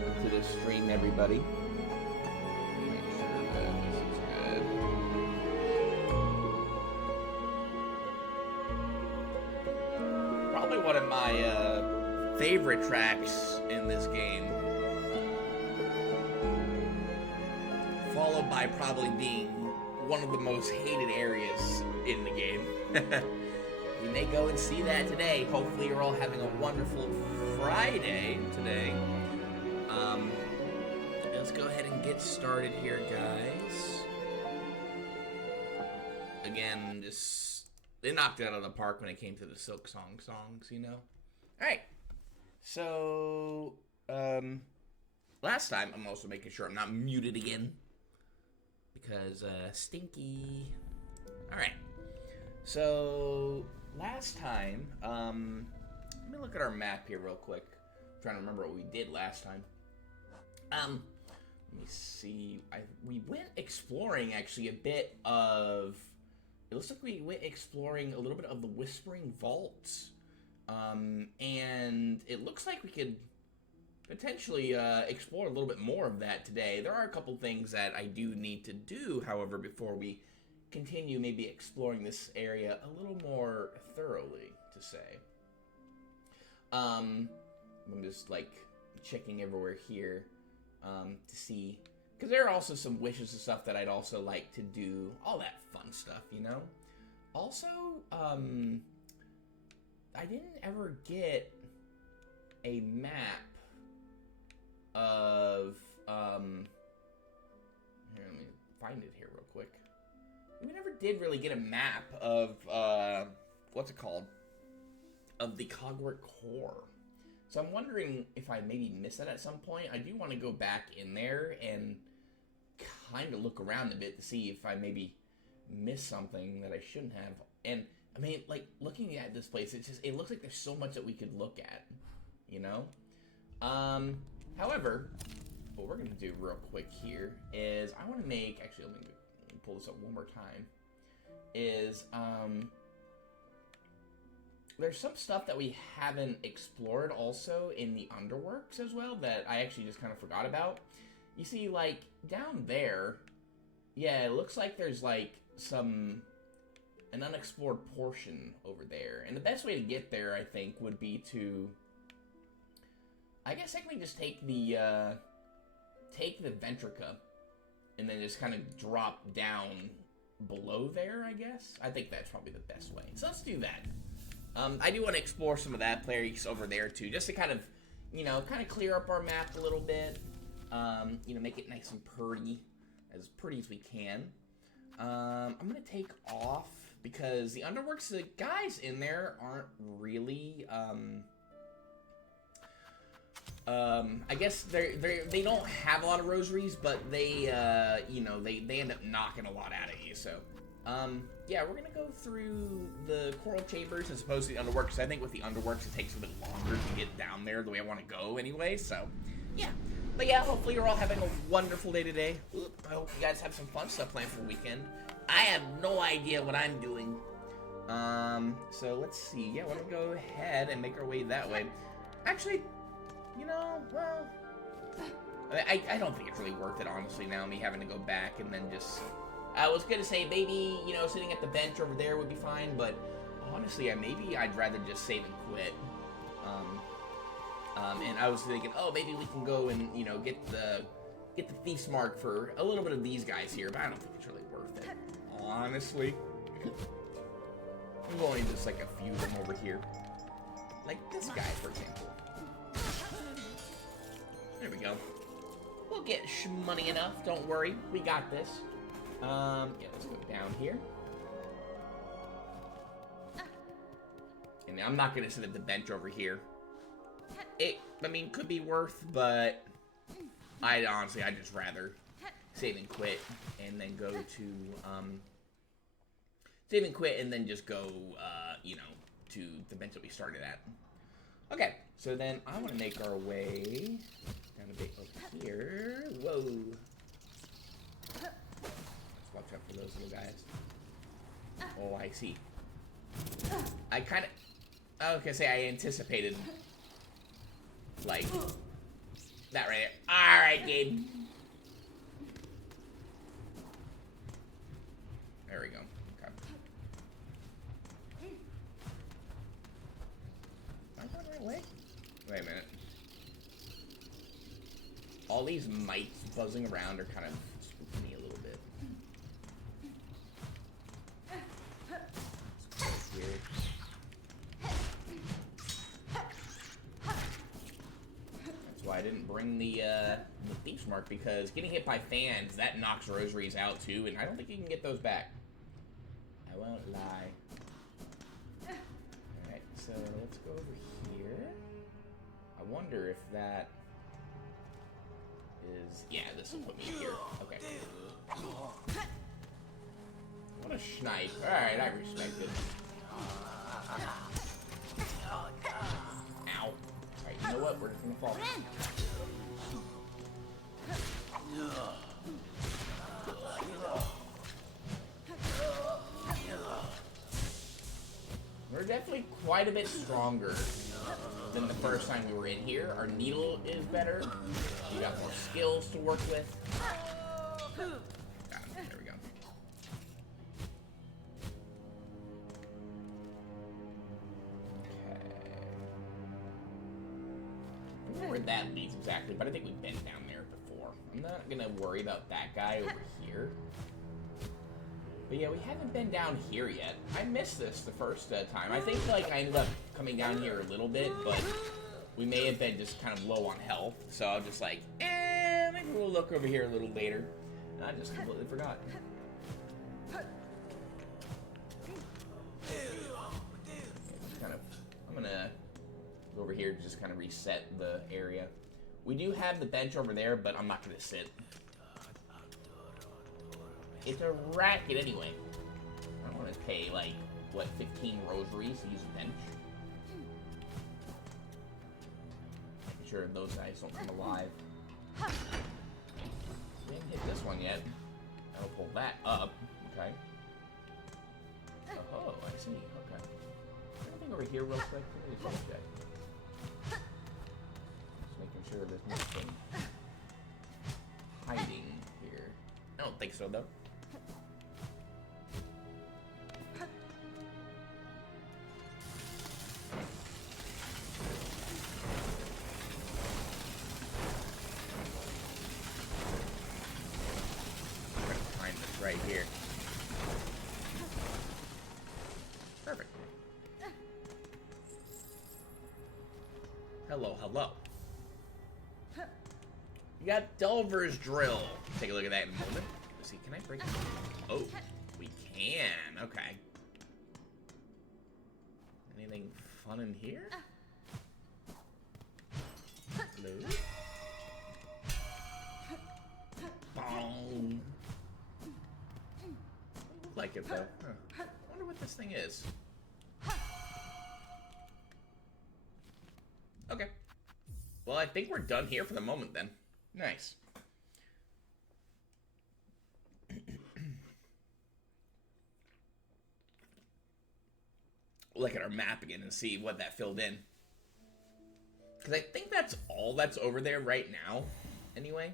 welcome to the stream, everybody. Make sure that this is good. Probably one of my favorite tracks in this game. Followed by probably being one of the most hated areas in the game. We may go and see that today. Hopefully you're all having a wonderful Friday today. Let's go ahead and get started here, guys. Again, they knocked it out of the park when it came to the Silksong songs, you know? Alright. So, last time, I'm also making sure I'm not muted again. Because, stinky. Alright. So, last time, let me look at our map here real quick. I'm trying to remember what we did last time. Let me see. We went exploring, actually, a bit of... It looks like we went exploring a little bit of the Whispering Vaults. And it looks like we could potentially explore a little bit more of that today. There are a couple things that I do need to do, however, before we continue maybe exploring this area a little more thoroughly, to say. I'm just, like, checking everywhere here to see... Because there are also some wishes and stuff that I'd also like to do. All that fun stuff, you know? Also, I didn't ever get a map of, here, let me find it here real quick. We never did really get a map of, what's it called? Of the Cogwort Core. So I'm wondering if I maybe missed that at some point. I do want to go back in there and kind of look around a bit to see if I maybe missed something that I shouldn't have. And, I mean, like, looking at this place, it looks like there's so much that we could look at, you know? However, what we're going to do real quick here is I want to make, actually, let me pull this up one more time, is, there's some stuff that we haven't explored also in the Underworks as well that I actually just kind of forgot about. You see, like, down there, yeah, it looks like there's, like, an unexplored portion over there. And the best way to get there, I think, would be to, I guess technically just take the Ventrica and then just kind of drop down below there, I guess. I think that's probably the best way. So let's do that. I do want to explore some of that place over there, too, just to kind of, you know, kind of clear up our map a little bit. You know, make it nice and pretty as we can. I'm going to take off because the Underworks, the guys in there aren't really, I guess they don't have a lot of rosaries, but they, you know, they end up knocking a lot out of you, so. Yeah, we're gonna go through the Coral Chambers as opposed to the Underworks. I think with the Underworks, it takes a bit longer to get down there the way I want to go anyway, so, yeah. But yeah, hopefully you're all having a wonderful day today. I hope you guys have some fun stuff planned for the weekend. I have no idea what I'm doing. So let's see. Yeah, we're gonna go ahead and make our way that way. Actually, you know, well, I don't think it's really worth it, honestly, now, me having to go back and then just... I was gonna say maybe, you know, sitting at the bench over there would be fine, but honestly, maybe I'd rather just save and quit. And I was thinking, oh, maybe we can go and, you know, get the Thief's Mark for a little bit of these guys here, but I don't think it's really worth it, honestly. I'm going just like a few of them over here, like this guy, for example. There we go. We'll get money enough. Don't worry, we got this. Yeah, let's go down here. And I'm not gonna sit at the bench over here. I mean, could be worth, but I'd just rather save and quit and then go to, save and quit and then just go, you know, to the bench that we started at. Okay, so then I want to make our way down a bit over here. Whoa. Watch out for those little guys. Oh, I see. I kind of... I was gonna say I anticipated, like, That right there. Alright, Gabe. There we go. Okay. Am I going the right way? Wait a minute. All these mites buzzing around are kind of spooking me a little bit. It's weird. That's why I didn't bring the thief's mark, because getting hit by fans, that knocks rosaries out too, and I don't think you can get those back. I won't lie. Alright, so let's go over here. I wonder if that is... Yeah, this will put me here. Okay. What a schnipe. Alright, I respect it. Ow. Alright, you know what? We're just gonna fall. We're definitely quite a bit stronger than the first time we were in here. Our needle is better. We got more skills to work with. Got him. There we go. Okay. I don't know where that leads exactly, but I think we've been down there before. I'm not gonna worry about that guy over here. But yeah, we haven't been down here yet. I missed this the first time. I think like I ended up coming down here a little bit, but we may have been just kind of low on health. So I was just like, maybe we'll look over here a little later. And I just completely forgot. I'm gonna go over here to just kind of reset the area. We do have the bench over there, but I'm not gonna sit. It's a racket anyway. I don't want to pay, like, what, 15 rosaries to use a bench? Making sure those guys don't come alive. We didn't hit this one yet. I'll pull that up. Okay. Oh, I see. Okay. Anything over here real quick? Let me just check. Just making sure there's nothing hiding here. I don't think so, though. Right here. Perfect. Hello, hello. You got Delver's Drill. Take a look at that in a moment. Let's see, can I break it? Oh, we can. Okay. Anything fun in here? Hello? Boom. Like it though. Huh. I wonder what this thing is. Okay. Well, I think we're done here for the moment then. Nice. Look at our map again and see what that filled in. Because I think that's all that's over there right now. Anyway.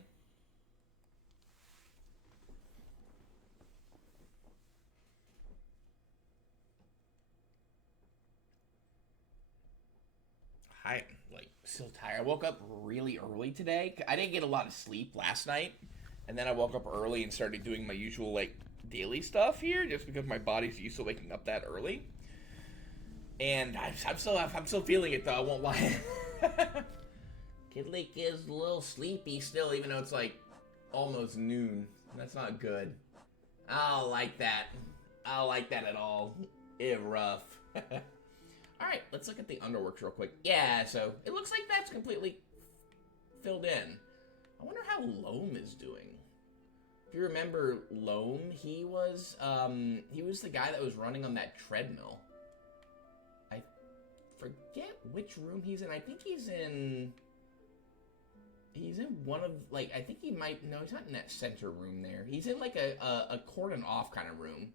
I, like, still tired. I woke up really early today. I didn't get a lot of sleep last night. And then I woke up early and started doing my usual, like, daily stuff here. Just because my body's used to waking up that early. And I'm still feeling it, though. I won't lie. Kid Lake is a little sleepy still, even though it's, like, almost noon. That's not good. I don't like that. I don't like that at all. It's rough. Alright, let's look at the underworks real quick. Yeah, so it looks like that's completely filled in. I wonder how Loam is doing. If you remember Loam, he was the guy that was running on that treadmill. I forget which room he's in. I think he's in one of, like, I think he might, no, he's not in that center room there. He's in, like, a cordon off kind of room.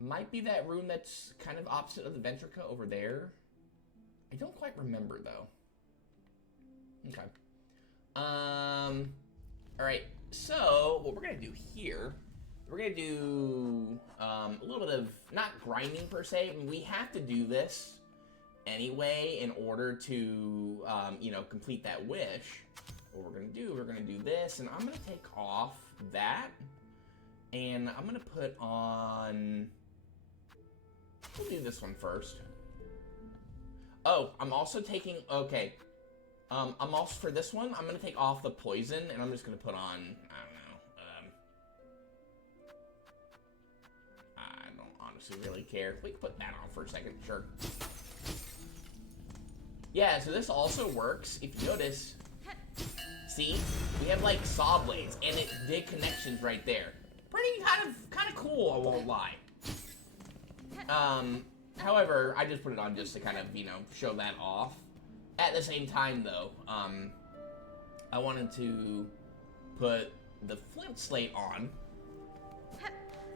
Might be that room that's kind of opposite of the Ventrica over there. I don't quite remember, though. Okay. Alright, so what we're gonna do here, we're gonna do a little bit of, not grinding per se, we have to do this anyway in order to, you know, complete that wish. What we're gonna do this, and I'm gonna take off that, and I'm gonna put on, we'll do this one first. Oh, I'm also taking, okay, I'm also, for this one, I'm gonna take off the poison, and I'm just gonna put on, I don't know, I don't honestly really care. We can put that on for a second, sure. Yeah, so this also works, if you notice. See? We have, like, saw blades, and it did connections right there. Pretty kind of cool, I won't lie. However, I just put it on just to kind of, you know, show that off. At the same time, though, I wanted to put the flint slate on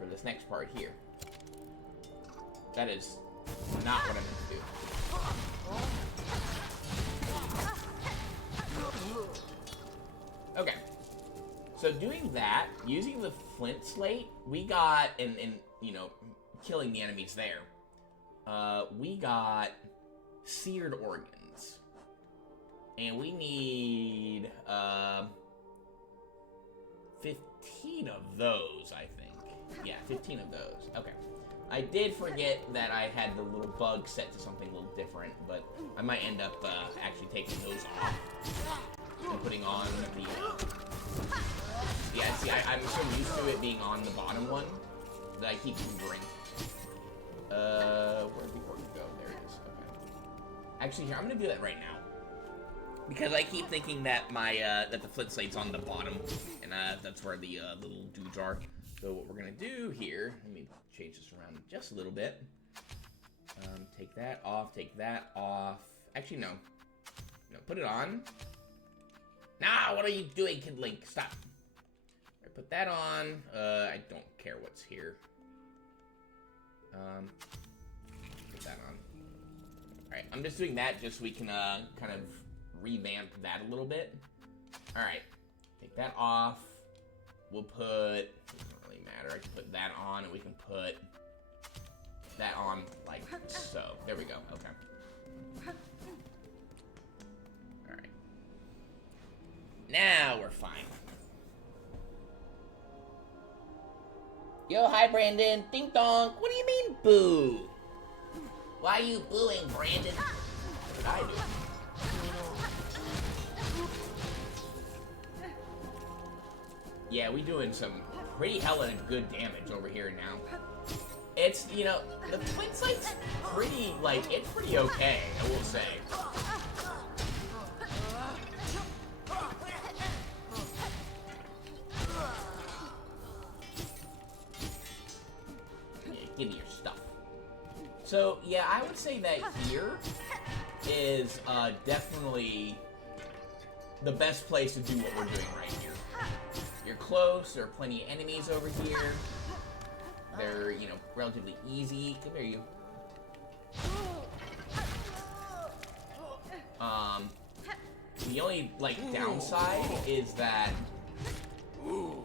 for this next part here. That is not what I meant to do. Okay, so doing that, using the flint slate, we got, and you know, killing the enemies there, we got seared organs. And we need, 15 of those, I think. Yeah, 15 of those. Okay. I did forget that I had the little bug set to something a little different, but I might end up, actually taking those off. And putting on the, yeah, see, I'm so used to it being on the bottom one that I keep hovering. Where'd the organ go? There it is. Okay. Actually, here, I'm gonna do that right now. Because I keep thinking that my, that the flint slate's on the bottom, and, that's where the, little dudes are. So what we're gonna do here, let me change this around just a little bit. Take that off, take that off. Actually, no. No, put it on. Nah, what are you doing, Kid Link? Stop. I put that on. I don't care what's here. Put that on. Alright, I'm just doing that just so we can, kind of revamp that a little bit. Alright, take that off. We'll put, it doesn't really matter, I can put that on, and we can put that on like so. There we go, okay. Alright. Now we're fine. Yo, hi Brandon, ding dong. What do you mean boo? Why are you booing, Brandon? What did I do? Yeah, we doing some pretty hella good damage over here now. It's, you know, the flint slate's pretty, like, it's pretty okay, I will say. Yeah, give me your stuff. So, yeah, I would say that here is, definitely the best place to do what we're doing right here. You're close, there are plenty of enemies over here. They're, you know, relatively easy. Come here, you. The only, like, downside is that, oh,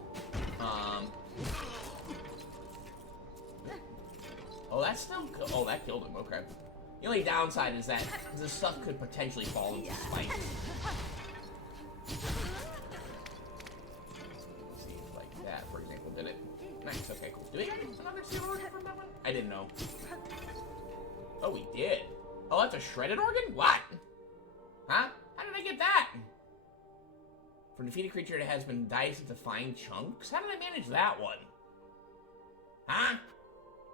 that's still, oh, that killed him, okay. The only downside is that the stuff could potentially fall into spikes. That, for example, did it. Nice, okay, cool. Do we have another sealed organ from that one? I didn't know. Oh, we did. Oh, that's a shredded organ? What? Huh? How did I get that? For defeated creature, it has been diced into fine chunks? How did I manage that one? Huh?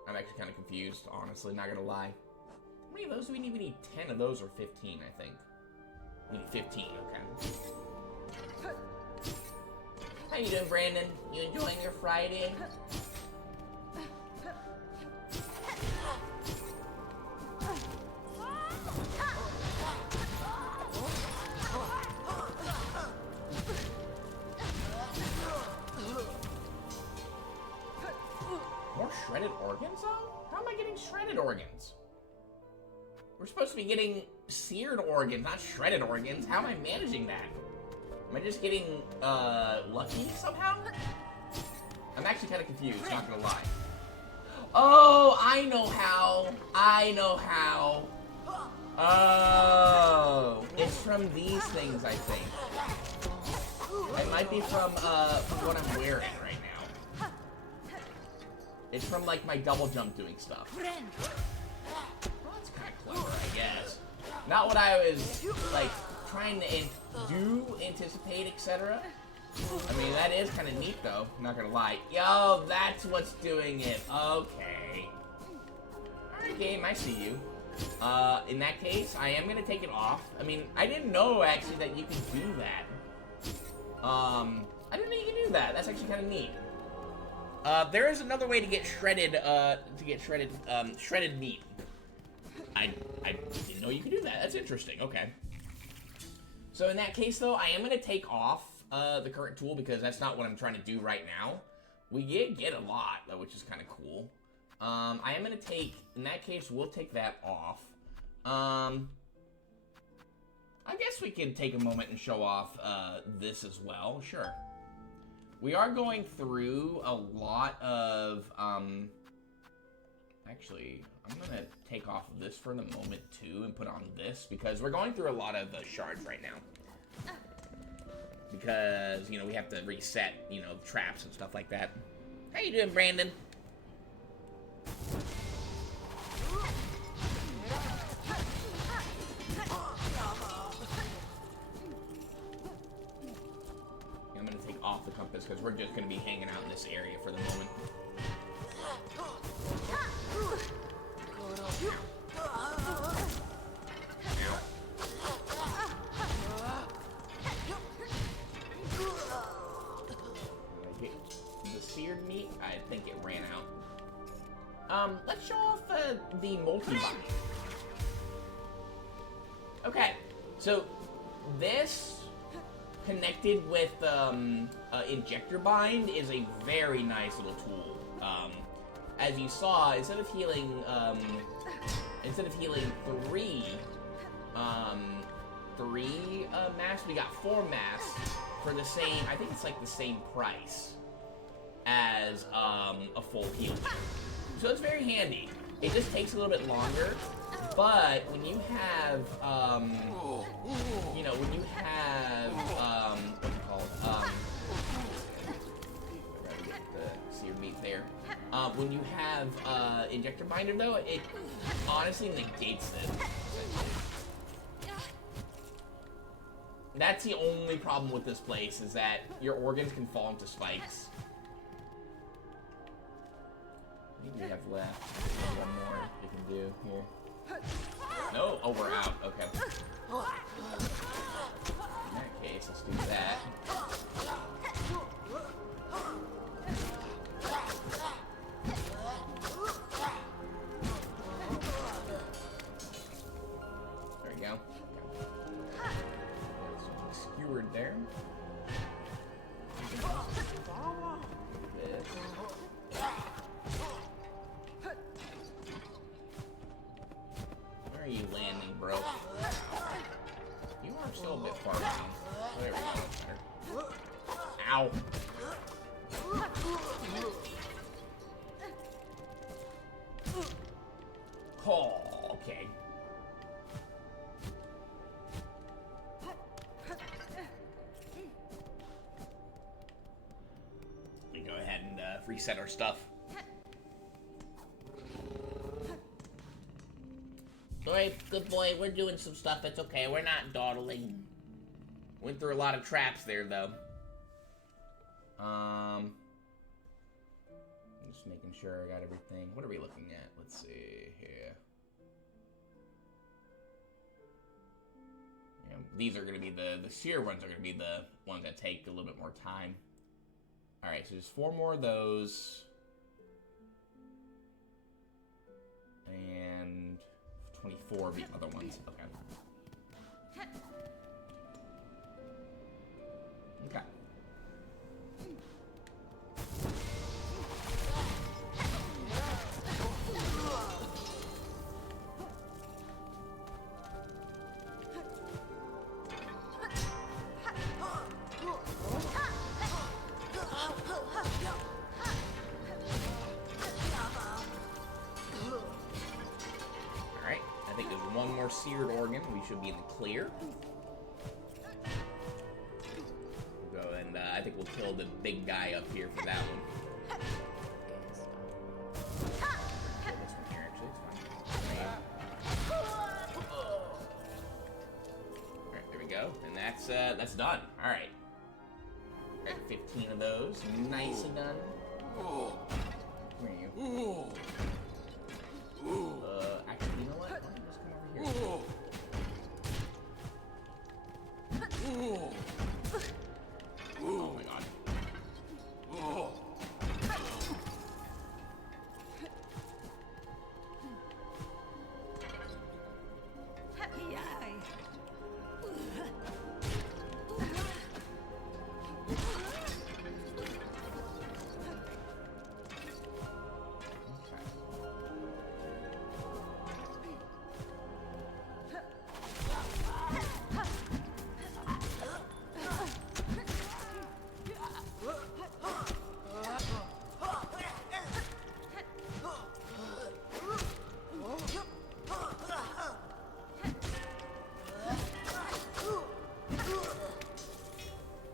I'm actually kind of confused, honestly, not gonna lie. How many of those do we need? We need 10 of those or 15, I think. We need 15, okay. How you doing, Brandon? You enjoying your Friday? More shredded organs, though? How am I getting shredded organs? We're supposed to be getting seared organs, not shredded organs. How am I managing that? Am I just getting, lucky somehow? I'm actually kind of confused, not gonna lie. Oh, I know how. I know how. Oh, it's from these things, I think. It might be from what I'm wearing right now. It's from, like, my double jump doing stuff. Well, that's kind of clever, I guess. Not what I was, like, trying to anticipate, etc. I mean, that is kind of neat, though. Not gonna lie. Yo, that's what's doing it. Okay. Alright, game, I see you. In that case, I am gonna take it off. I mean, I didn't know, actually, that you could do that. I didn't know you could do that. That's actually kind of neat. There is another way to get shredded, shredded meat. I didn't know you could do that. That's interesting. Okay. So in that case, though, I am going to take off the current tool because that's not what I'm trying to do right now. We did get a lot, though, which is kind of cool. I am going to take, in that case, we'll take that off. I guess we can take a moment and show off this as well. Sure. We are going through a lot of, actually, I'm going to take off this for the moment, too, and put on this, because we're going through a lot of shards right now. Because, you know, we have to reset, you know, traps and stuff like that. How you doing, Brandon? I'm going to take off the compass, because we're just going to be hanging out in this area for the moment. The seared meat, I think it ran out. Let's show off the multi-body. Okay, so this connected with injector bind is a very nice little tool. As you saw, instead of healing three mass, we got 4 mass for the same. I think it's like the same price as a full heal. So it's very handy. It just takes a little bit longer, but when you have you know, when you have what do you call it? Get the seared meat there. When you have injector binder, though, it honestly negates it. That's the only problem with this place, is that your organs can fall into spikes. I think we have left one more we can do here. No? Oh, we're out. Okay. In that case, let's do that. There we go. Skewered there. Where are you landing, bro? You are still a bit far down. There we go. Ow. Oh, okay. We go ahead and reset our stuff. Alright, good boy, we're doing some stuff. It's okay, we're not dawdling. Went through a lot of traps there, though. Just making sure I got everything. What are we looking at? Let's see here. Yeah, these are going to be the sheer ones are going to be the ones that take a little bit more time. Alright, so there's 4 more of those. And 24 of the other ones. Okay. Okay. should be in the clear. We'll go and I think we'll kill the big guy up here for that one. This one here, actually, it's fine. Alright, there we go. And that's done. Alright. 15 of those. Nicely done. Where are you? Actually, you know what? Why don't you just come over here? Oh my god.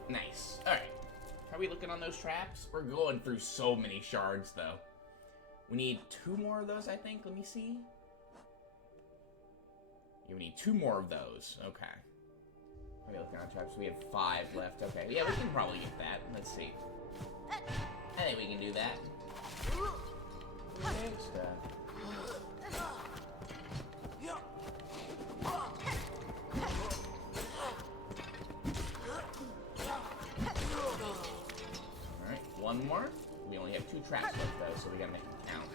Nice. Alright. How are we looking on those traps? We're going through so many shards, though. We need 2 more of those, I think. Let me see. Yeah, we need 2 more of those. Okay. How are we looking on traps? We have 5 left. Okay. Yeah, we can probably get that. Let's see. I think we can do that. Next, Alright, 1 more. We only have 2 traps left, though, so we gotta make them count.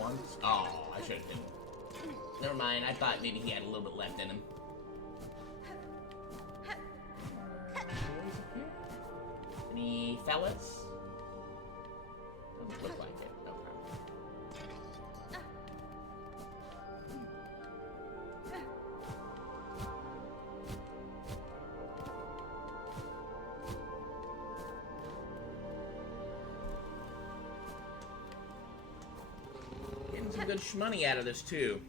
Once. Oh, I should have been. Never mind, I thought maybe he had a little bit left in him. Any fellas? Doesn't look like it. Okay. Getting some good shmoney out of this too.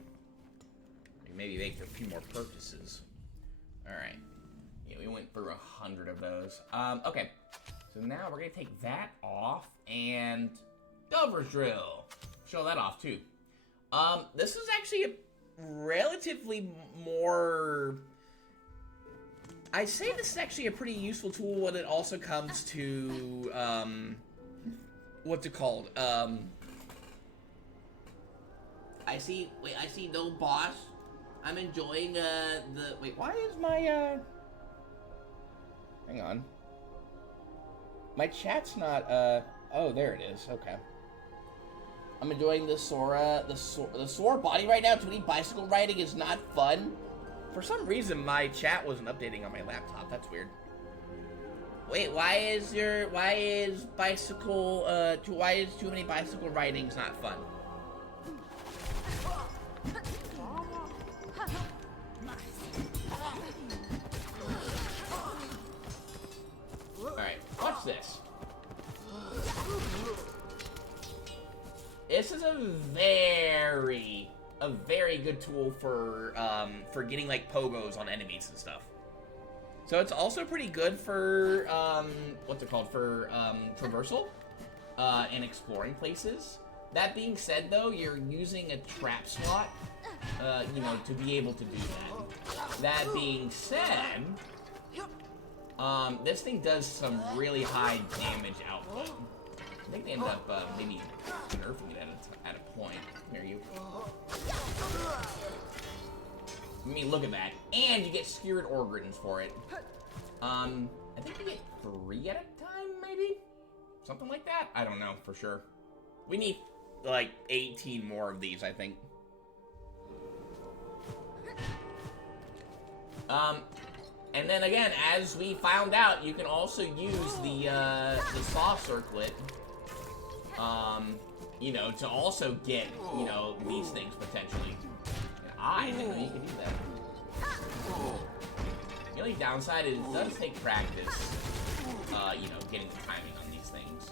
Maybe make a few more purchases. All right. Yeah, we went through 100 of those. Okay. So now we're gonna take that off and Delver's Drill. Show that off too. This is actually a relatively more. I say this is actually a pretty useful tool when it also comes to what's it called? I see. Wait, I see no boss. I'm enjoying the. Wait, why is my Hang on. My chat's not, oh, there it is, okay. I'm enjoying the Sora body right now. Tweeting bicycle riding is not fun. For some reason, my chat wasn't updating on my laptop. That's weird. Wait, why is too many bicycle ridings not fun? Alright, watch this. This is a very good tool for getting like pogos on enemies and stuff. So it's also pretty good for what's it called, for traversal and exploring places. That being said, though, you're using a trap slot, you know, to be able to do that. That being said, this thing does some really high damage output. I think they ended up maybe nerfing it at a point. Here you. I mean, look at that, and you get skewered organs for it. I think you get 3 at a time, maybe, something like that. I don't know for sure. We need like 18 more of these, I think. And then again, as we found out, you can also use the saw circlet, you know, to also get, you know, these things potentially. And I didn't know you could do that. You The only downside is it does take practice, you know, getting the timing on these things.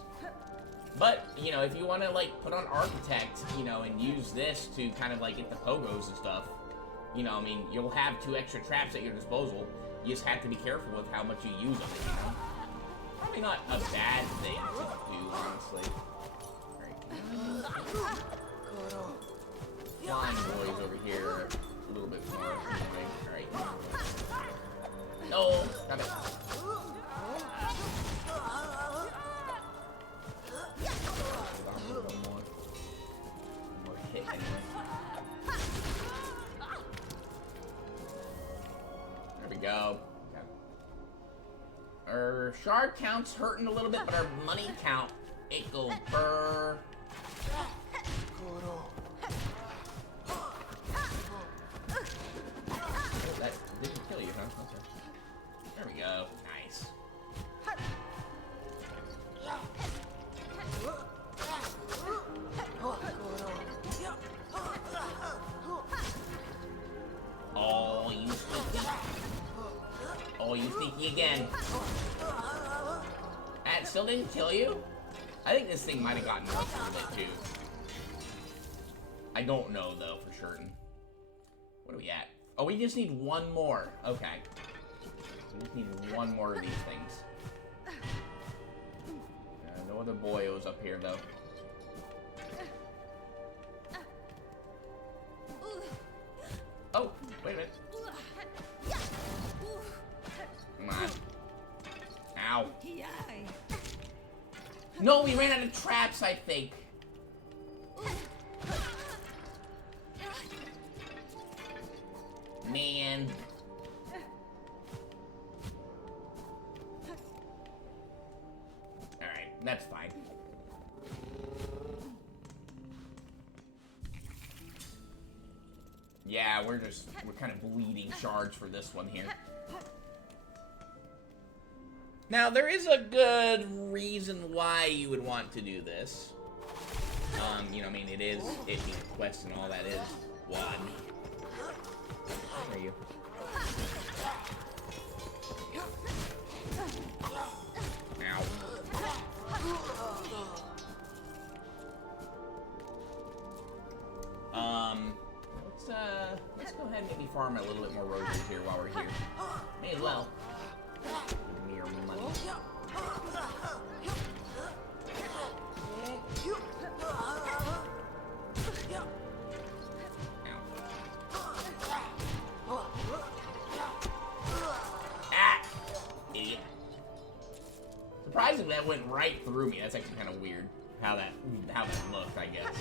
But, you know, if you want to, like, put on Architect, you know, and use this to kind of, like, get the pogos and stuff, you know, I mean, you'll have 2 extra traps at your disposal. You just have to be careful with how much you use them, you know? Probably not a bad thing to do, honestly. Alright. Flying boys over here are a little bit more annoying. Alright. No! Stop it. One more hit anyway. There we go. Okay. Our shard count's hurting a little bit, but our money count, it go burr. That didn't kill you, huh? Okay. There we go. Nice. Oh, you sneaky. Oh, you sneaky again. That still didn't kill you? I think this thing might have gotten nerfed a little bit too. I don't know though for certain. What are we at? Oh, we just need one more. Okay. We just need one more of these things. No other boyos up here though. Oh, wait a minute. Come on. Ow. No, we ran out of traps, I think. Man. Alright, that's fine. Yeah, we're kind of bleeding shards for this one here. Now, there is a good reason why you would want to do this. You know, I mean, it being a quest and all that is one. Where are you? Ow. Let's go ahead and maybe farm a little bit more roses here while we're here. May as well. Give me your money. Ah! Idiot. Surprisingly, that went right through me. That's actually kind of weird how that looked, I guess.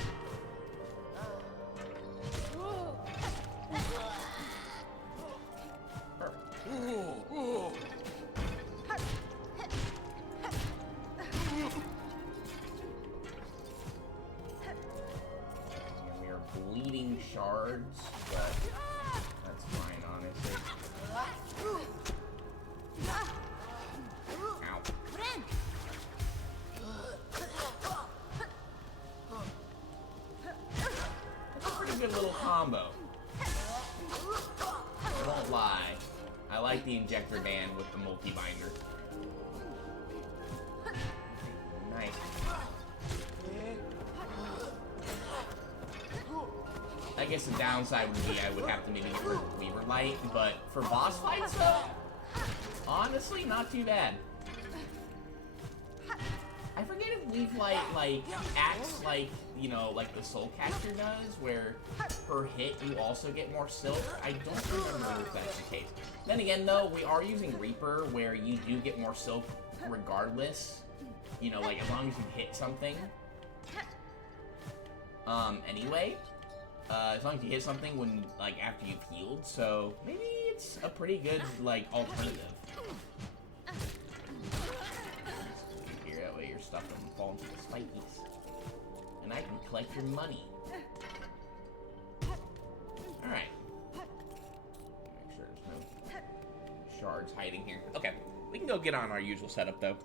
We are bleeding shards, but that's fine, honestly. Ow. That's a pretty good little combo. I won't lie. I like the injector band with the multi-binder. Nice. I guess the downside would be I would have to maybe get rid of Weaver Light, but for boss fights though, honestly, not too bad. I forget if Weave Light, like, acts like, you know, like the Soul Catcher does, where per hit you also get more silk. I don't remember if that's the case. Then again, though, we are using Reaper, where you do get more silk regardless. You know, like, as long as you hit something. Anyway, as long as you hit something when, like, after you've healed, so maybe it's a pretty good, like, alternative. Here, that way your stuff doesn't fall into the spikies. And I can collect your money. Alright. Make sure there's no shards hiding here. Okay, we can go get on our usual setup, though.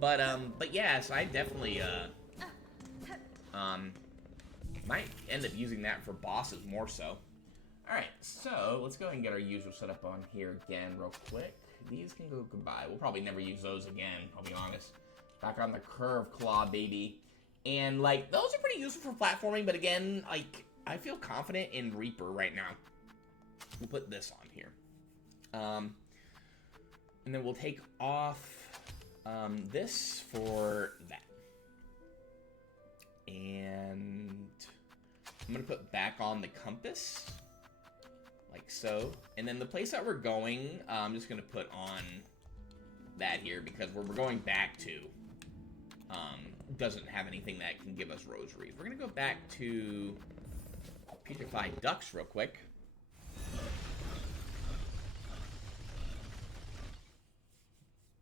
But yeah, so I definitely, might end up using that for bosses more so. Alright, so let's go ahead and get our usual setup on here again real quick. These can go goodbye. We'll probably never use those again, I'll be honest. Back on the curve claw, baby. And, like, those are pretty useful for platforming, but again, like, I feel confident in Reaper right now. We'll put this on here. And then we'll take off this for that. And I'm going to put back on the compass. Like so. And then the place that we're going, I'm just going to put on that here because where we're going back to doesn't have anything that can give us rosaries. We're going to go back to Petrified Ducks real quick.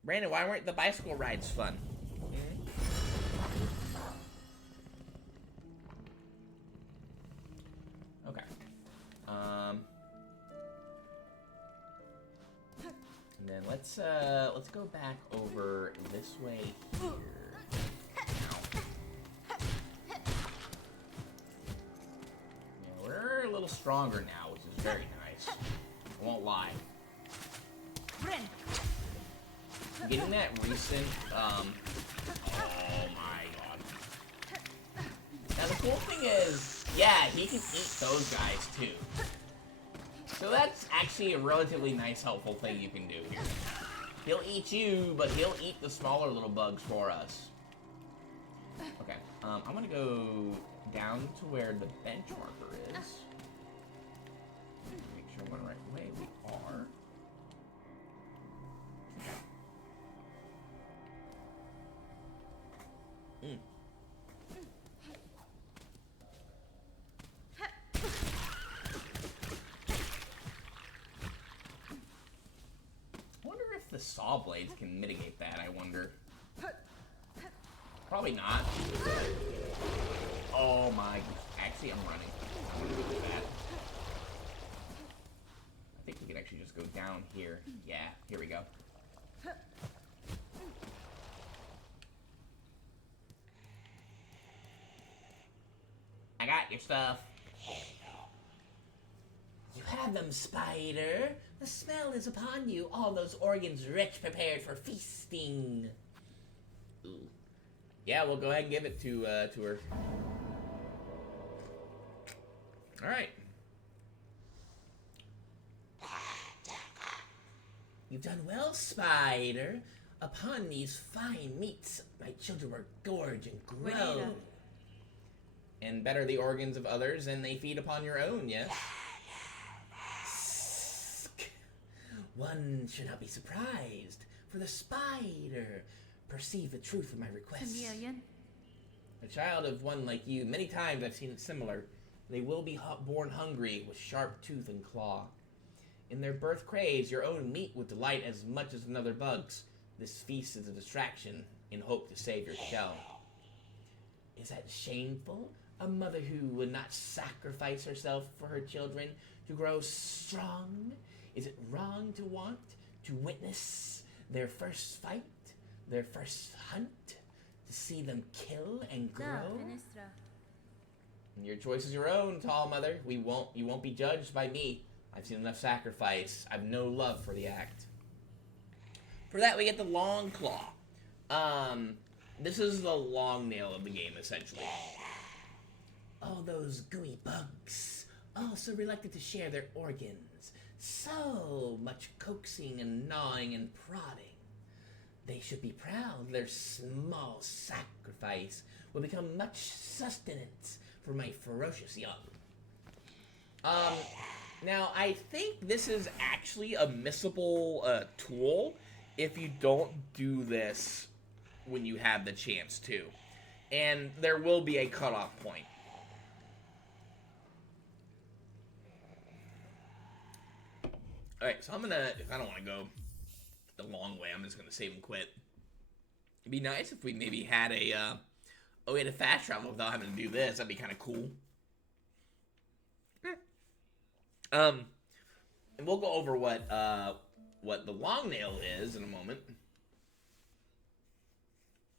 Brandon, why weren't the bicycle rides fun? Okay. And then let's go back over this way here. Yeah, we're a little stronger now, which is very nice. I won't lie. Getting that recent, oh my god. Now the cool thing is, yeah, he can eat those guys too. So that's actually a relatively nice, helpful thing you can do here. He'll eat you, but he'll eat the smaller little bugs for us. Okay, I'm gonna go down to where the bench marker is. Make sure we're going the right way. We are. I wonder if the saw blades can mitigate that, I wonder. Probably not. Oh my, actually I'm running. I'm gonna do that. I think we could actually just go down here. Yeah, here we go. I got your stuff. You have them, Spider. The smell is upon you. All those organs rich, prepared for feasting. Ooh. Yeah, we'll go ahead and give it to her. All right. You've done well, Spider. Upon these fine meats, my children will gorge and grow. And better the organs of others, and they feed upon your own, yes? One should not be surprised, for the spider perceived the truth of my request. A child of one like you, many times I've seen it similar. They will be born hungry, with sharp tooth and claw. In their birth craves your own meat with delight as much as another bug's. This feast is a distraction, in hope to save your shell. Is that shameful? A mother who would not sacrifice herself for her children to grow strong? Is it wrong to want to witness their first fight, their first hunt, to see them kill and grow? Your choice is your own, tall mother. You won't be judged by me. I've seen enough sacrifice. I've no love for the act. For that, we get the long claw. This is the long nail of the game, essentially. All those gooey bugs, all so reluctant to share their organs. So much coaxing and gnawing and prodding. They should be proud. Their small sacrifice will become much sustenance for my ferocious young. Now, I think this is actually a missable tool if you don't do this when you have the chance to. And there will be a cutoff point. Alright, so I'm gonna, if I don't want to go the long way, I'm just gonna save and quit. It'd be nice if we maybe had a way to fast travel without having to do this. That'd be kind of cool. And we'll go over what the long nail is in a moment.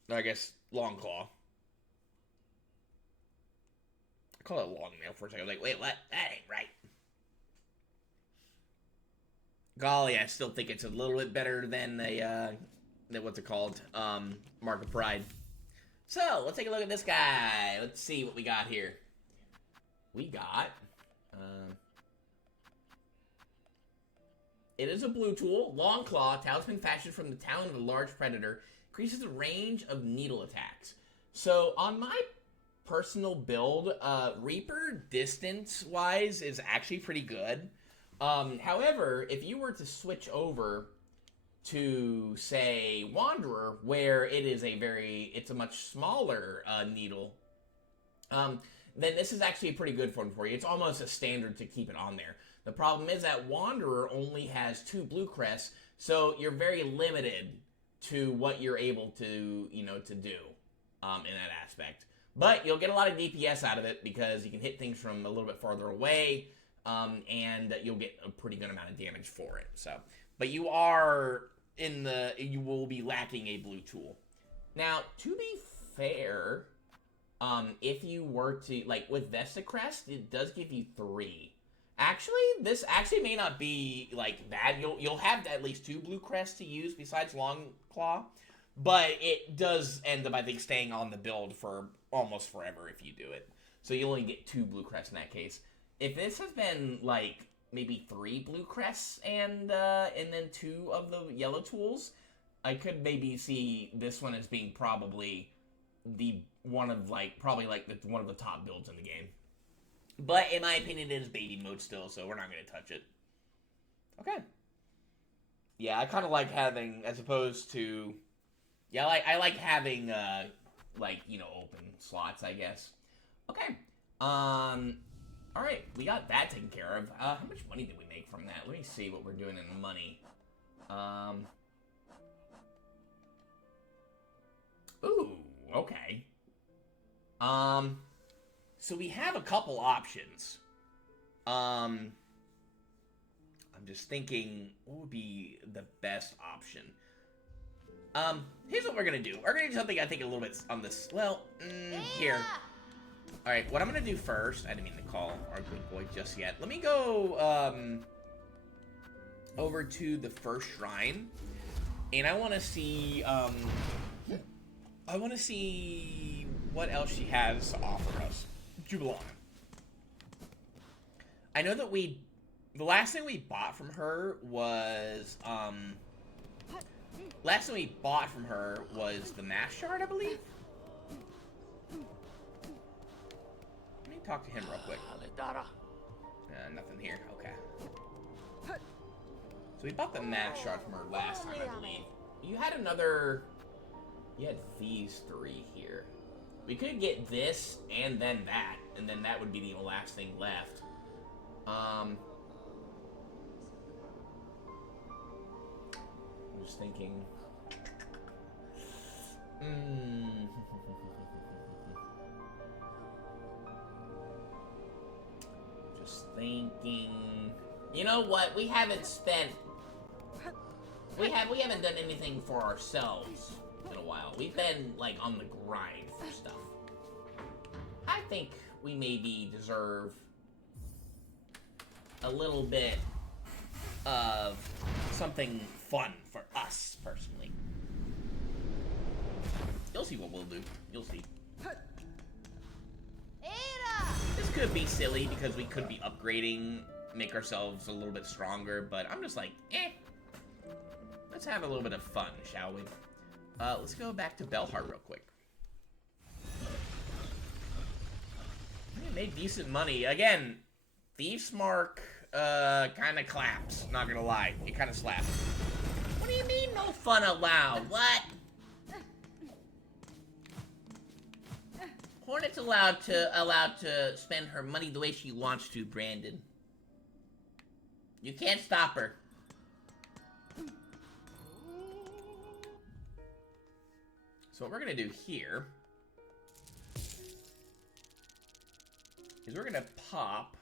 Or I guess long claw. I call it long nail for a second. I was like, wait, what? That ain't right. golly, I still think it's a little bit better than what's it called? Mark of Pride. So, let's take a look at this guy. Let's see what we got here. We got, it is a blue tool, long claw, talisman fashioned from the talon of a large predator, increases the range of needle attacks. So, on my personal build, Reaper distance-wise is actually pretty good. However, if you were to switch over to, say, Wanderer, where it is it's a much smaller needle, then this is actually a pretty good one for you. It's almost a standard to keep it on there. The problem is that Wanderer only has 2 blue crests, so you're very limited to what you're able to, to do in that aspect. But you'll get a lot of DPS out of it because you can hit things from a little bit farther away, and you'll get a pretty good amount of damage for it. So, but you will be lacking a blue tool. Now, to be fair, if you were to, like, with Vesta Crest, it does give you 3. Actually, this actually may not be, like, bad. You'll have at least 2 blue crests to use besides Long Claw, but it does end up, I think, staying on the build for almost forever if you do it. So you only get 2 blue crests in that case. If this has been, like, maybe 3 blue crests and then 2 of the yellow tools, I could maybe see this one as being probably one of the top builds in the game. But in my opinion, it is baby mode still, so we're not going to touch it. Okay. Yeah, I kind of like having, as opposed to, yeah, I like having open slots, I guess. Okay. All right, we got that taken care of. How much money did we make from that? Let me see what we're doing in money. Ooh, okay. So we have a couple options. I'm just thinking, what would be the best option? Here's what we're gonna do. We're gonna do something I think a little bit on this, here. Alright, what I'm gonna do first, I didn't mean to call our good boy just yet. Let me go, over to the first shrine. And I wanna see, what else she has to offer us. Jubilant. I know that the last thing we bought from her was, the Mass Shard, I believe. Let me talk to him real quick. Nothing here. Okay. So we bought the Mass Shard from her last time, I believe. You had these 3 here. We could get this and then that would be the last thing left. I'm just thinking. Just thinking. You know what? We haven't done anything for ourselves in a while. We've been, like, on the grind for stuff. I think we maybe deserve a little bit of something fun for us, personally. You'll see what we'll do. You'll see. This could be silly because we could be upgrading, make ourselves a little bit stronger, but I'm just like, let's have a little bit of fun, shall we? Let's go back to Belhart real quick. We made decent money. Again, Thieves Mark kind of claps, not gonna lie. It kind of slaps. What do you mean no fun allowed? What? Hornet's allowed to spend her money the way she wants to, Brandon. You can't stop her. So what we're gonna do here is we're gonna pop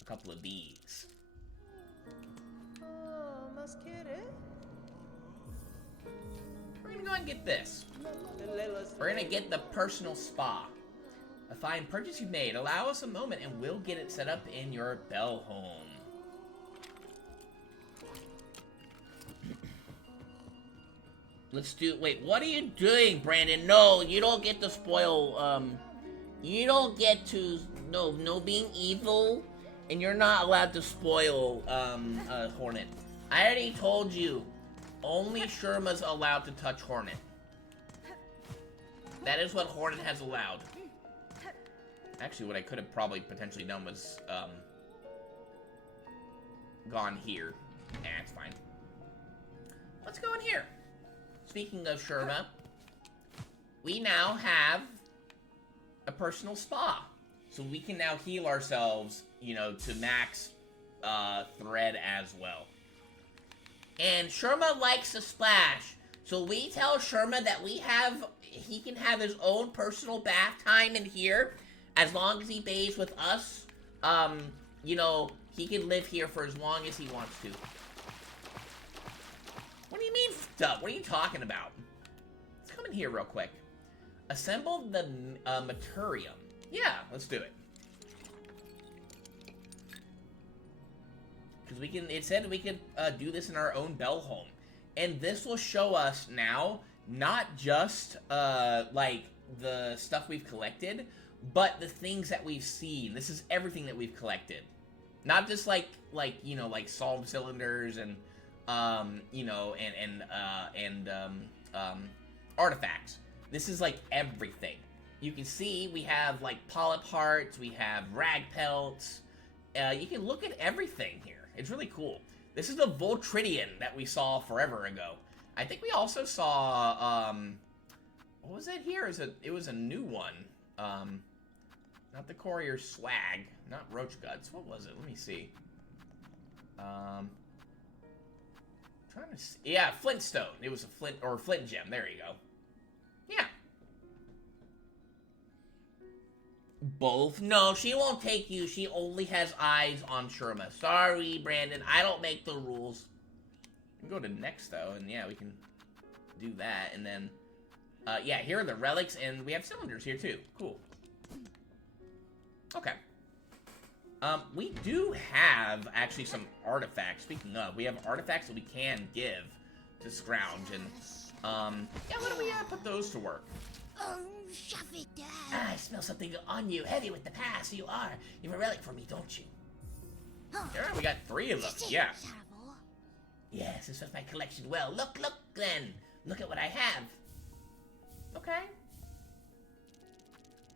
a couple of these. We're gonna go and get this. We're gonna get the personal spa. A fine purchase you've made. Allow us a moment and we'll get it set up in your Bell home. Let's do... Wait, what are you doing, Brandon? No, you don't get to spoil, You don't get to... No being evil. And you're not allowed to spoil, Hornet. I already told you. Only Sherma's allowed to touch Hornet. That is what Hornet has allowed. Actually, what I could have probably potentially done was, gone here. It's fine. Let's go in here. Speaking of Sherma, we now have a personal spa. So we can now heal ourselves, you know, to max thread as well. And Sherma likes to splash. So we tell Sherma that he can have his own personal bath time in here. As long as he bathes with us, you know, he can live here for as long as he wants to. What do you mean, stuff? What are you talking about? Let's come in here real quick. Assemble the Materium. Yeah, let's do it. Because we can, it said we could do this in our own bell home. And this will show us now, not just, like, the stuff we've collected, but the things that we've seen. This is everything that we've collected. Not just, like you know, like, solve cylinders and, you know, and artifacts. This is, like, everything. You can see we have, like, polyp hearts, we have rag pelts. You can look at everything here. It's really cool. This is the Voltridian that we saw forever ago. I think we also saw, what was it here? It was a new one. Not the Courier Swag, not Roach Guts. What was it? Let me see. Trying to see. Yeah, Flintstone. It was a Flint Gem. There you go. Yeah. Both? No, she won't take you. She only has eyes on Sherma. Sorry, Brandon. I don't make the rules. We can go to next, though, and yeah, we can do that. And then, yeah, here are the relics, and we have cylinders here, too. Cool. Okay. We do have, actually, some artifacts. Speaking of, we have artifacts that we can give to Scrounge, and, yeah, why don't we put those to work? Oh, shove it down. I smell something on you, heavy with the past. You are. You have a relic for me, don't you? Yeah, we got 3 of them. Yeah. Yes, this was my collection. Well, look, Glenn. Look at what I have. Okay.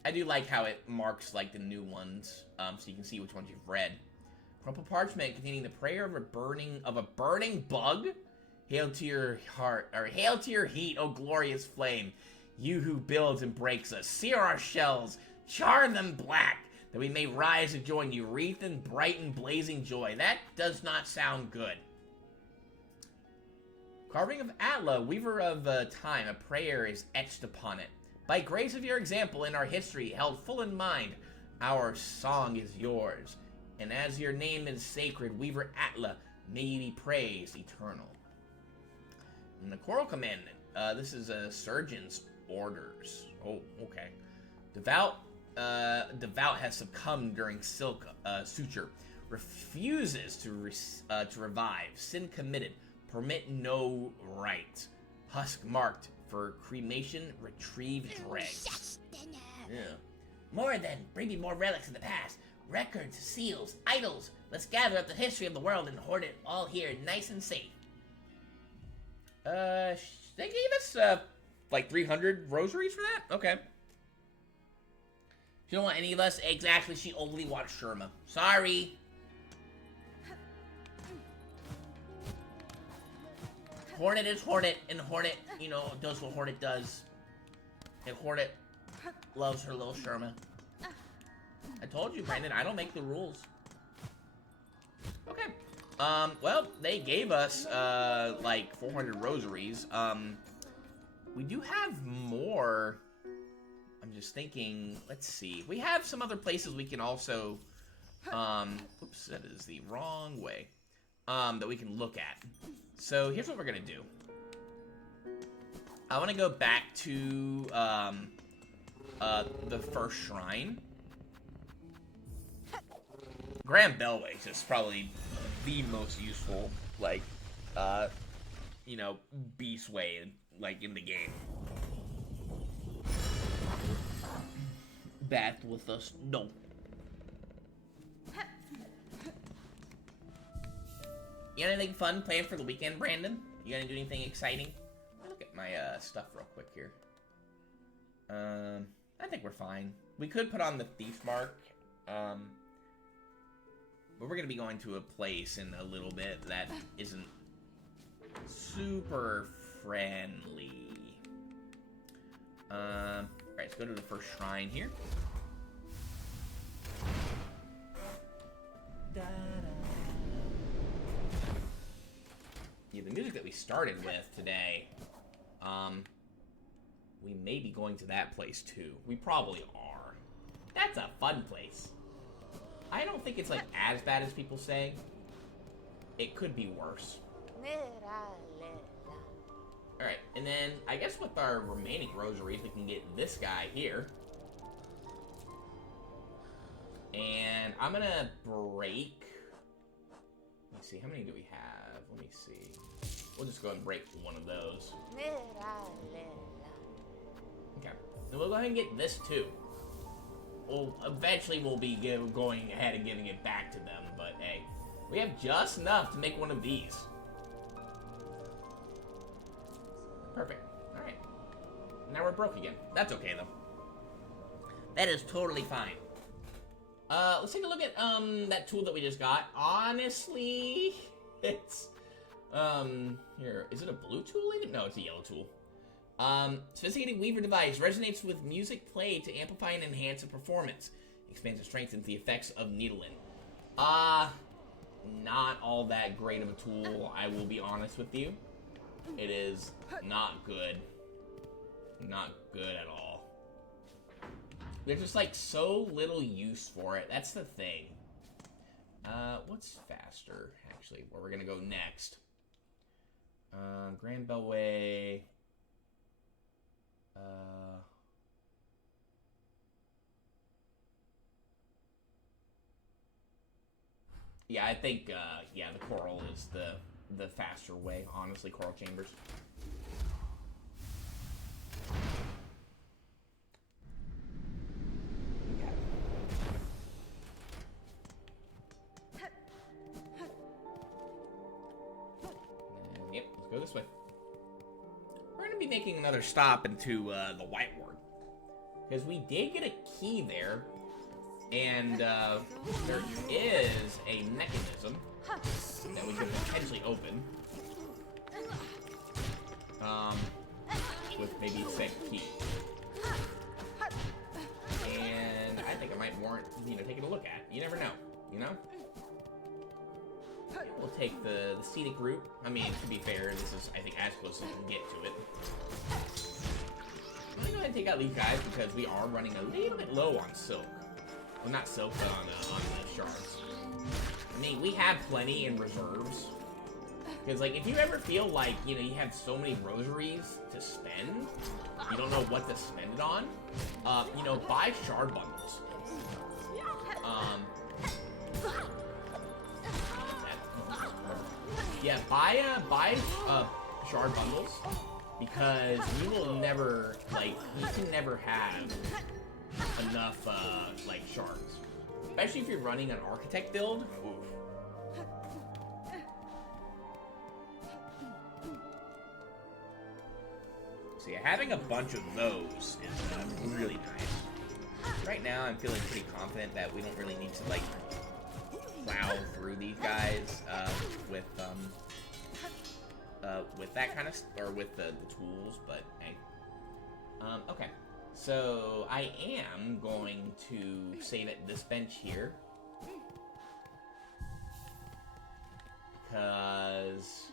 I do like how it marks, like, the new ones, so you can see which ones you've read. Crumpled parchment containing the prayer of a burning bug. Hail to your heart, or hail to your heat, O glorious flame. You who builds and breaks us, sear our shells, char them black, that we may rise to join you, wreathed in bright and blazing joy. That does not sound good. Carving of Atla, weaver of time, a prayer is etched upon it. By grace of your example in our history, held full in mind, our song is yours. And as your name is sacred, weaver Atla, may you be praised eternal. And the Choral Commandment, this is a surgeon's orders. Oh, okay. Devout has succumbed during suture. Refuses to revive. Sin committed. Permit no right. Husk marked for cremation. Retrieve dregs. Yeah. More then. Bring me more relics of the past. Records, seals, idols. Let's gather up the history of the world and hoard it all here nice and safe. They gave us, like 300 rosaries for that? Okay. She don't want any less. Exactly, she only wants Sherma. Sorry. Hornet is Hornet, and Hornet, you know, does what Hornet does. And Hornet loves her little Sherma. I told you, Brandon, I don't make the rules. Okay. Well, they gave us, like 400 rosaries. We do have more. I'm just thinking, let's see. We have some other places we can also, oops, that is the wrong way, that we can look at. So here's what we're gonna do. I want to go back to, the first shrine. Grand Bellway is just probably the most useful, like, you know, beast way like, in the game. Bath with us? No. You got anything fun planned for the weekend, Brandon? You gonna do anything exciting? Let me look at my stuff real quick here. I think we're fine. We could put on the thief mark, but we're gonna be going to a place in a little bit that isn't super friendly. Alright, let's go to the first shrine here. Yeah, the music that we started with today, we may be going to that place too. We probably are. That's a fun place. I don't think it's like as bad as people say. It could be worse. Alright, and then I guess with our remaining rosaries, we can get this guy here. And I'm gonna break... Let me see, how many do we have? Let me see. We'll just go ahead and break one of those. Okay, and we'll go ahead and get this too. Well, eventually we'll be going ahead and giving it back to them, but hey, we have just enough to make one of these. Perfect. Alright. Now we're broke again. That's okay, though. That is totally fine. Let's take a look at, that tool that we just got. Honestly, it's, here, is it a blue tool even? No, it's a yellow tool. Sophisticated Weaver device resonates with music played to amplify and enhance the performance. Expands and strengthens the effects of needling. Not all that great of a tool, I will be honest with you. It is not good. Not good at all. There's just like so little use for it. That's the thing. What's faster, actually? Where we're gonna go next? Grand Beltway. Yeah, I think yeah, the coral is the faster way, honestly, coral chambers. Yep, let's go this way. We're gonna be making another stop into the White Ward, because we did get a key there, and there is a mechanism that we could potentially open with maybe said key. And I think it might warrant, you know, taking a look at. You never know, you know? We'll take the scenic route. I mean, to be fair, this is, I think, as close as we can get to it. I'm gonna go ahead and take out these guys because we are running a little bit low on silk. Well, not silk, but on the shards. I mean, we have plenty in reserves. Because, like, if you ever feel like, you know, you have so many rosaries to spend, you don't know what to spend it on, you know, buy shard bundles. Yeah, buy shard bundles, because you will never, like, you can never have enough, like, shards. Especially if you're running an architect build. Oof. So yeah, having a bunch of those is really nice. Right now, I'm feeling pretty confident that we don't really need to, like, plow through these guys with that kind of, or with the tools, but hey. Okay, so I am going to save at this bench here, because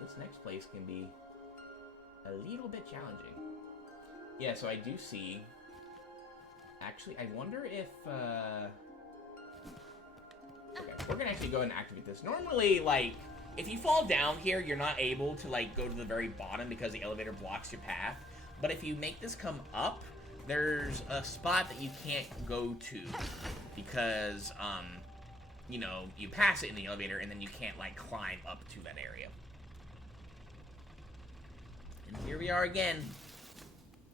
this next place can be a little bit challenging. Yeah, so I do see, actually, I wonder if, okay, we're gonna actually go ahead and activate this. Normally, like, if you fall down here, you're not able to, like, go to the very bottom because the elevator blocks your path. But if you make this come up, there's a spot that you can't go to because, you know, you pass it in the elevator and then you can't, like, climb up to that area. Here we are again.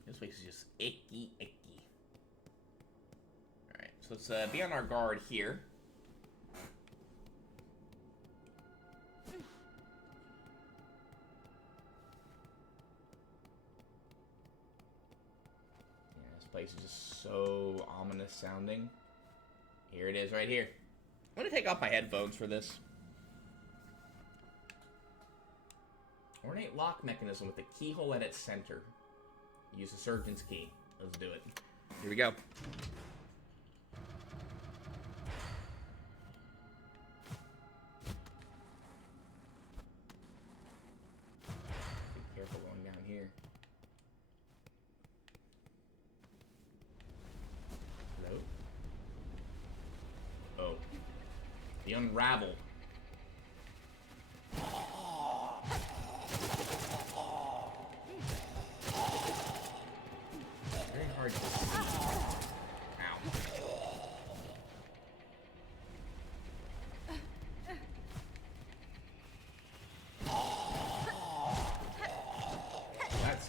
This place is just icky, icky. Alright, so let's be on our guard here. Yeah, this place is just so ominous sounding. Here it is right here. I'm gonna take off my headphones for this. Ornate lock mechanism with the keyhole at its center. Use the surgeon's key. Let's do it. Here we go. Be careful going down here. Hello? Oh. The unravel. Very hard to see. Ow. That's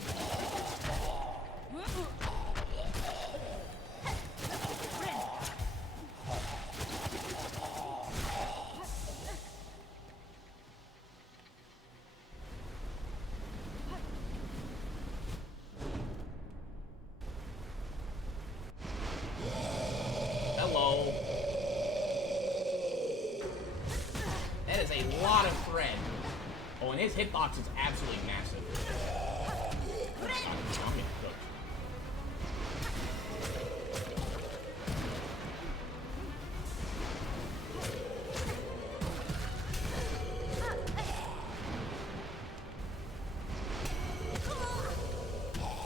hello. That is a lot of thread. Oh, and his hitbox is absolutely massive. I'm getting cooked.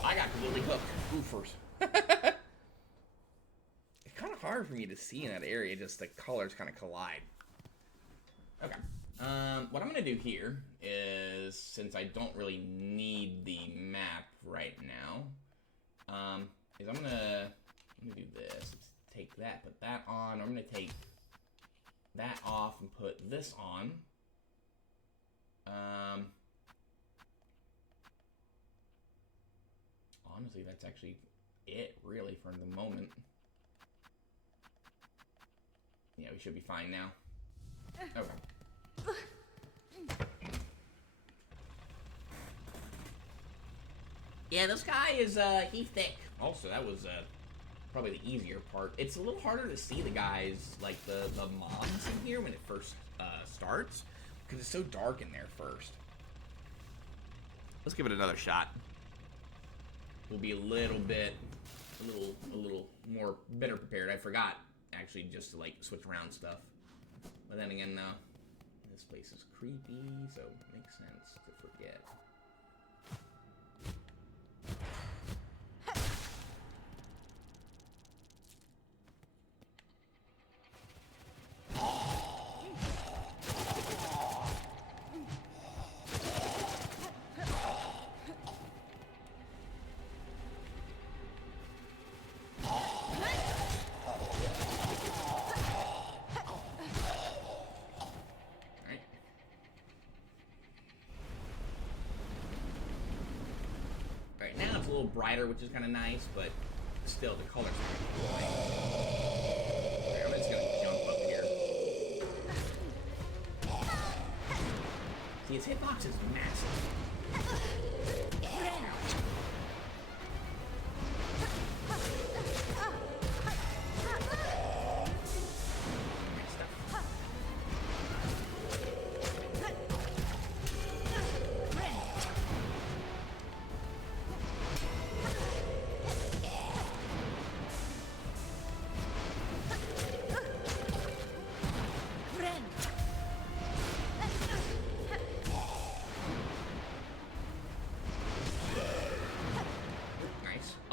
I got completely cooked. Goofers. It's kind of hard for me to see in that area, just the colors kind of collide. Okay. What I'm going to do here is, since I don't really need the map right now, is I'm going to do this. Let's take that, put that on. I'm going to take that off and put this on. Honestly, that's actually it, really, for the moment. Yeah, we should be fine now. Okay. Yeah, this guy is, he's thick. Also, that was, probably the easier part. It's a little harder to see the guys, like, the mobs in here when it first, starts. Because it's so dark in there first. Let's give it another shot. We'll be a little more better prepared. I forgot, actually, just to, like, switch around stuff. But then again, this place is creepy, so it makes sense to forget. Alright, now it's a little brighter, which is kind of nice, but still, the colors are kind of cool. I'm just gonna jump up here. See, its hitbox is massive.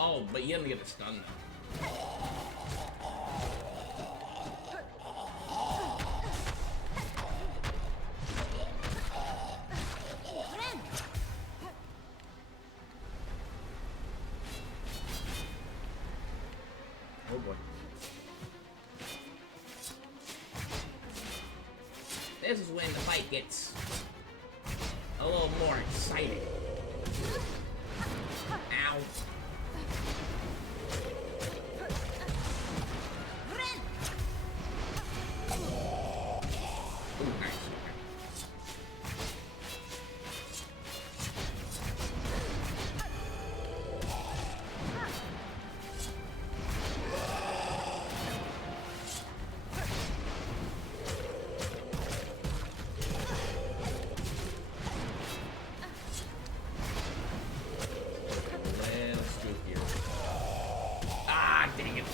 Oh, but you didn't get a stun though. Oh boy. This is when the fight gets a little more exciting.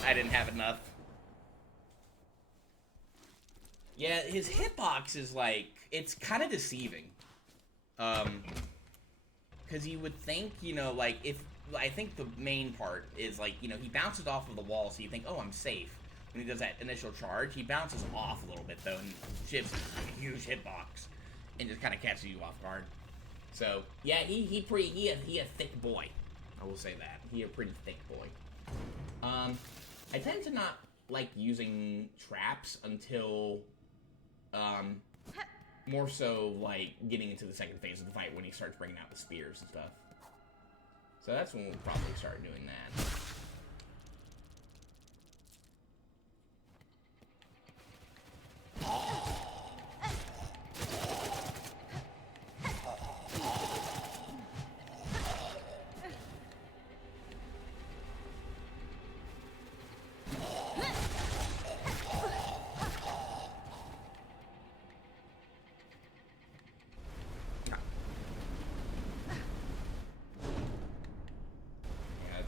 I didn't have enough. Yeah, his hitbox is like, it's kind of deceiving. Because you would think, you know, like, if, I think the main part is, like, you know, he bounces off of the wall, so you think, oh, I'm safe. When he does that initial charge, he bounces off a little bit, though, and shifts a huge hitbox, and just kind of catches you off guard. So, yeah, he a thick boy. I will say that. He a pretty thick boy. I tend to not like using traps until, more so, like, getting into the second phase of the fight when he starts bringing out the spears and stuff. So that's when we'll probably start doing that.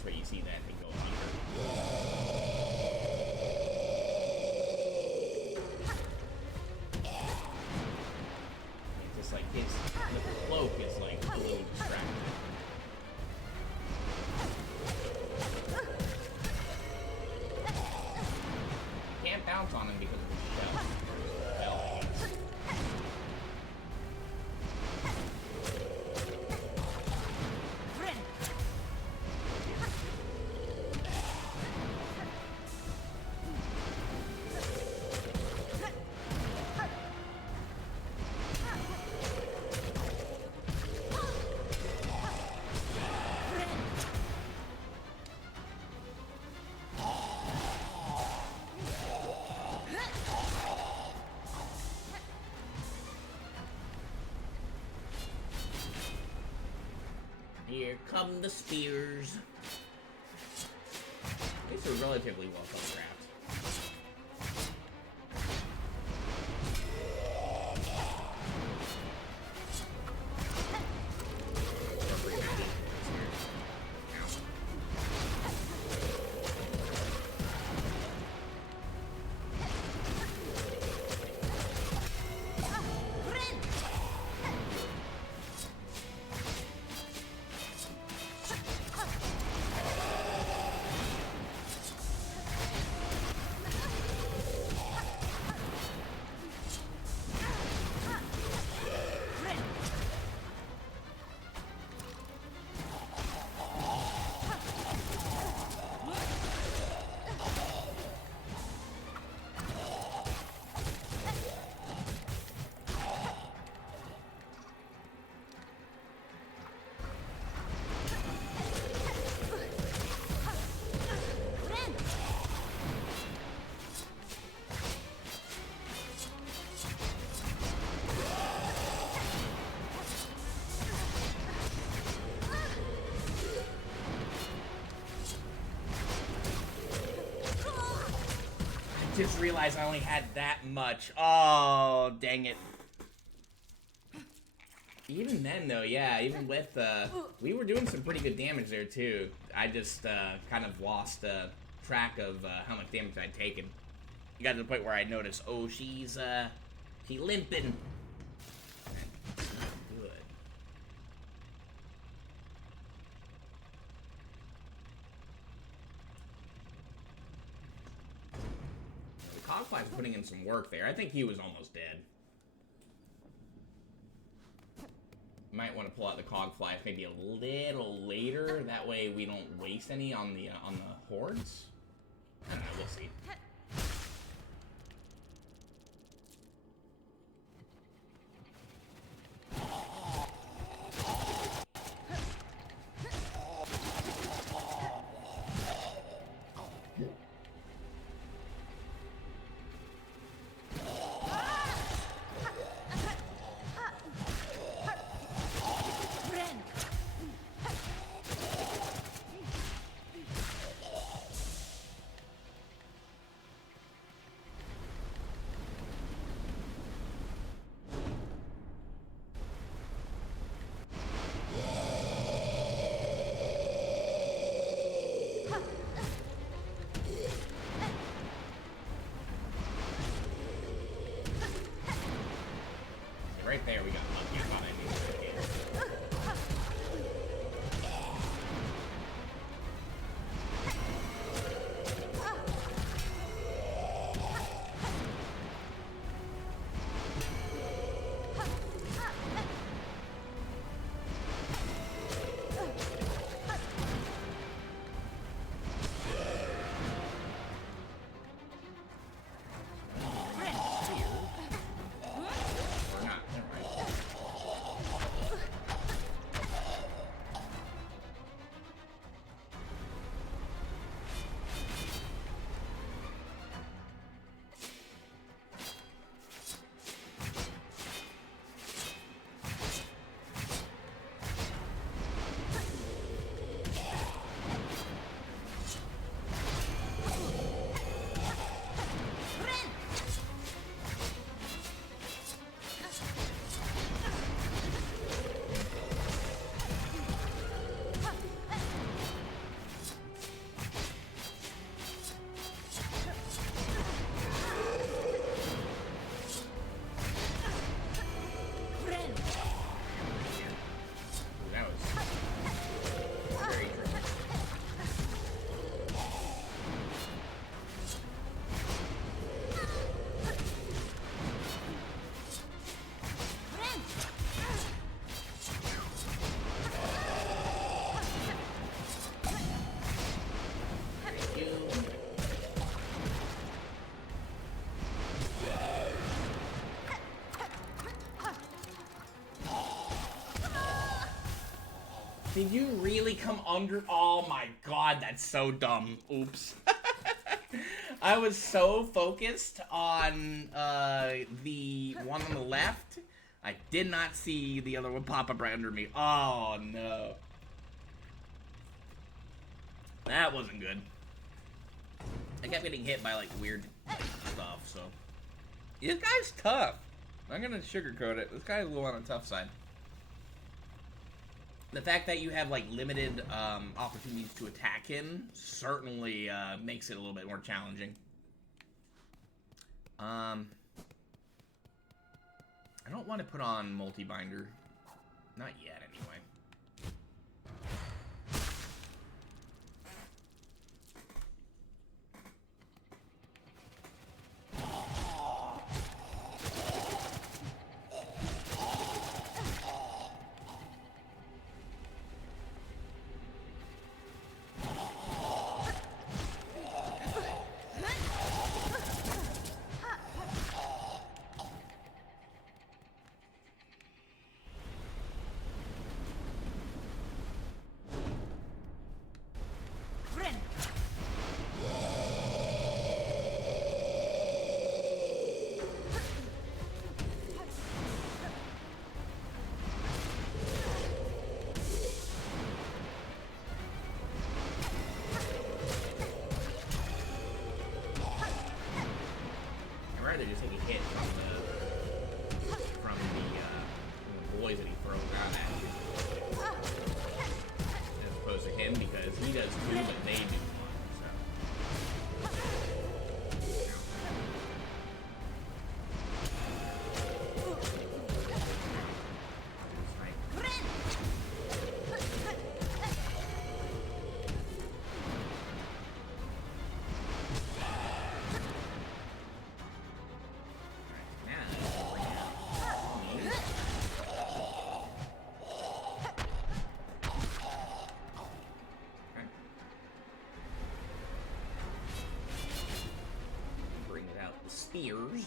Where you see that thing go it's just like the cloak is like a little distracting. You can't bounce on him because of the shell. Here come the spears. These are relatively well photographed. Just realized I only had that much. Oh, dang it. Even then, though, yeah, even with, we were doing some pretty good damage there, too. I just, kind of lost, track of, how much damage I'd taken. It got to the point where I noticed, oh, she's limping. Good. Cogfly's putting in some work there. I think he was almost dead. Might want to pull out the Cogfly maybe a little later. That way we don't waste any on the hordes. I don't know. We'll see. Did you really come under? Oh my god, that's so dumb. Oops. I was so focused on the one on the left, I did not see the other one pop up right under me. Oh no. That wasn't good. I kept getting hit by like weird stuff, so. This guy's tough. I'm gonna sugarcoat it. This guy's a little on the tough side. The fact that you have like limited opportunities to attack him certainly makes it a little bit more challenging. I don't want to put on multi-binder. Not yet, anyway. They just take a hit from the boys that he throws out at you, as opposed to him, because he does too, but they do one. So. Spears.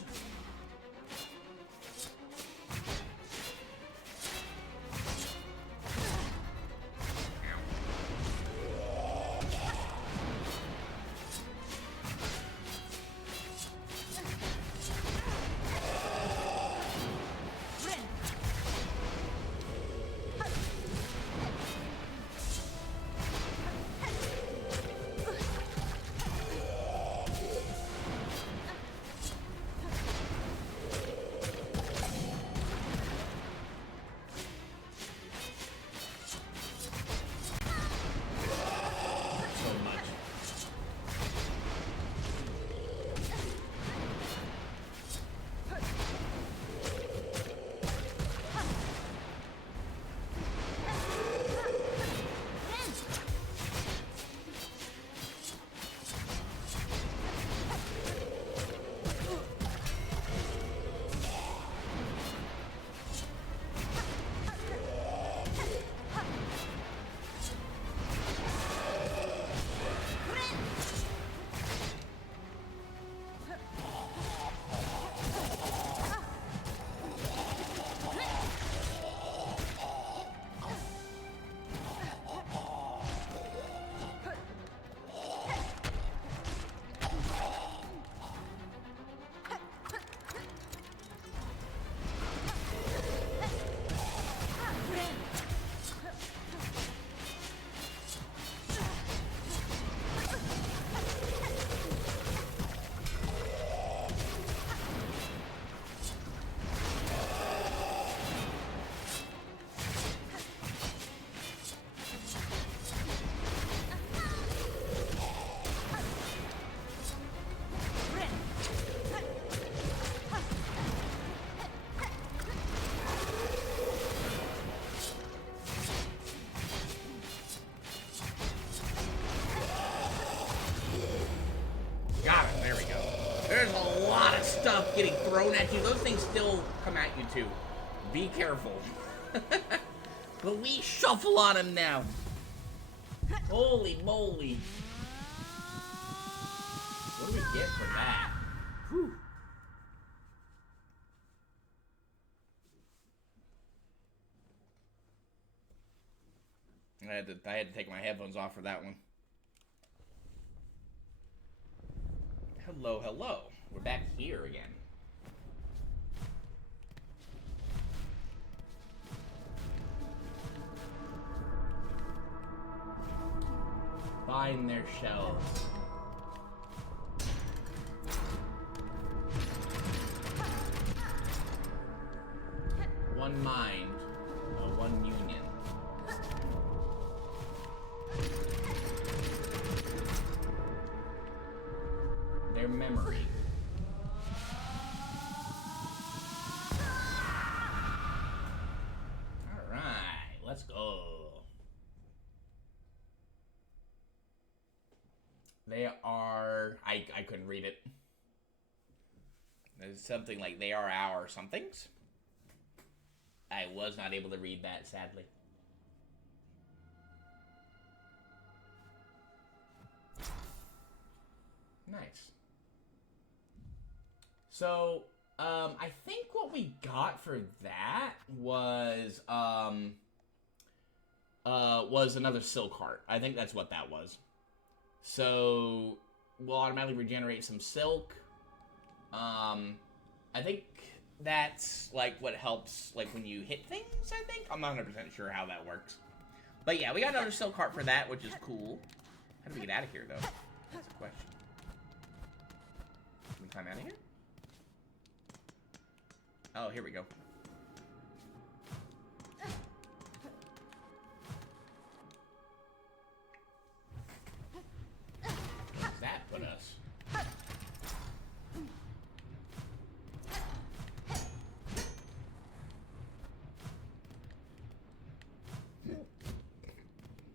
Stuff getting thrown at you. Those things still come at you too. Be careful. But we shuffle on him now. Holy moly. What do we get for that? Whew. I had to take my headphones off for that one. Hello, hello. We're back here again. Find their shells. One mind, one union. Their memory. Alright, let's go. They are... I couldn't read it. There's something like they are our somethings. I was not able to read that, sadly. Nice. So, I think what we got for that was another silk heart. I think that's what that was. So, we'll automatically regenerate some silk. I think that's, like, what helps, like, when you hit things, I think? I'm not 100% sure how that works. But yeah, we got another silk heart for that, which is cool. How do we get out of here, though? That's the question. Can we climb out of here? Oh, here we go. Where does that put us?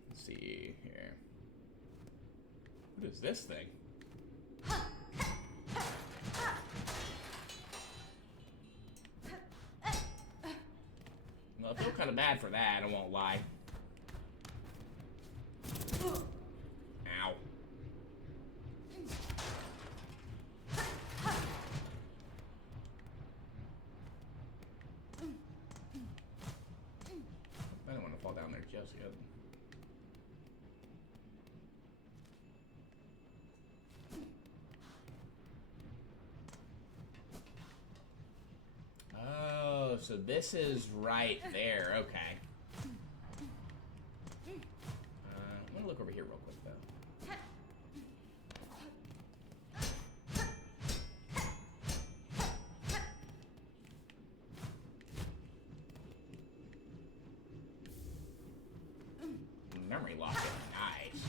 Let's see here. What is this thing? Well, I feel kind of bad for that, I won't lie. Ow. I don't want to fall down there just yet. Oh, so this is right there. Okay. I'm gonna look over here real quick, though. Memory lock it. Nice.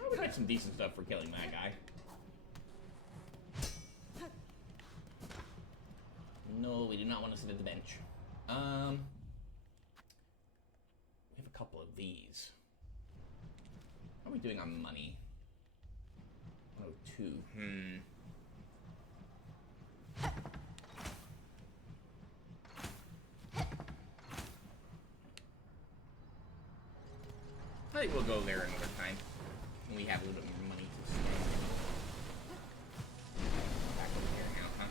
Oh, we got some decent stuff for killing that guy. No, we do not want to sit at the bench. We have a couple of these. How are we doing on money? 102. I think we'll go there another time when we have a little bit more money to spend. Back over here now, huh?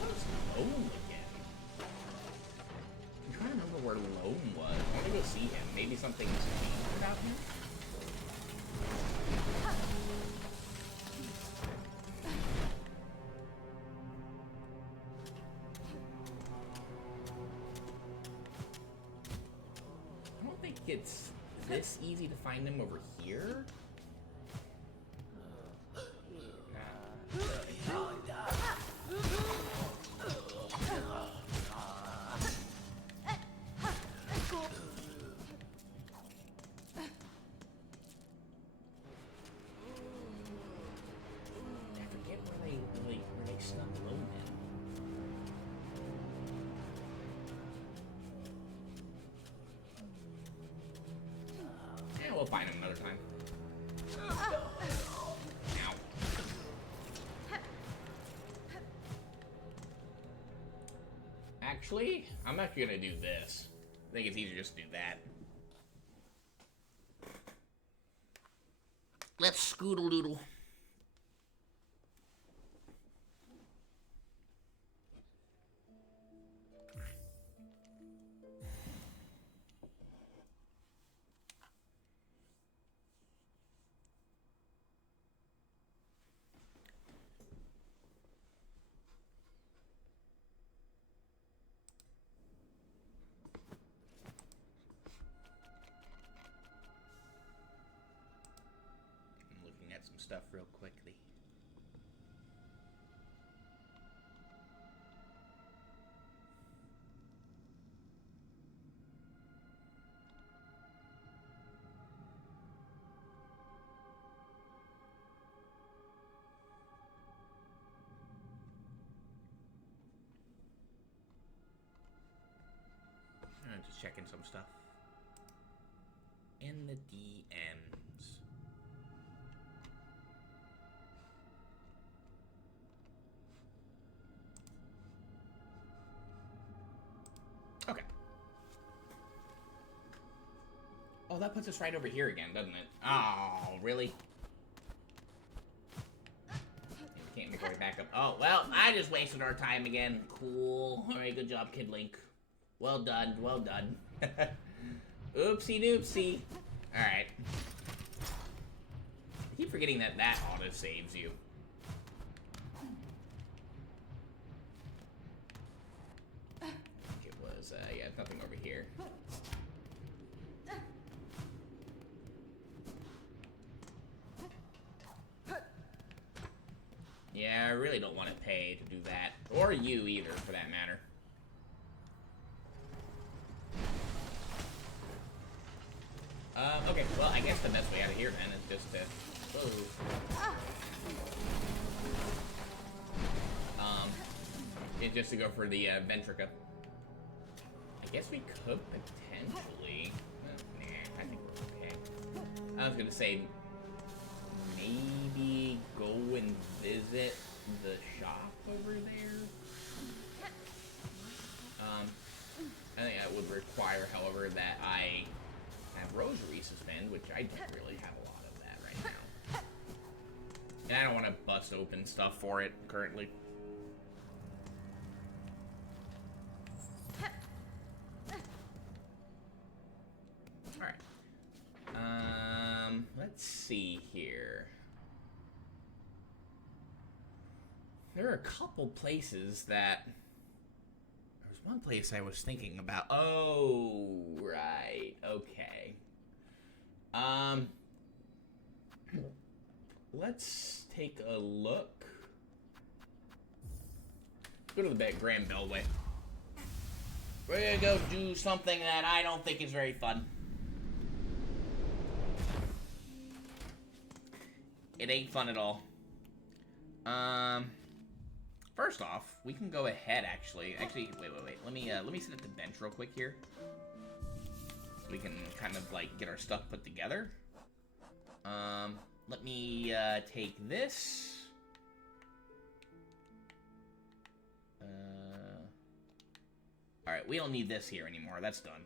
What is Loam again? I'm trying to remember where Loam was. I want to go see him. Maybe something's changed about him? I don't think it's this easy to find him over here. We'll find him another time. Ow. Actually, I'm actually gonna do this. I think it's easier just to do that. Let's scoodle-doodle. stuff real quickly. Just checking some stuff. In the DMs. Okay. Oh, that puts us right over here again, doesn't it? Oh, really? Can't make our way back up. Oh, well, I just wasted our time again. Cool. Alright, good job, Kid Link. Well done, well done. Oopsie doopsie. Alright. I keep forgetting that that auto saves you. I think it was, yeah, nothing over here. Yeah, I really don't want to pay to do that. Or you either, for that matter. Okay, well, I guess the best way out of here, then, is just to... Whoa. Is just to go for the, Ventrica. I guess we could potentially... Nah, I think we're okay. I was gonna say... Maybe go and visit the shop over there? I think that would require, however, that I... have rosary suspend, which I don't really have a lot of that right now. And I don't want to bust open stuff for it currently. Alright. Let's see here. There are a couple places that... There's one place I was thinking about. Oh, right. Okay. Let's take a look. Go to the Grand Beltway. We're gonna go do something that I don't think is very fun. It ain't fun at all. First off, we can go ahead, actually. Wait. Let me set up the bench real quick here. So we can kind of, like, get our stuff put together. Let me, take this. Alright, we don't need this here anymore. That's done.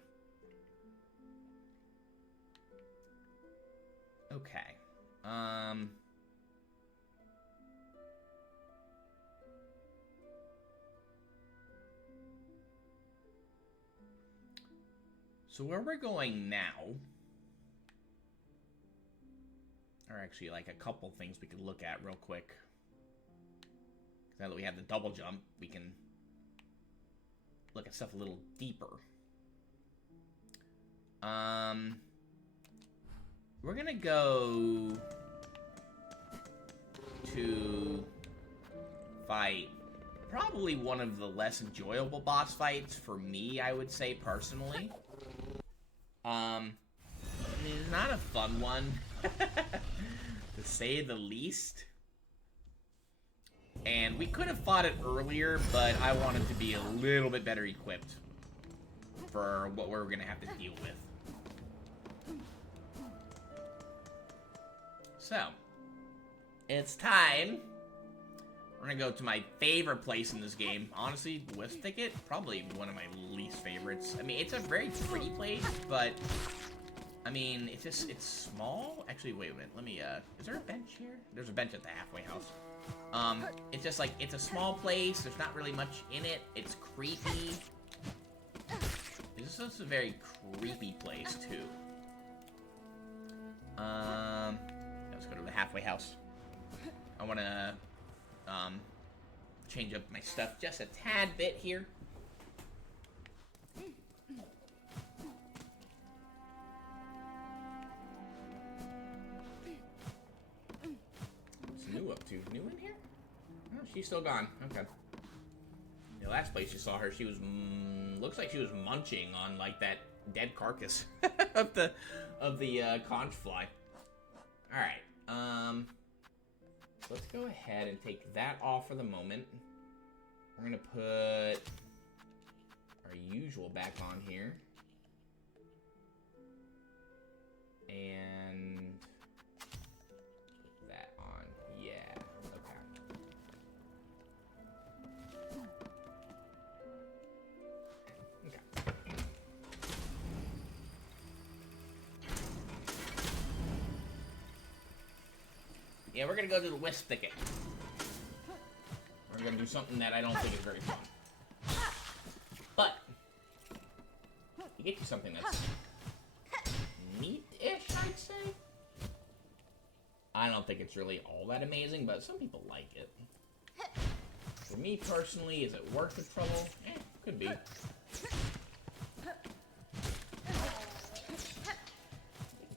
Okay. So where we're going now are actually like a couple things we could look at real quick. Now that we have the double jump, we can look at stuff a little deeper. We're gonna go to fight probably one of the less enjoyable boss fights for me, I would say, personally. It's not a fun one, to say the least. And we could have fought it earlier, but I wanted to be a little bit better equipped for what we're gonna have to deal with. So, it's time. We're gonna go to my favorite place in this game. Honestly, Wisp Thicket, probably one of my least favorites. I mean, it's a very pretty place, but I mean, it's small. Actually, wait a minute. Let me, is there a bench here? There's a bench at the halfway house. It's just like, it's a small place. There's not really much in it. It's creepy. This is a very creepy place, too. Let's go to the halfway house. I want to, change up my stuff just a tad bit here. to? New in here? Oh, she's still gone. Okay. The last place you saw her, she was looks like she was munching on like that dead carcass of the conch fly. All right. Let's go ahead and take that off for the moment. We're gonna put our usual back on here, and put that on. Yeah. Yeah, we're gonna go to the wisp thicket. We're gonna do something that I don't think is very fun. But, you get you something that's neat-ish, I'd say. I don't think it's really all that amazing, but some people like it. For me personally, is it worth the trouble? Could be.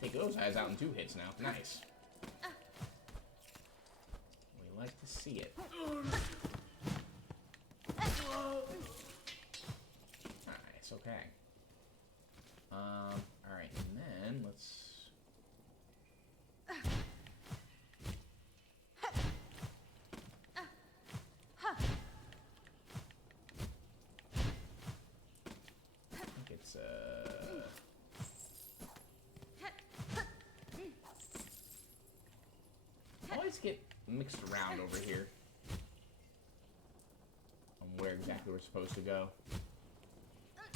Take those guys out in 2 hits now. Nice. We like to see it. Nice, okay. Alright, and then let's... I think it's, I always get mixed around over here on where exactly we're supposed to go. I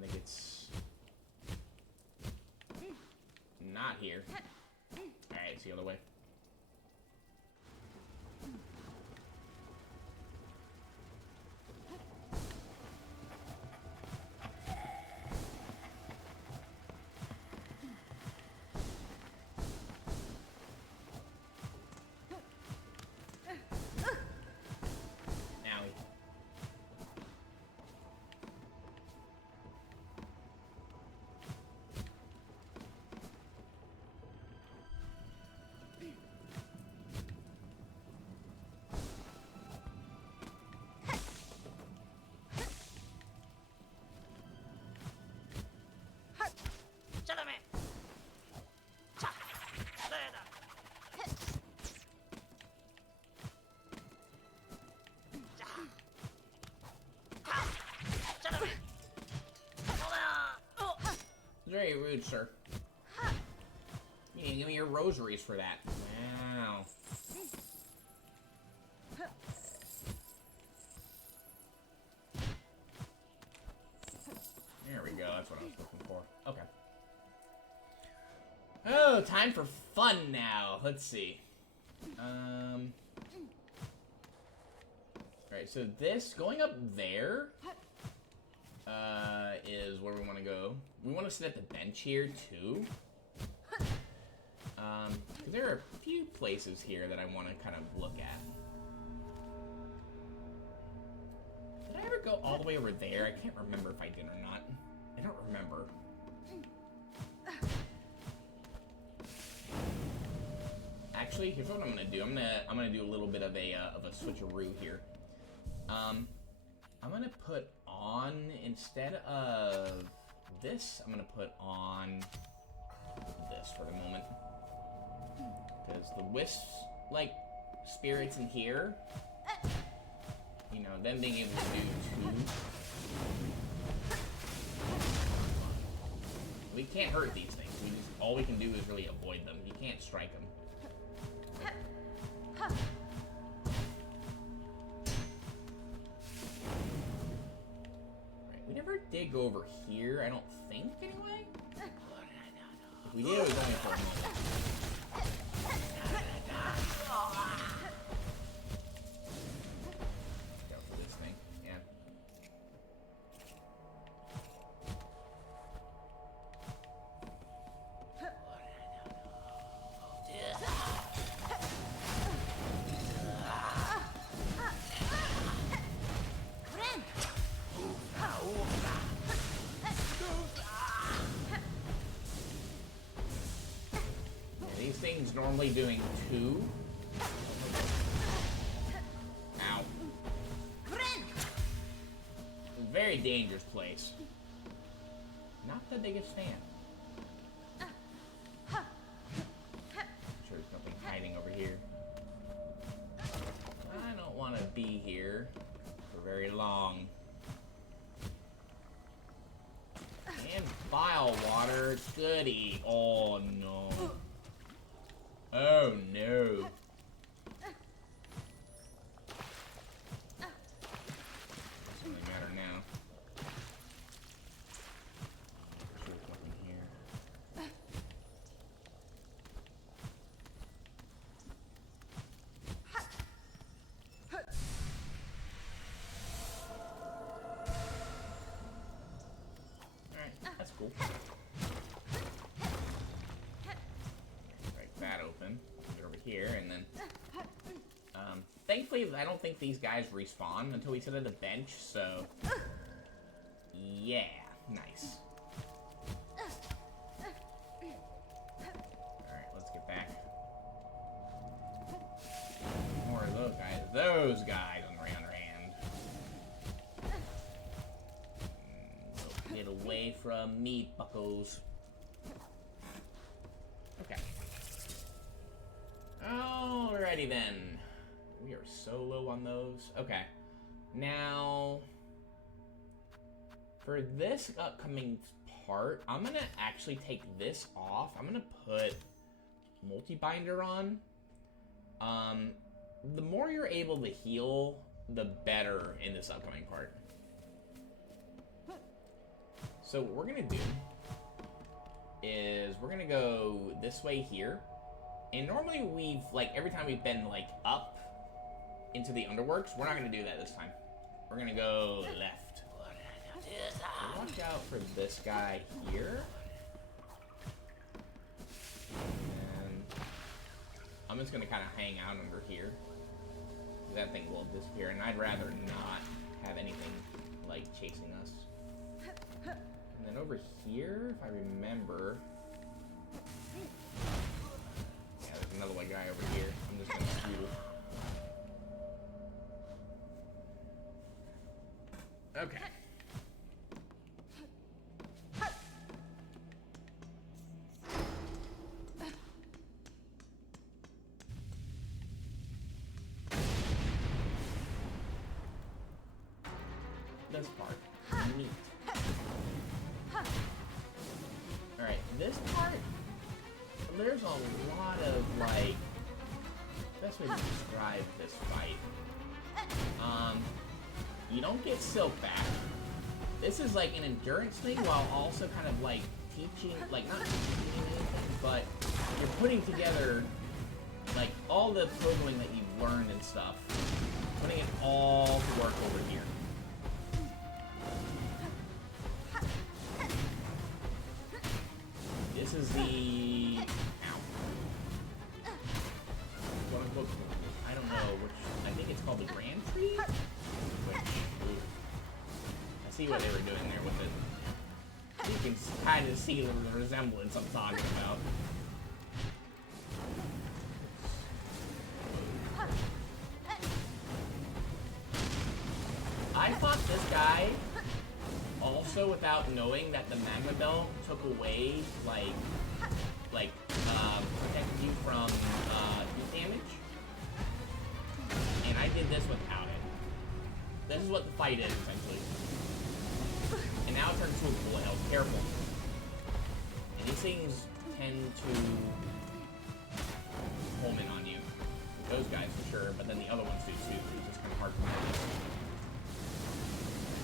think it's not here. Alright, it's the other way. Very rude, sir. You didn't give me your rosaries for that. Wow. There we go. That's what I was looking for. Okay. Oh, time for fun now. Let's see. Alright, so this, going up there, is where we want to go. We want to sit at the bench here, too. Because there are a few places here that I want to kind of look at. Did I ever go all the way over there? I can't remember if I did or not. I don't remember. Actually, here's what I'm gonna do. I'm gonna do a little bit of a switcheroo here. I'm gonna put on, instead of this, I'm gonna put on this for the moment. Because the wisps, like, spirits in here, you know, them being able to do 2. We can't hurt these things. All we can do is really avoid them. You can't strike them. Right, we never did go over here, I don't think, anyway? If we did, it was only for a moment. Go for this thing, yeah. is normally doing 2. Ow. Very dangerous place. Not the biggest fan. Sure, there's nothing hiding over here. I don't want to be here for very long. And Bilewater, goody. Oh no. Oh no. Doesn't really matter now. Sure there's nothing here. Alright, that's cool. Break that open. Get over here, and then... thankfully, I don't think these guys respawn until we sit at the bench, so... Yeah, nice. Alright, let's get back. More of those guys. Those guys on the other hand. Get away from me, buckos. Okay. Alrighty then. We are so low on those. Okay. Now, for this upcoming part, I'm gonna actually take this off. I'm gonna put multi-binder on. The more you're able to heal, the better in this upcoming part. So what we're gonna do is we're gonna go this way here. And normally we've, like, every time we've been, like, up into the underworks, we're not gonna do that this time. We're gonna go left. So watch out for this guy here. And I'm just gonna kind of hang out under here. That thing will disappear, and I'd rather not have anything, like, chasing us. And then over here, if I remember... Yeah, there's another white guy over here. I'm just gonna shoot. Okay. This part. Neat. Alright, this part, there's a lot of, like, best way to describe this fight. You don't get Silk back. This is like an endurance thing while also kind of like teaching, like not teaching anything, but you're putting together like all the programming that you've learned and stuff, putting it all to work over here. This is the quote unquote, I don't know which, I think it's called the Grand Tree? Which, I see what they were doing there with it. You can kind of see the resemblance I'm talking about. I fought this guy also without knowing that the Magma Bell took away, protected you from heat damage. And I did this without it. This is what the fight is, essentially. And now it turns to a bullet hell. Careful. And these things tend to home in on you. Those guys for sure, but then the other ones do too. It's just kind of hard to manage.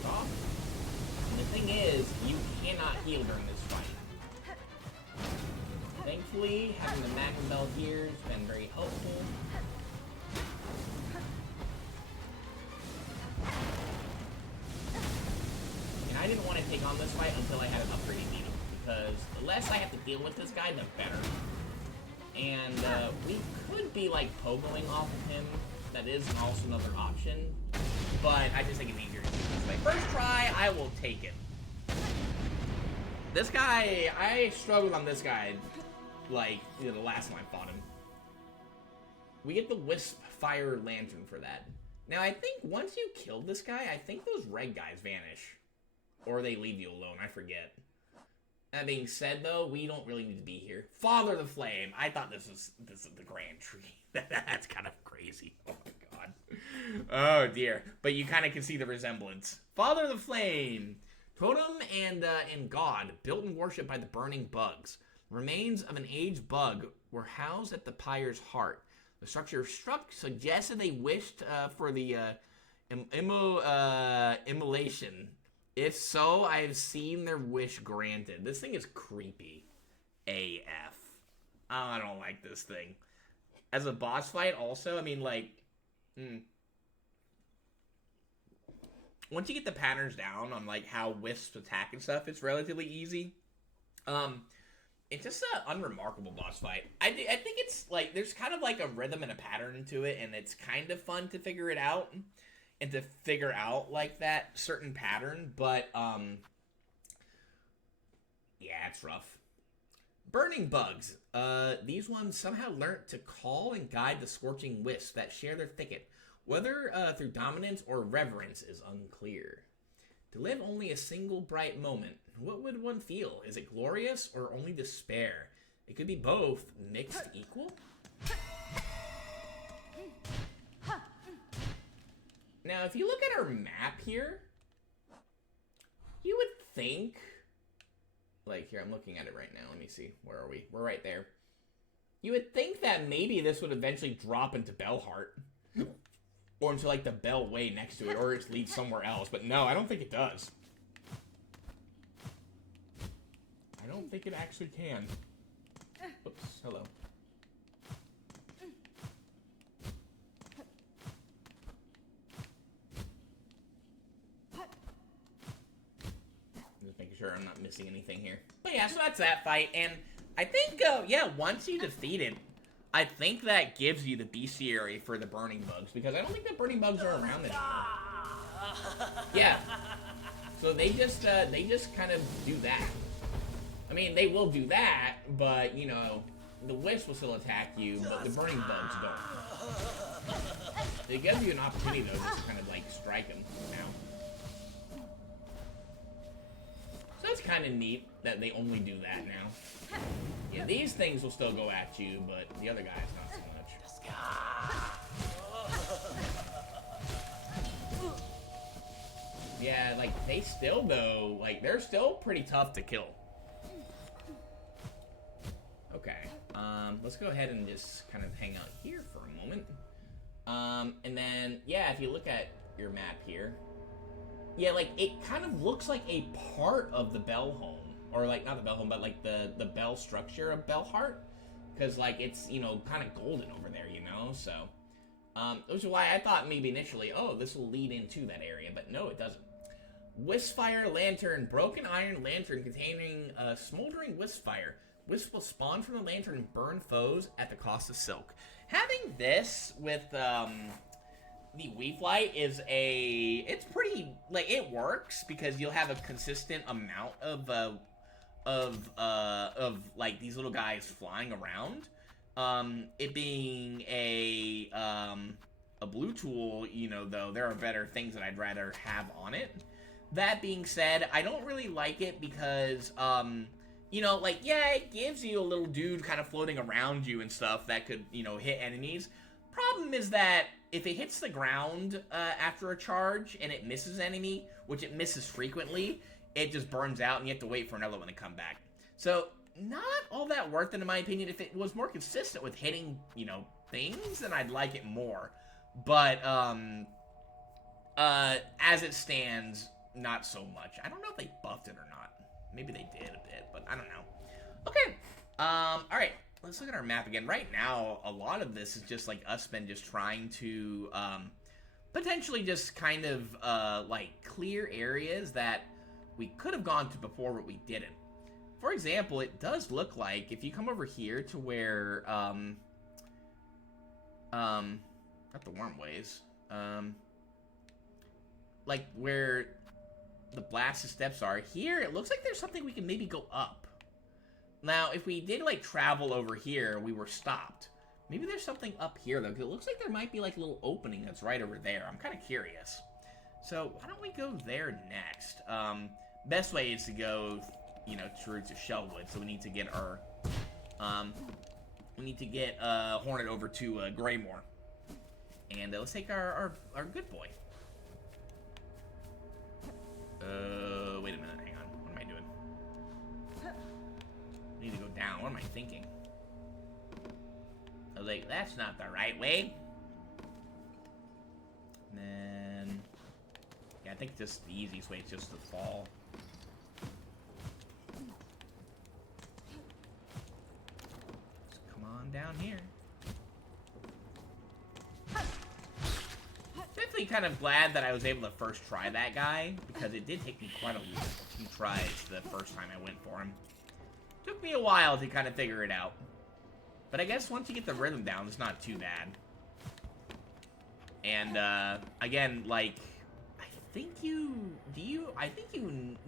Stop. And the thing is, you cannot heal during this fight. Thankfully, having the Magma Bell here has been very helpful. I didn't want to take on this fight until I had an upgraded needle, because the less I have to deal with this guy, the better. And we could be like pogoing off of him. That is also another option, but I just think it's easier to do this way. First try, I will take it. This guy, I struggled on this guy, like, the last time I fought him. We get the Wisp Fire Lantern for that. Now, I think once you kill this guy, I think those red guys vanish. Or they leave you alone, I forget. That being said, though, we don't really need to be here. Father the Flame. I thought this is the Grand Tree. That's kind of crazy. Oh my god. Oh dear. But you kind of can see the resemblance. Father the Flame. Totem and god, built and worshipped by the burning bugs. Remains of an aged bug were housed at the pyre's heart. The structure suggested they wished for the immolation. If so, I have seen their wish granted. This thing is creepy. AF. I don't like this thing. As a boss fight, also, I mean, like... Once you get the patterns down on, like, how wisps attack and stuff, it's relatively easy. It's just an unremarkable boss fight. I think it's, like, there's kind of, like, a rhythm and a pattern to it, and it's kind of fun to figure it out. And to figure out, like, that certain pattern, but, yeah, it's rough. Burning bugs. These ones somehow learnt to call and guide the scorching wisps that share their thicket. Whether through dominance or reverence is unclear. To live only a single bright moment, what would one feel? Is it glorious or only despair? It could be both, mixed equal? Now, if you look at our map here, you would think... Like, here, I'm looking at it right now. Let me see. Where are we? We're right there. You would think that maybe this would eventually drop into Bellheart. Or into, like, the Bell Way next to it. Or it leads somewhere else. But no, I don't think it does. I don't think it actually can. Oops. Hello. Sure I'm not missing anything here. But yeah, so that's that fight, and I think, yeah, once you defeat it, I think that gives you the bestiary for the burning bugs, because I don't think the burning bugs are around anymore. Yeah. So they just kind of do that. I mean, they will do that, but, you know, the wisp will still attack you, but the burning bugs don't. It gives you an opportunity, though, just to kind of, like, strike them now. So it's kind of neat that they only do that now. Yeah, these things will still go at you, but the other guys not so much. Yeah, like, they still, though, like, they're still pretty tough to kill. Okay, let's go ahead and just kind of hang out here for a moment. And then, yeah, if you look at your map here, yeah, like, it kind of looks like a part of the Bell home. Or, like, not the Bell home, but, like, the Bell structure of Bellheart. Because, like, it's, you know, kind of golden over there, you know? So, which is why I thought maybe initially, oh, this will lead into that area. But no, it doesn't. Wisp-fire lantern. Broken iron lantern containing smoldering wisp-fire. Wisp will spawn from the lantern and burn foes at the cost of silk. Having this with, the weave light is it's pretty, like, it works because you'll have a consistent amount of like these little guys flying around. It being a blue tool, you know, though, there are better things that I'd rather have on it. That being said, I don't really like it because, you know, like, yeah, it gives you a little dude kind of floating around you and stuff that could, you know, hit enemies. Problem is that if it hits the ground after a charge and it misses enemy, which it misses frequently, it just burns out and you have to wait for another one to come back. So, not all that worth it in my opinion. If it was more consistent with hitting, you know, things, then I'd like it more. But, as it stands, not so much. I don't know if they buffed it or not. Maybe they did a bit, but I don't know. Okay, alright. Let's look at our map again. Right now, a lot of this is just like us been just trying to potentially just kind of like clear areas that we could have gone to before, but we didn't. For example, it does look like if you come over here to where not the wormways, like where the blasted steps are here, it looks like there's something we can maybe go up. Now, if we did, like, travel over here, we were stopped. Maybe there's something up here, though, because it looks like there might be, like, a little opening that's right over there. I'm kind of curious. So, why don't we go there next? Best way is to go, you know, through to Shellwood, so we need to get our, Hornet over to, Greymore. And, let's take our good boy. Wait a minute, hang on. What am I doing? I need to go down. What am I thinking? I was like, that's not the right way. And then... yeah, I think just the easiest way is just to fall. Just come on down here. Definitely kind of glad that I was able to first try that guy, because it did take me quite a few tries the first time I went for him. Took me a while to kind of figure it out. But I guess once you get the rhythm down, it's not too bad. And, again, like,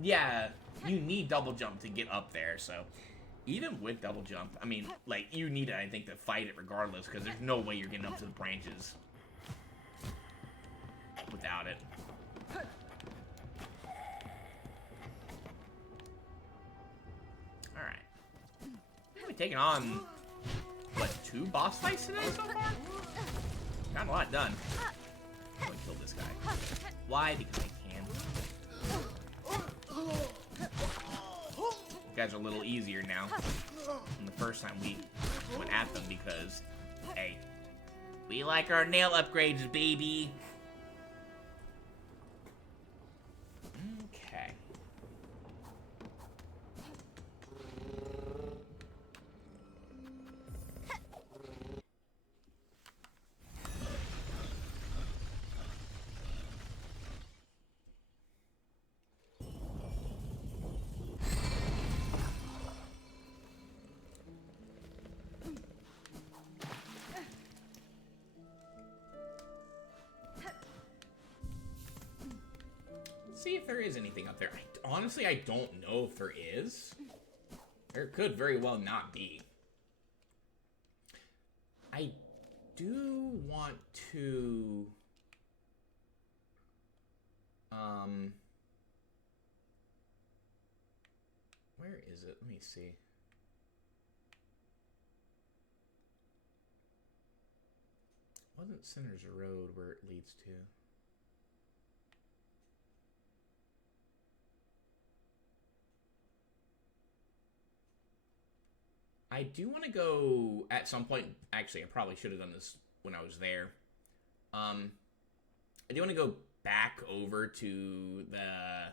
yeah, you need double jump to get up there, so even with double jump, I mean, like, you need it, I think, to fight it regardless, because there's no way you're getting up to the branches without it. Alright. We've taken on, what, 2 boss fights today so far? Got a lot done. I'm gonna kill this guy. Why? Because I can. You guys are a little easier now than the first time we went at them because, hey, we like our nail upgrades, baby. Okay. See if there is anything up there. Honestly, I don't know if there is. There could very well not be. I do want to... where is it? Let me see. Wasn't Sinner's Road where it leads to? I do want to go at some point. Actually, I probably should have done this when I was there. I do want to go back over to the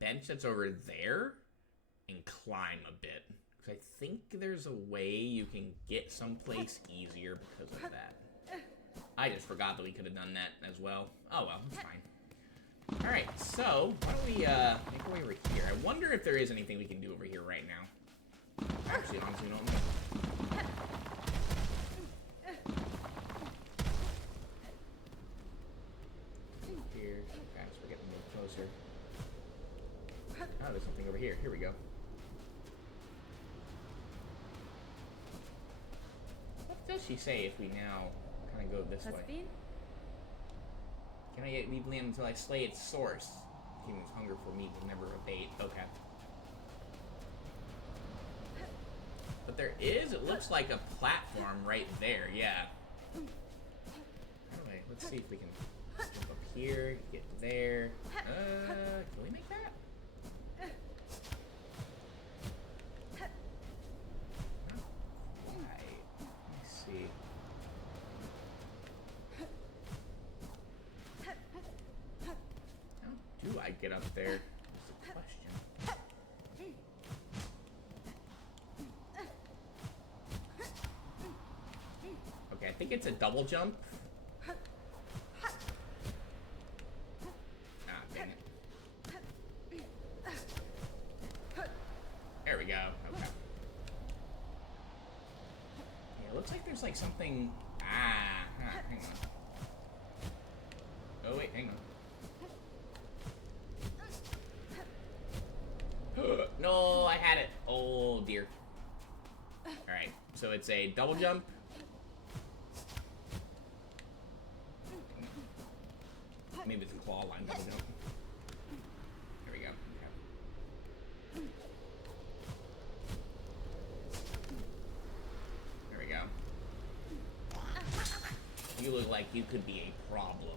bench that's over there and climb a bit. Because I think there's a way you can get someplace easier because of that. I just forgot that we could have done that as well. Oh well, it's fine. Alright, so why don't we make our way over here. I wonder if there is anything we can do over here right now. Actually, honestly, don't know. Here, guys, we're getting a little closer. Oh, there's something over here. Here we go. What does she say if we now kind of go this way? Can I leave land until I slay its source? Human's hunger for meat will never abate. Okay. But there is, it looks like a platform right there, yeah. Anyway, let's see if we can step up here, get there. Can we make that? Not quite. Let me see. How do I get up there? That's the question. I think it's a double jump. Ah, dang it. There we go. Okay. Yeah, it looks like there's like something. Hang on. Oh wait, hang on. No, I had it. Oh dear. All right, so it's a double jump. Maybe it's a claw line double jump. There we go. Okay. There we go. You look like you could be a problem.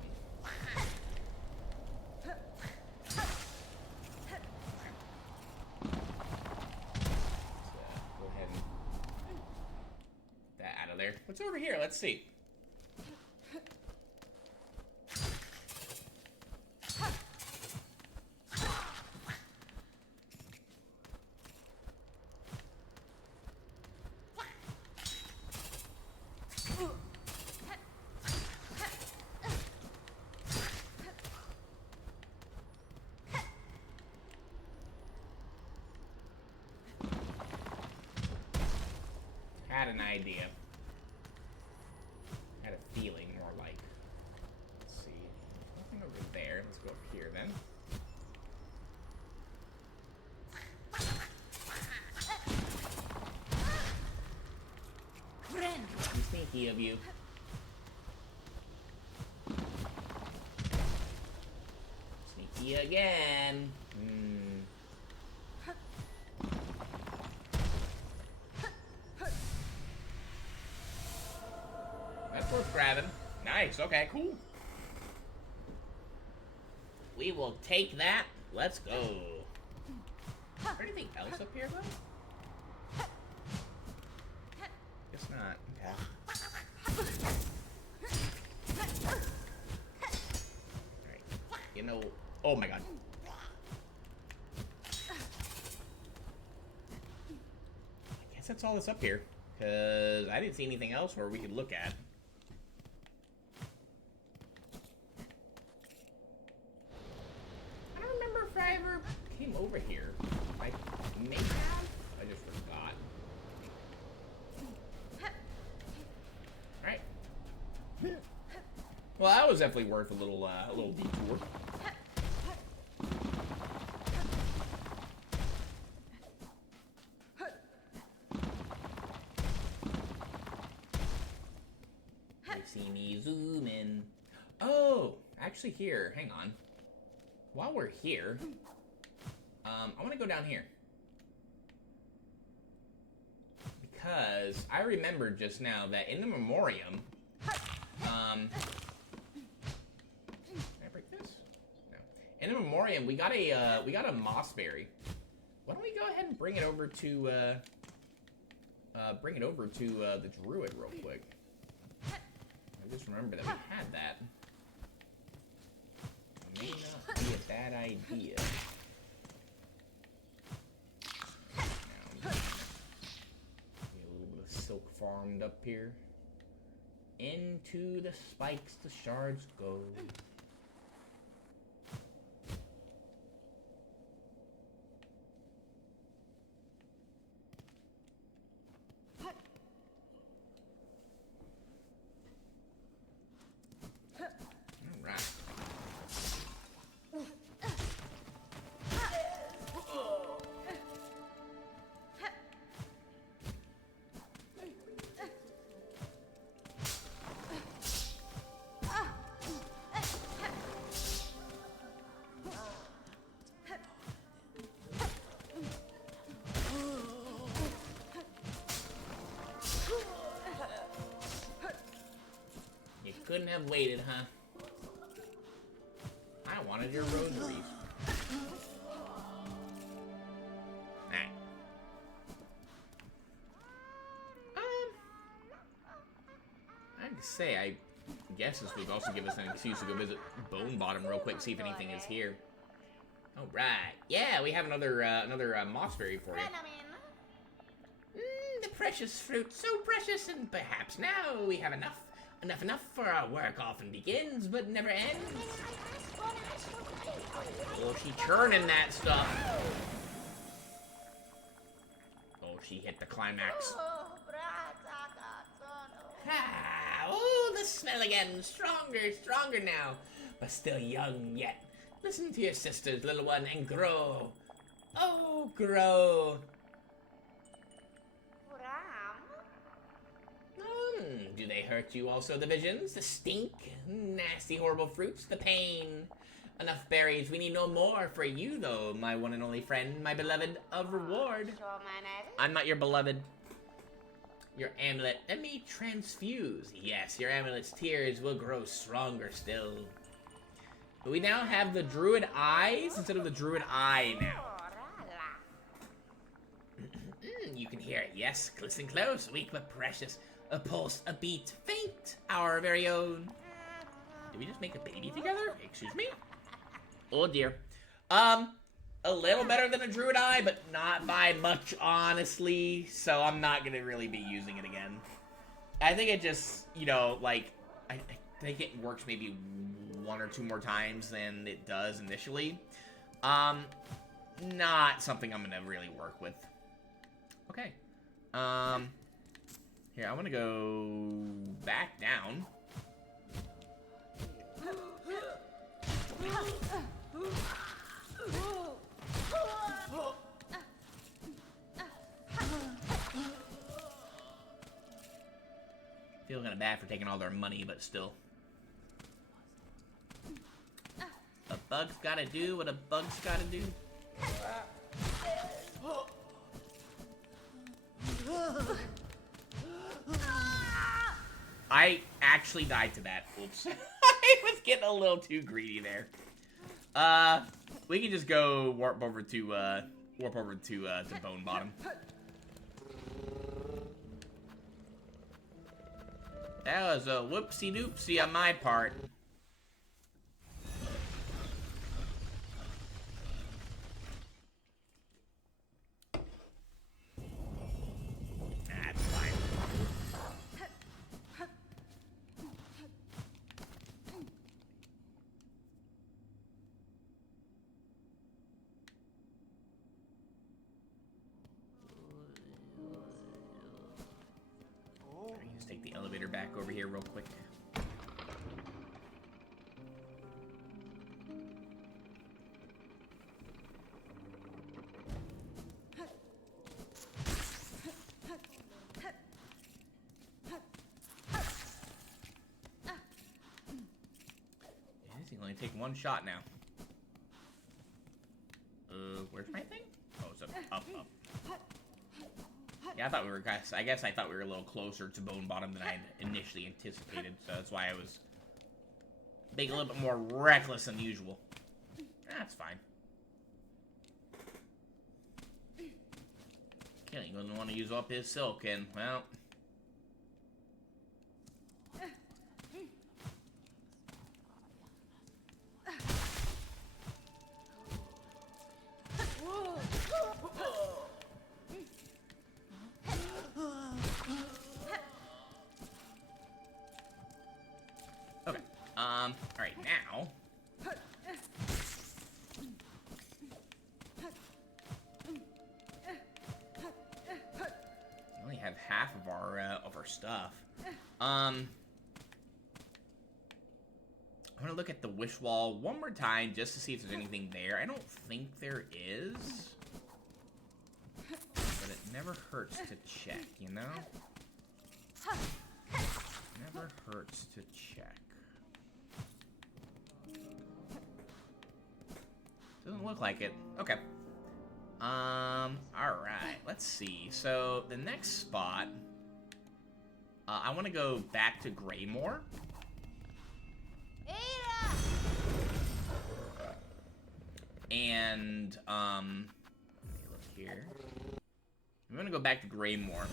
What's over here? Let's see. Had an idea. Feeling more like. Let's see. Nothing over there. Let's go up here then. Friend. Sneaky of you. Sneaky again. That's worth grabbing. Nice, okay, cool. We will take that. Let's go. Is there anything else up here, though? Guess not. Okay. Alright. You know... Oh my god. I guess that's all that's up here. Because I didn't see anything else where we could look at. If I ever came over here, I may have. I just forgot. Alright. Well, that was definitely worth a little detour. You see me zoom in. Oh, actually here, hang on. While we're here, I want to go down here. Because I remembered just now that in the memoriam, can I break this? No. In the memoriam, we got a moss berry. Why don't we go ahead and bring it over to the druid real quick? I just remember that we had that. May not be a bad idea. Now, get a little bit of silk farmed up here. Into the spikes the shards go. Couldn't have waited, huh? I wanted your rosaries. Alright. I have to say, I guess this would also give us an excuse to go visit Bone Bottom real quick, see if anything is here. Alright. Yeah, we have another mossberry for you. The precious fruit, so precious, and perhaps now we have enough for our work often begins, but never ends. Oh, she churning that stuff. Oh, she hit the climax. Ah, oh, the smell again. Stronger now, but still young yet. Listen to your sisters, little one, and grow. Oh, grow. Do they hurt you also, the visions? The stink? Nasty, horrible fruits? The pain? Enough berries. We need no more for you, though, my one and only friend, my beloved of reward. I'm not your beloved. Your amulet. Let me transfuse. Yes, your amulet's tears will grow stronger still. But we now have the druid eyes instead of the druid eye now. You can hear it, yes. Listen close, weak but precious. A pulse, a beat, faint. Our very own. Did we just make a baby together? Excuse me? Oh dear. A little better than a druid eye, but not by much, honestly. So I'm not gonna really be using it again. I think it just, you know, like, I think it works maybe 1 or 2 more times than it does initially. Not something I'm gonna really work with. Okay. Here, I want to go back down. Feel kind of bad for taking all their money, but still. A bug's gotta do what a bug's gotta do. I actually died to that. Oops. I was getting a little too greedy there. We can just go warp over to Bone Bottom. That was a whoopsie doopsie on my part. That's fine. Let me just take the elevator back over here real quick. Only take 1 shot now. Where's my thing? Oh, it's up. Yeah, I guess I thought we were a little closer to Bone Bottom than I had initially anticipated, so that's why I was being a little bit more reckless than usual. That's fine. Killing doesn't want to use up his silk, and, well... Okay, alright, now... We only have half of our stuff. I'm gonna look at the wish wall one more time just to see if there's anything there. I don't think there is. But it never hurts to check, you know? Never hurts to check. Doesn't look like it. Okay. Alright, let's see. So, the next spot, I want to go back to Greymore. And, let me look here. I'm gonna go back to Greymore.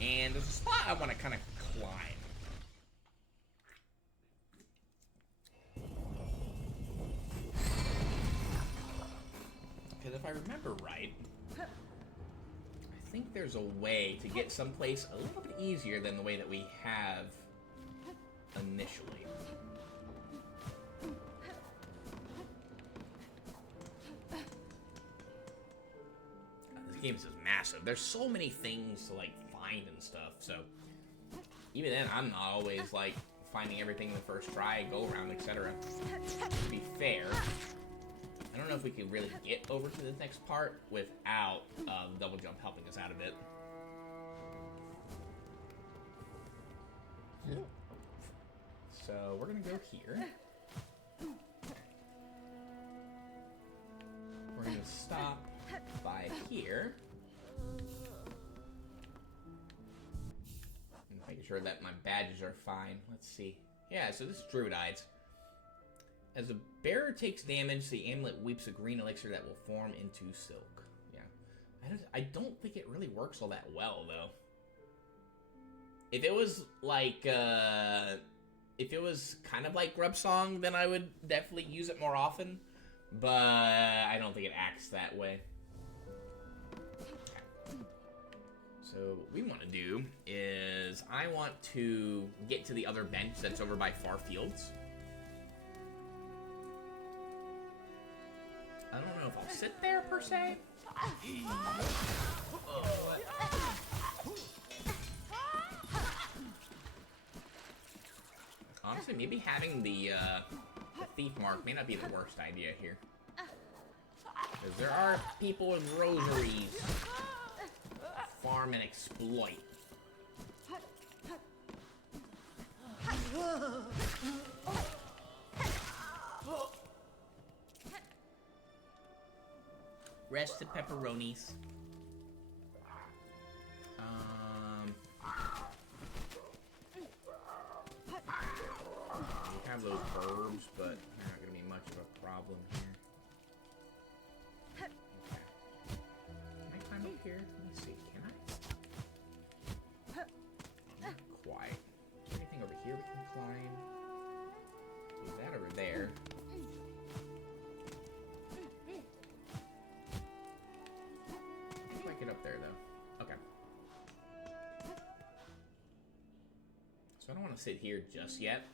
And there's a spot I want to kind of climb. Because if I remember right, I think there's a way to get someplace a little bit easier than the way that we have initially. This game is massive. There's so many things to, like, find and stuff, so even then, I'm not always, like, finding everything in the first try, go around, etc. To be fair, I don't know if we could really get over to the next part without the double jump helping us out a bit. So we're gonna go here. We're gonna stop by here. And making sure that my badges are fine. Let's see. Yeah, so this is Druidides. As a bearer takes damage, the amulet weeps a green elixir that will form into silk. Yeah. I don't think it really works all that well, though. If it was like, if it was kind of like Grubsong, then I would definitely use it more often. But I don't think it acts that way. So what we want to do is I want to get to the other bench that's over by Far Fields. I don't know if I'll sit there per se. Honestly, maybe having the thief mark may not be the worst idea here. Because there are people with rosaries. Farm and exploit. Rested pepperonis. We have those herbs, but they're not going to be much of a problem here. Okay. Can I climb up here? Let me see. Can I? Not quite. Anything over here we can climb? Is that over there? Get up there though. Okay. So I don't want to sit here just yet.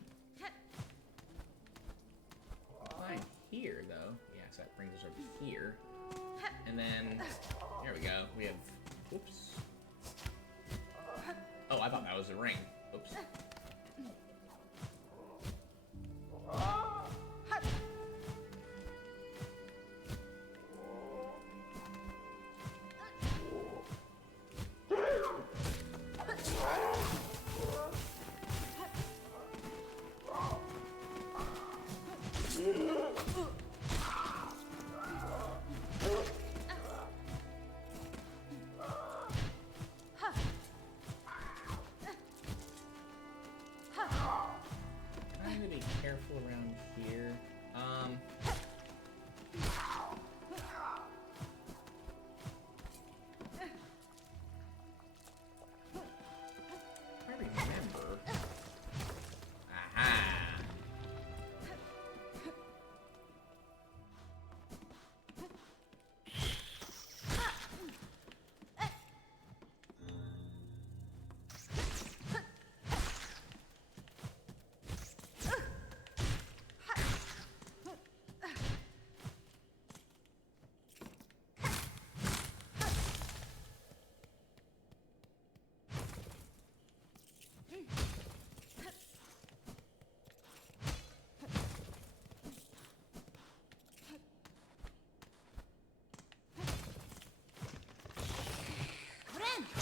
Climb here though. Yeah, so that brings us over here. And then there we go. We have. Oops. Oh, I thought that was a ring. Oops. Around here. I remember. Aha.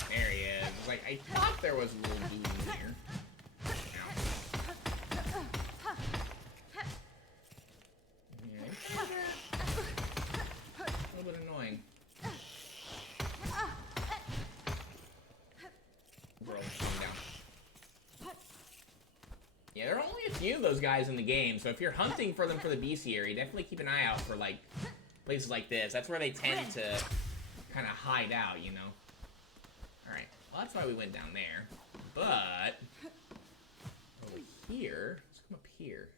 There he is. Like, I thought there was a little dude in here. Yeah. A little bit annoying. Bro, calm down. Yeah, there are only a few of those guys in the game, so if you're hunting for them for the BC area, definitely keep an eye out for, like, places like this. That's where they tend to kind of hide out, you know? Alright, well that's why we went down there. But over here, let's come up here.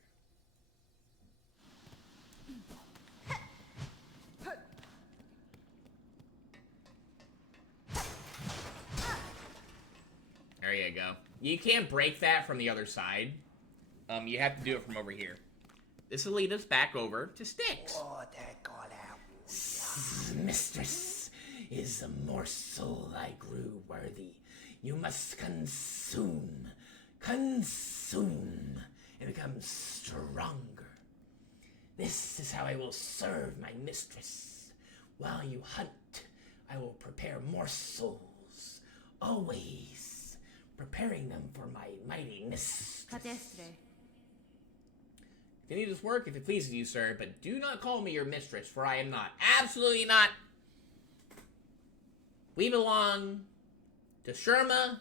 There you go. You can't break that from the other side. You have to do it from over here. This will lead us back over to Styx. Mistress is a morsel I grew worthy. You must consume, and become stronger. This is how I will serve my mistress. While you hunt, I will prepare morsels, always preparing them for my mighty mistress. Cadestre, Continue this work if it pleases you, sir, but do not call me your mistress, for I am not. Absolutely not. We belong to Sherma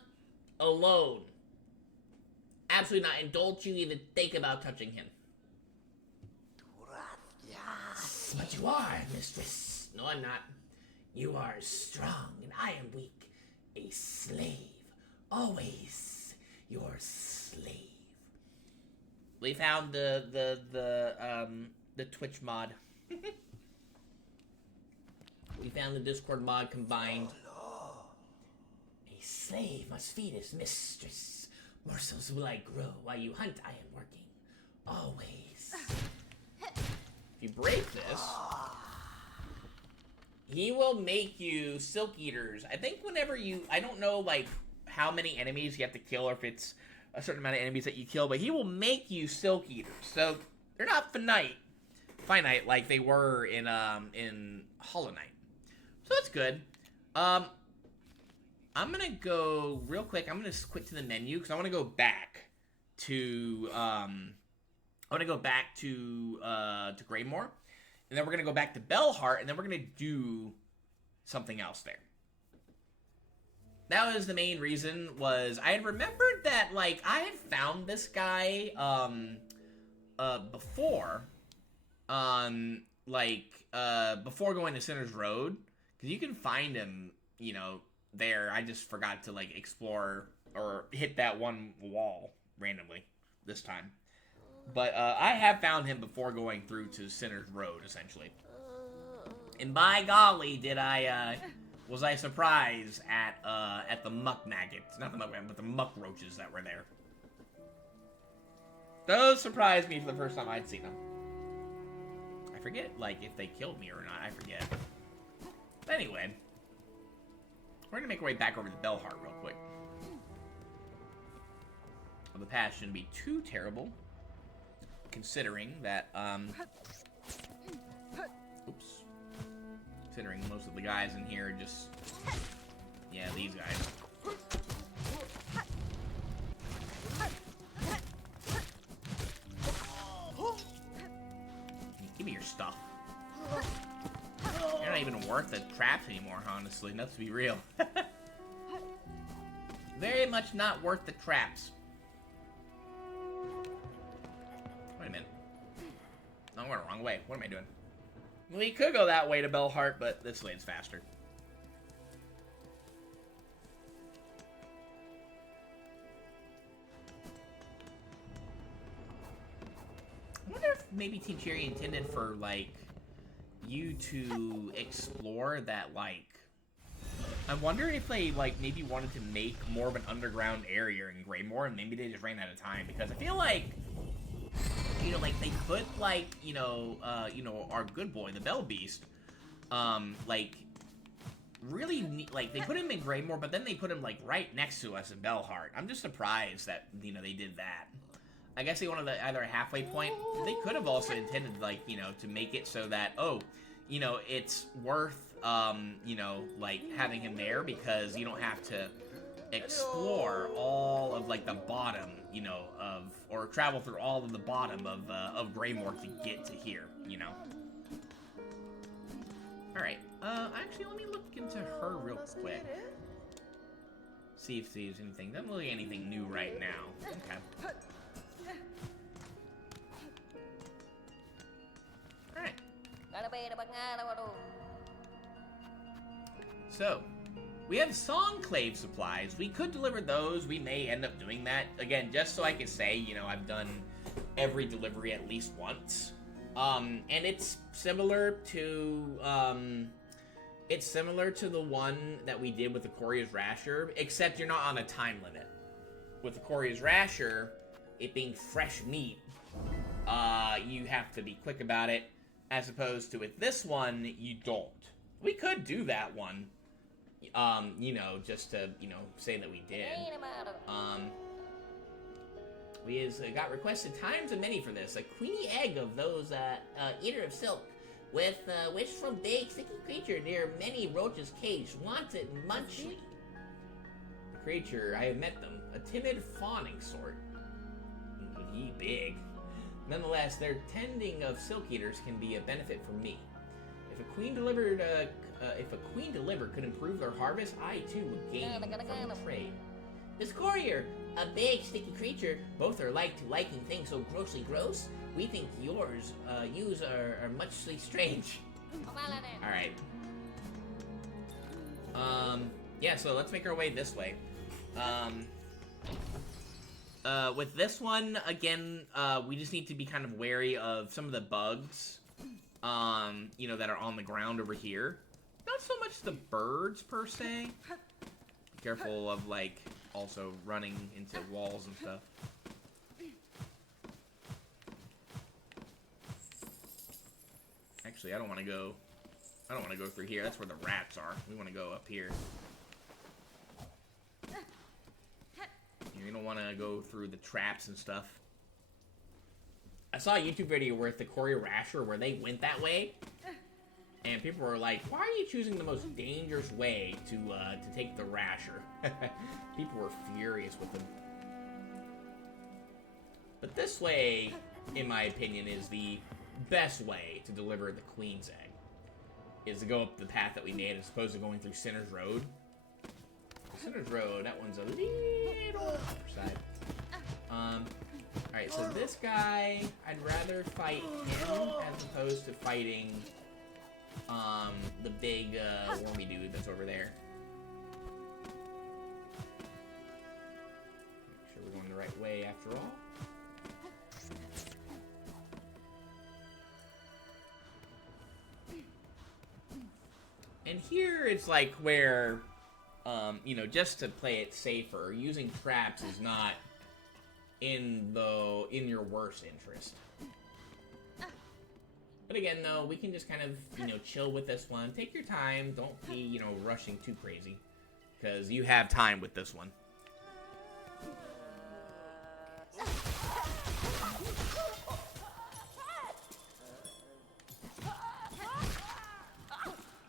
alone. Absolutely not. And don't you even think about touching him. But you are, mistress. No, I'm not. You are strong, and I am weak. A slave. Always your slave. We found the Twitch mod. We found the Discord mod combined. A slave must feed his mistress. Morsels will I grow. While you hunt, I am working. Always. If you break this, he will make you Silk Eaters. I think whenever you... I don't know, like, how many enemies you have to kill, or if it's a certain amount of enemies that you kill, but he will make you Silk Eaters. So, they're not finite like they were in Hollow Knight. So that's good. I'm gonna go real quick. I'm gonna quit to the menu because I want to go back to Greymore, and then we're gonna go back to Bellheart, and then we're gonna do something else there. That was the main reason. Was I had remembered that like I had found this guy before, before going to Sinner's Road, because you can find him, you know, there. I just forgot to like explore or hit that one wall randomly this time. But I have found him before going through to Sinner's Road, essentially. And by golly, was I surprised at the muck maggots. Not the muck maggots, but the muck roaches that were there. Those surprised me for the first time I'd seen them. I forget, like, if they killed me or not. I forget. But anyway, we're gonna make our way back over to Bellheart real quick. Well, the path shouldn't be too terrible, considering that, oops. Considering most of the guys in here are just, yeah, these guys. Give me your stuff. You're not even worth the traps anymore, honestly. Let's be real. Very much not worth the traps. Wait a minute. No, I'm going the wrong way. What am I doing? We could go that way to Bellheart, but this lane's faster. I wonder if maybe Team Cherry intended for, like, you to explore that, like... I wonder if they, like, maybe wanted to make more of an underground area in Greymore, and maybe they just ran out of time, because I feel like... You know, like, they put, like, you know, our good boy, the Bell Beast, like, really, like, they put him in Greymore, but then they put him, like, right next to us in Bellheart. I'm just surprised that, you know, they did that. I guess they wanted either a halfway point. They could have also intended, like, you know, to make it so that, oh, you know, it's worth, you know, like, having him there, because you don't have to explore all of, like, the bottom, you know, or travel through all of the bottom of Greymore to get to here, you know. Alright, actually, let me look into her real quick. See if there's anything. Doesn't look like anything new right now. Okay. Alright. So, we have Songclave supplies. We could deliver those. We may end up doing that. Again, just so I can say, you know, I've done every delivery at least once. And it's similar to, the one that we did with the Coria's Rasher, except you're not on a time limit. With the Coria's Rasher, it being fresh meat, you have to be quick about it, as opposed to with this one, you don't. We could do that one. You know, just to, you know, say that we did. We got requested times of many for this. A queenie egg of those, eater of silk, with, wish from big, sticky creature near many roaches cage, wanted muchly. The creature, I have met them, a timid fawning sort. Ye big. Nonetheless, their tending of silk eaters can be a benefit for me. If a queen delivered could improve their harvest, I too would gain from the trade. This courier, a big, sticky creature, both are like to liking things so grossly gross. We think yous are muchly strange. Alright. Yeah, so let's make our way this way. With this one, again, we just need to be kind of wary of some of the bugs, you know, that are on the ground over here. Not so much the birds, per se. Be careful of, like, also running into walls and stuff. Actually, I don't want to go through here. That's where the rats are. We want to go up here. You don't want to go through the traps and stuff. I saw a YouTube video with the Courier Rasher where they went that way, and people were like, "Why are you choosing the most dangerous way to take the Rasher?" People were furious with them. But this way, in my opinion, is the best way to deliver the Queen's Egg. Is to go up the path that we made as opposed to going through Sinner's Road. Sinner's Road, that one's a little on the side. Alright, so this guy, I'd rather fight him as opposed to fighting, the big, wormy dude that's over there. Make sure we're going the right way after all. And here it's like where, you know, just to play it safer, using traps is not in your worst interest. But again, though, we can just kind of, you know, chill with this one. Take your time. Don't be, you know, rushing too crazy. Because you have time with this one.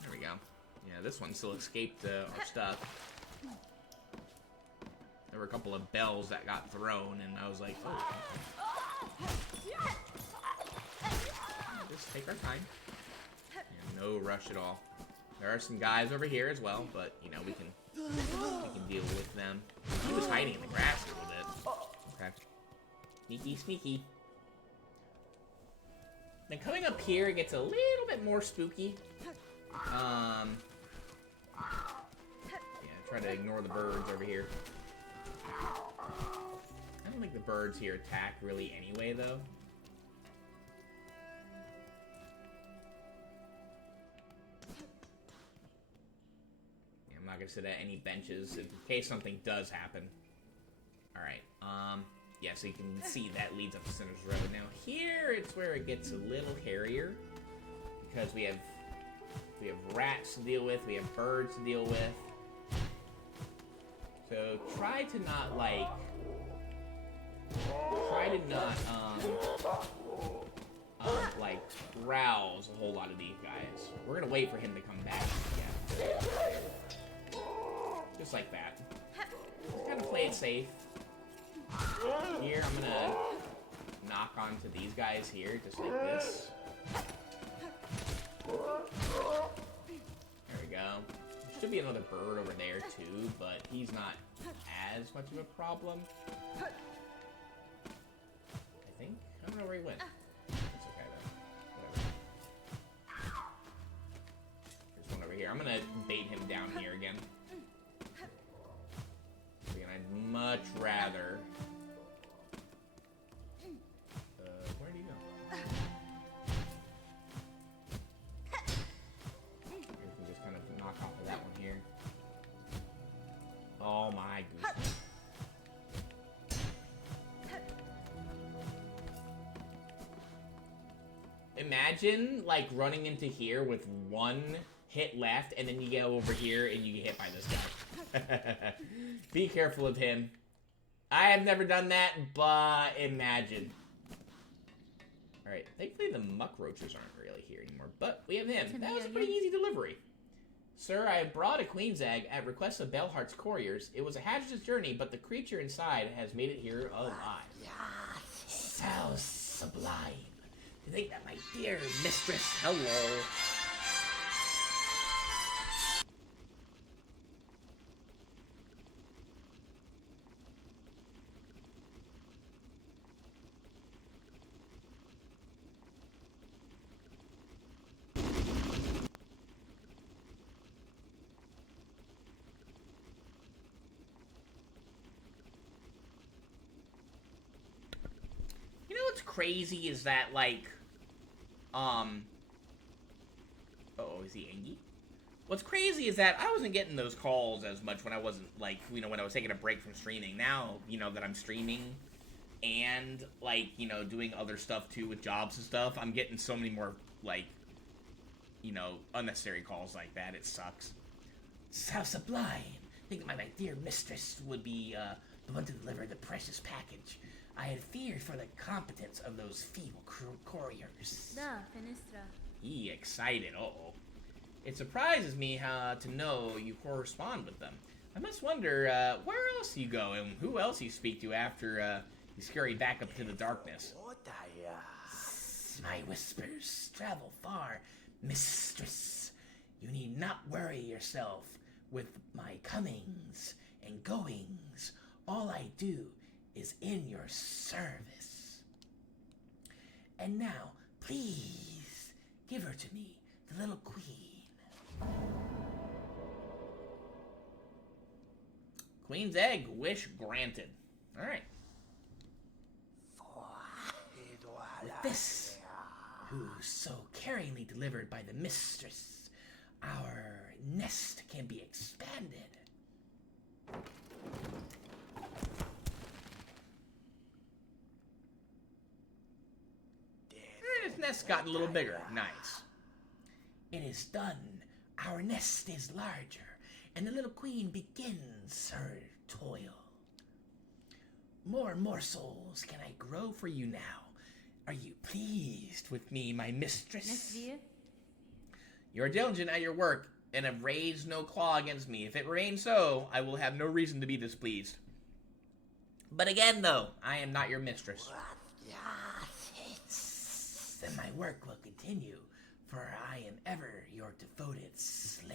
There we go. Yeah, this one still escaped our stuff. There were a couple of bells that got thrown, and I was like, oh. Just take our time. And no rush at all. There are some guys over here as well, but, you know, we can deal with them. He was hiding in the grass a little bit. Okay. Sneaky, sneaky. Then coming up here, it gets a little bit more spooky. Yeah, try to ignore the birds over here. I don't think the birds here attack really anyway, though. Yeah, I'm not gonna sit at any benches in case something does happen. Alright, yeah, so you can see that leads up to Sinner's Road. Now here, it's where it gets a little hairier, because we have rats to deal with, we have birds to deal with. So try to not like rouse a whole lot of these guys. We're gonna wait for him to come back again. Just like that. Just kind of play it safe. Here, I'm gonna knock onto these guys here, just like this. There we go. There should be another bird over there too, but he's not as much of a problem. I think. I don't know where he went. It's okay though. Whatever. There's one over here. I'm gonna bait him down here again. Again, I'd much rather. Where did he go? We can just kind of knock off of that one here. Oh my goodness. Imagine, like, running into here with one hit left, and then you get over here and you get hit by this guy. Be careful of him. I have never done that, but imagine. Alright, thankfully the muck roaches aren't really here anymore, but we have him. That was a pretty easy delivery. Sir, I have brought a queen's egg at request of Belhart's couriers. It was a hazardous journey, but the creature inside has made it here alive. So sublime to think that my dear mistress, hello. You know what's crazy is that, like, uh-oh, is he angry? What's crazy is that I wasn't getting those calls as much when I wasn't, like, you know, when I was taking a break from streaming. Now, you know, that I'm streaming and, like, you know, doing other stuff, too, with jobs and stuff, I'm getting so many more, like, you know, unnecessary calls like that. It sucks. How sublime. Think that my dear mistress would be, the one to deliver the precious package. I had feared for the competence of those feeble couriers. Da, Fenestra. Excited. Uh-oh. It surprises me to know you correspond with them. I must wonder where else you go and who else you speak to after you scurry back up to the darkness. My whispers travel far, mistress. You need not worry yourself with my comings and goings. All I do is in your service. And now, please, give her to me, the little queen. Queen's egg, wish granted. Alright. With this, who so caringly delivered by the mistress, our nest can be expanded. This nest's gotten a little bigger. Nice. It is done. Our nest is larger, and the little queen begins her toil. More morsels can I grow for you now. Are you pleased with me, my mistress? Yes, dear. You are diligent at your work, and have raised no claw against me. If it remains so, I will have no reason to be displeased. But again, though, I am not your mistress. Then my work will continue, for I am ever your devoted slave.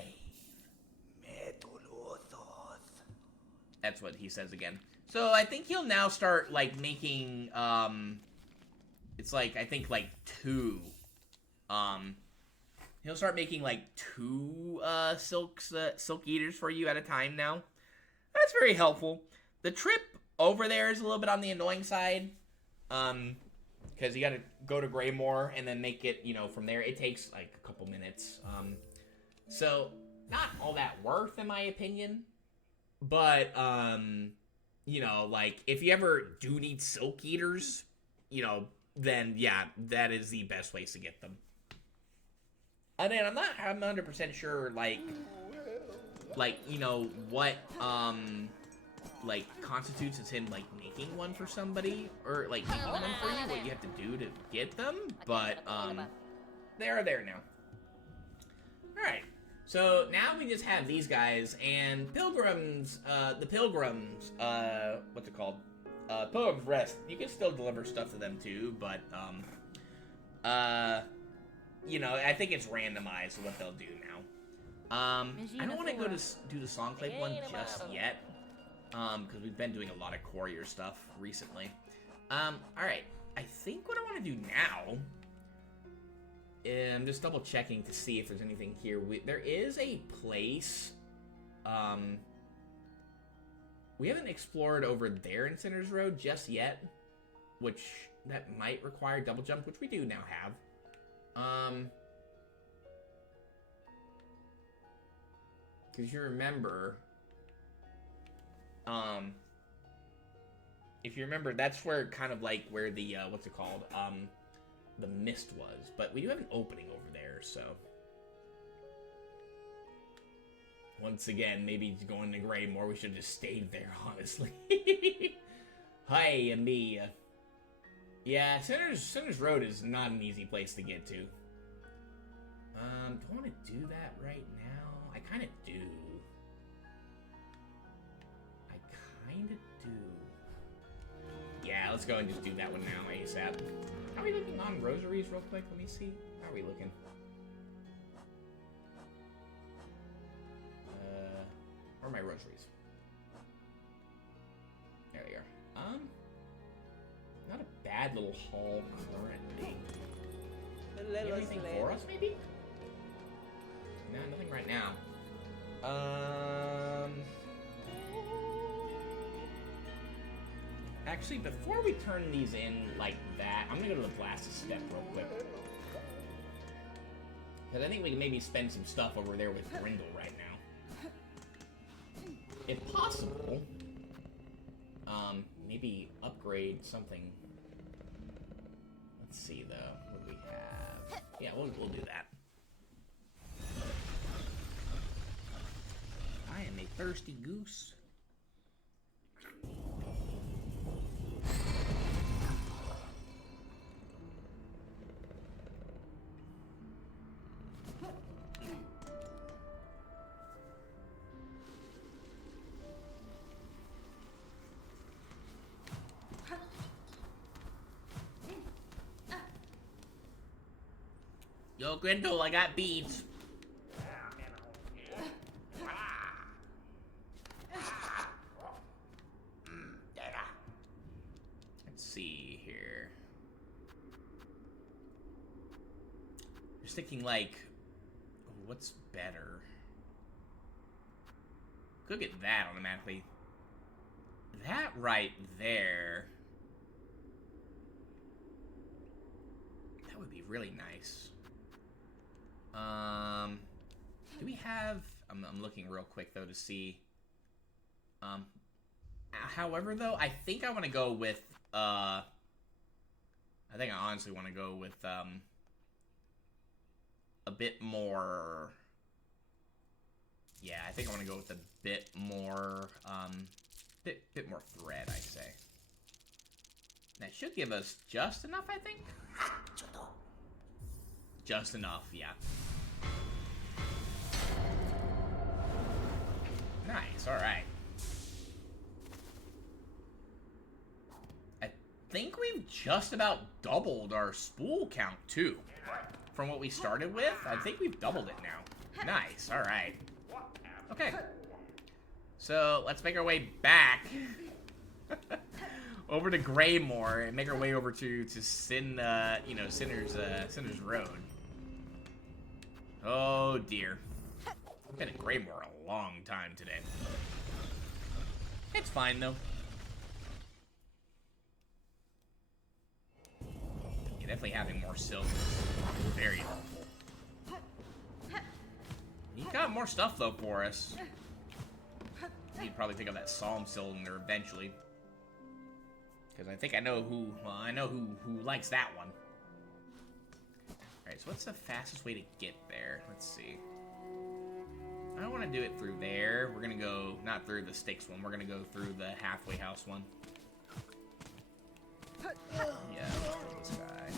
That's what he says again. So I think he'll now start, like, making, it's like, I think, like, he'll start making, like, two, silk eaters for you at a time now. That's very helpful. The trip over there is a little bit on the annoying side, because you gotta go to Greymore and then make it, you know, from there. It takes, like, a couple minutes, so not all that worth, in my opinion, but, you know, like, if you ever do need silk eaters, you know, then, yeah, that is the best place to get them. And then I'm 100% sure, like, you know, what, like, constitutes as him, like, making one for somebody, or, like, making one for you, what you have to do to get them, but, they are there now. Alright, so now we just have these guys, and Pilgrims, the Pilgrims, what's it called? Pilgrim's Rest. You can still deliver stuff to them too, but, you know, I think it's randomized what they'll do now. I don't want to go to do the Songclave one just yet, because we've been doing a lot of courier stuff recently. Alright, I think what I want to do now, I'm just double checking to see if there's anything here. There is a place, we haven't explored over there in Sinner's Road just yet, which that might require double jump, which we do now have. Because you remember, if you remember, that's where kind of like where the, what's it called, the mist was. But we do have an opening over there, so. Once again, maybe going to Greymore, we should have just stayed there, honestly. Hi, me. Yeah, Sinner's Road is not an easy place to get to. Do I want to do that right now? I kind of do. Yeah, let's go and just do that one now, ASAP. How are we looking on rosaries real quick? Let me see. How are we looking? Where are my rosaries? There they are. Not a bad little haul currently. Do you have anything for us, maybe? No, nothing right now. Actually, before we turn these in like that, I'm gonna go to the Blast Step real quick. Because I think we can maybe spend some stuff over there with Grindel right now. If possible, maybe upgrade something. Let's see, though. What do we have? Yeah, we'll do that. I am a thirsty goose. Yo, Grindel, I got beads. Let's see here. Just thinking like, what's better? Could get that automatically. That right there. That would be really nice. Do we have... I'm looking real quick, though, to see... However, though, I think I want to go with, I think I honestly want to go with, a bit more... Yeah, I think I want to go with a bit more, bit more thread, I say. That should give us just enough, I think? Just enough, yeah. Nice, alright. I think we've just about doubled our spool count, too. From what we started with, I think we've doubled it now. Nice, alright. Okay. So, let's make our way back. Over to Greymore and make our way over to Sinner's Road. Oh dear. I've been at Greymore a long time today. It's fine though. Yeah, definitely having more silk is very helpful. You got more stuff though for us. You'd probably pick up that Psalm Cylinder eventually. Because I think I know who, well, I know who likes that one. Alright, so what's the fastest way to get there? Let's see. I don't want to do it through there. We're going to go, not through the sticks one, we're going to go through the halfway house one. Yeah, let's throw this guy.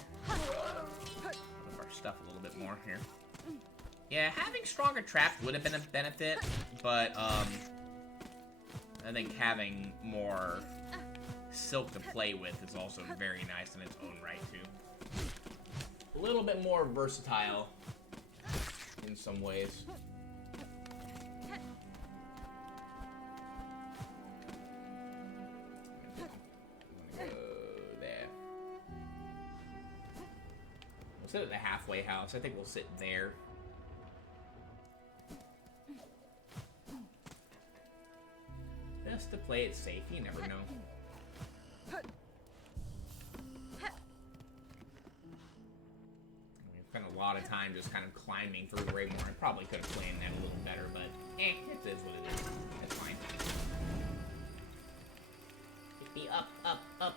Move our stuff a little bit more here. Yeah, having stronger traps would have been a benefit, but, I think having more silk to play with is also very nice in its own right, too. A little bit more versatile in some ways. I'm gonna go there. We'll sit at the halfway house. I think we'll sit there. Just to play it safe, you never know. We've spent a lot of time just kind of climbing through Greymore. I probably could have planned that a little better, but it is what it is. That's fine. Get me up, up, up.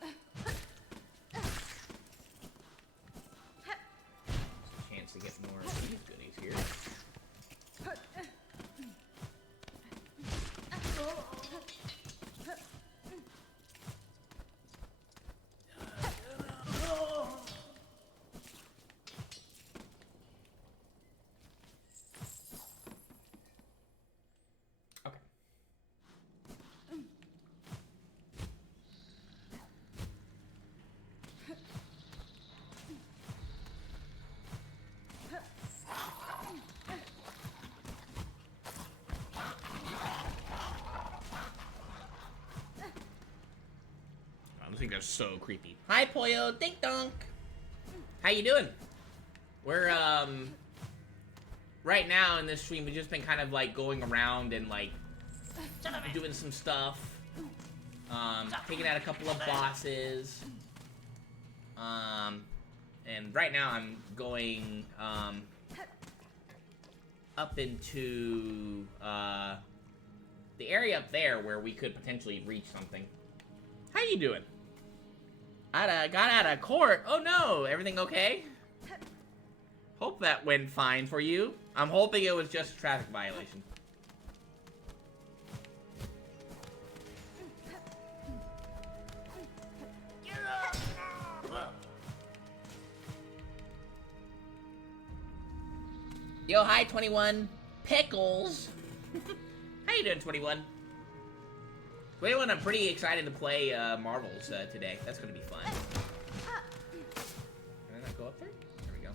There's a chance to get more of these goodies here. Those things are so creepy. Hi, Poyo. Dink donk. How you doing? We're, right now in this stream, we've just been kind of, like, going around and, like, doing some stuff. Taking out a couple of bosses. And right now I'm going, up into, the area up there where we could potentially reach something. How you doing? Got out of court. Oh no, everything okay? Hope that went fine for you. I'm hoping it was just a traffic violation. Yo, hi, 21. Pickles. How you doing, 21? 21, I'm pretty excited to play Marvels today. That's gonna be fun. Can I not go up there? There we go.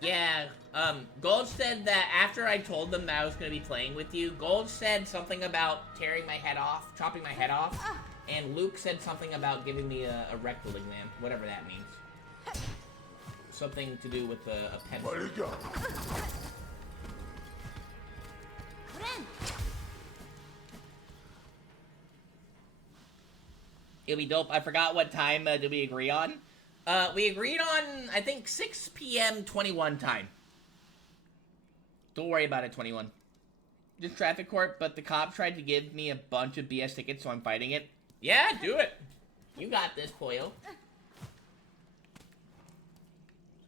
Yeah, Gold said that after I told them that I was gonna be playing with you, Gold said something about tearing my head off, chopping my head off, and Luke said something about giving me a rectal exam, whatever that means. Something to do with a pencil. It'll be dope. I forgot what time did we agree on. We agreed on, I think, 6 p.m. 21 time. Don't worry about it, 21. Just traffic court, but the cop tried to give me a bunch of BS tickets, so I'm fighting it. Yeah, do it. You got this, Poyo.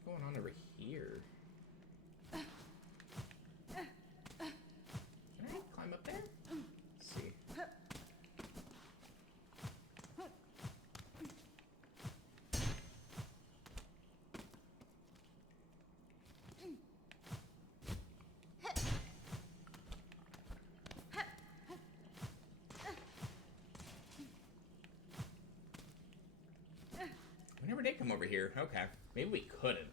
What's going on over here? Can I climb up there? Let's see. We never did come over here. Okay. Maybe we couldn't.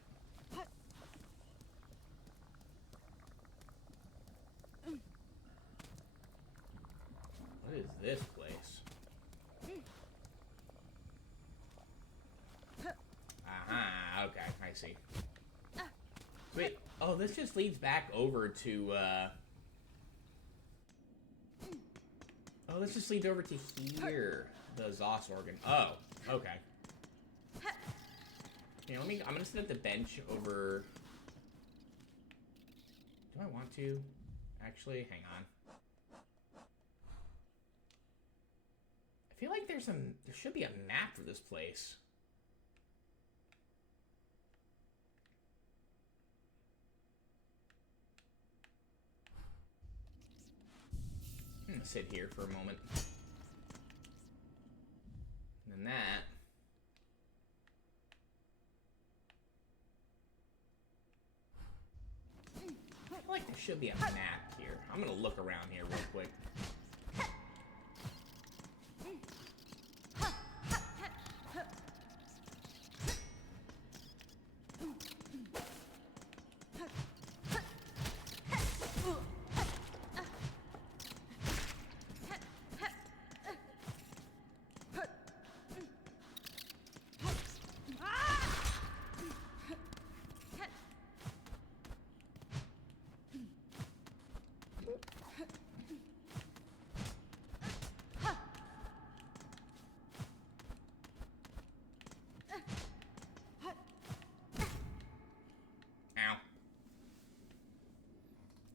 What is this place? Aha, okay, I see. Wait, oh, this just leads back over to, oh, this just leads over to here. The Zos organ. Oh, okay. Here, I'm gonna sit at the bench over... Do I want to? Actually, hang on. I feel like there should be a map for this place. I'm gonna sit here for a moment. And then that. I feel like there should be a map here. I'm gonna look around here real quick.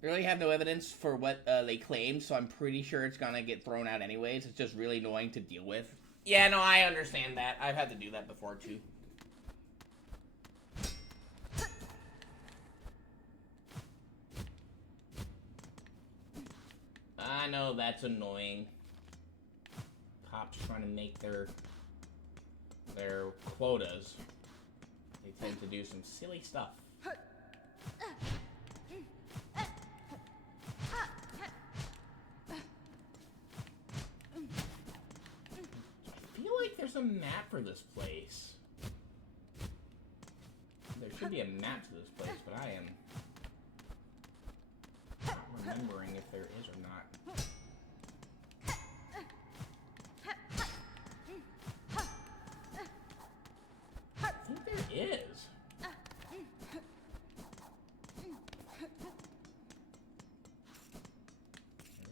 They really have no evidence for what they claim, so I'm pretty sure it's gonna get thrown out anyways. It's just really annoying to deal with. Yeah, no, I understand that. I've had to do that before, too. I know, that's annoying. Cops trying to make their quotas. They tend to do some silly stuff. There's a map for this place. There should be a map to this place, but I if there is or not. I think there is.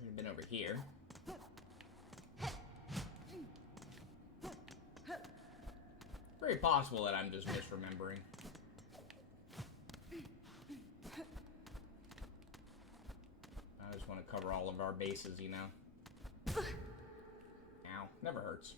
I've been over here. Very possible that I'm just misremembering. I just want to cover all of our bases, you know. Ow, never hurts.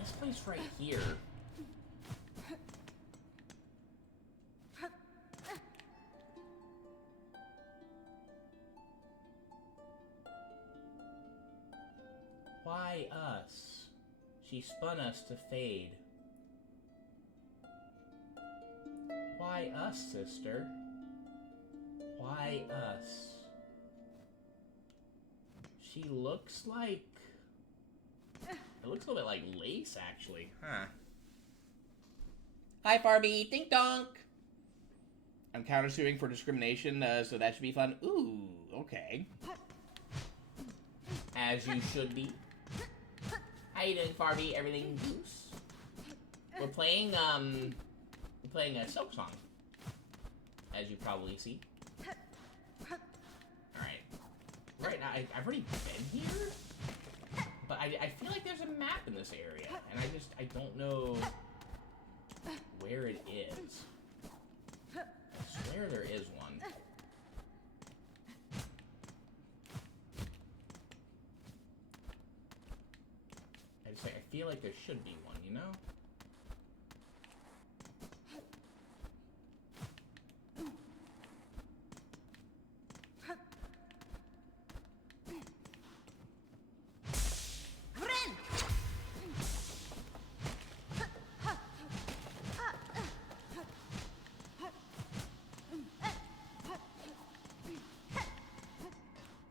This place right here. Why us? She spun us to fade. Why us, sister? Why us? She looks like... It looks a little bit like lace, actually. Huh. Hi, Farby. Dink donk. I'm countersuing for discrimination, so that should be fun. Ooh, okay. As you should be. How you doing, Farby? Everything goose? We're playing a Silksong, as you probably see. Alright. Right now, I've already been here? But I feel like there's a map in this area, and I don't know where it is. I swear there is one. I feel like there should be one, you know?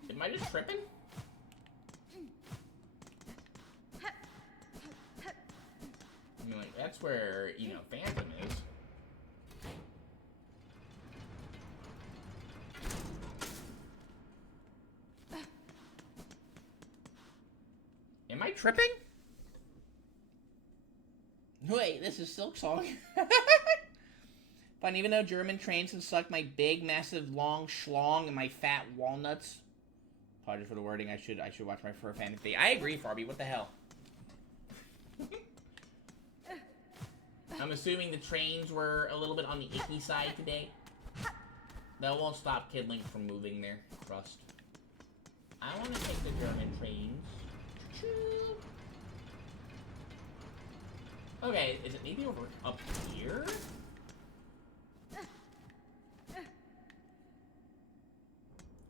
Am I just tripping? I mean, like, that's where, you know, Phantom is. Am I tripping? Wait, this is Silksong. Fine, even though German trains can suck my big, massive, long schlong and my fat walnuts. Apologies for the wording. I should watch my fur fantasy. I agree, Farby. What the hell? I'm assuming the trains were a little bit on the icky side today. That won't stop Kidlink from moving there. Trust. I want to take the German trains. Choo-choo. Okay, is it maybe over up here?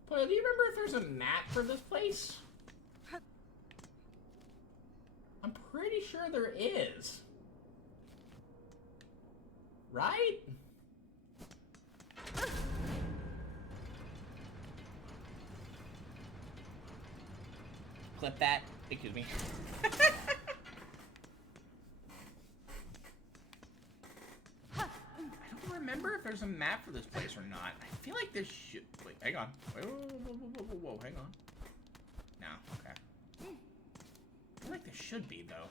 Well, do you remember if there's a map for this place? I'm pretty sure there is. Right? Clip that. Excuse me. I don't remember if there's a map for this place or not. I feel like there should... Wait, hang on. Wait, whoa, hang on. No, okay. I feel like there should be, though.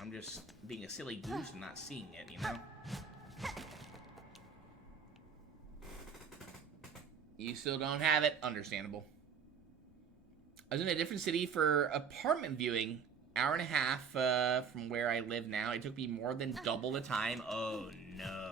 I'm just being a silly goose and not seeing it, you know? You still don't have it? Understandable. I was in a different city for apartment viewing. Hour and a half from where I live now. It took me more than double the time. Oh, no.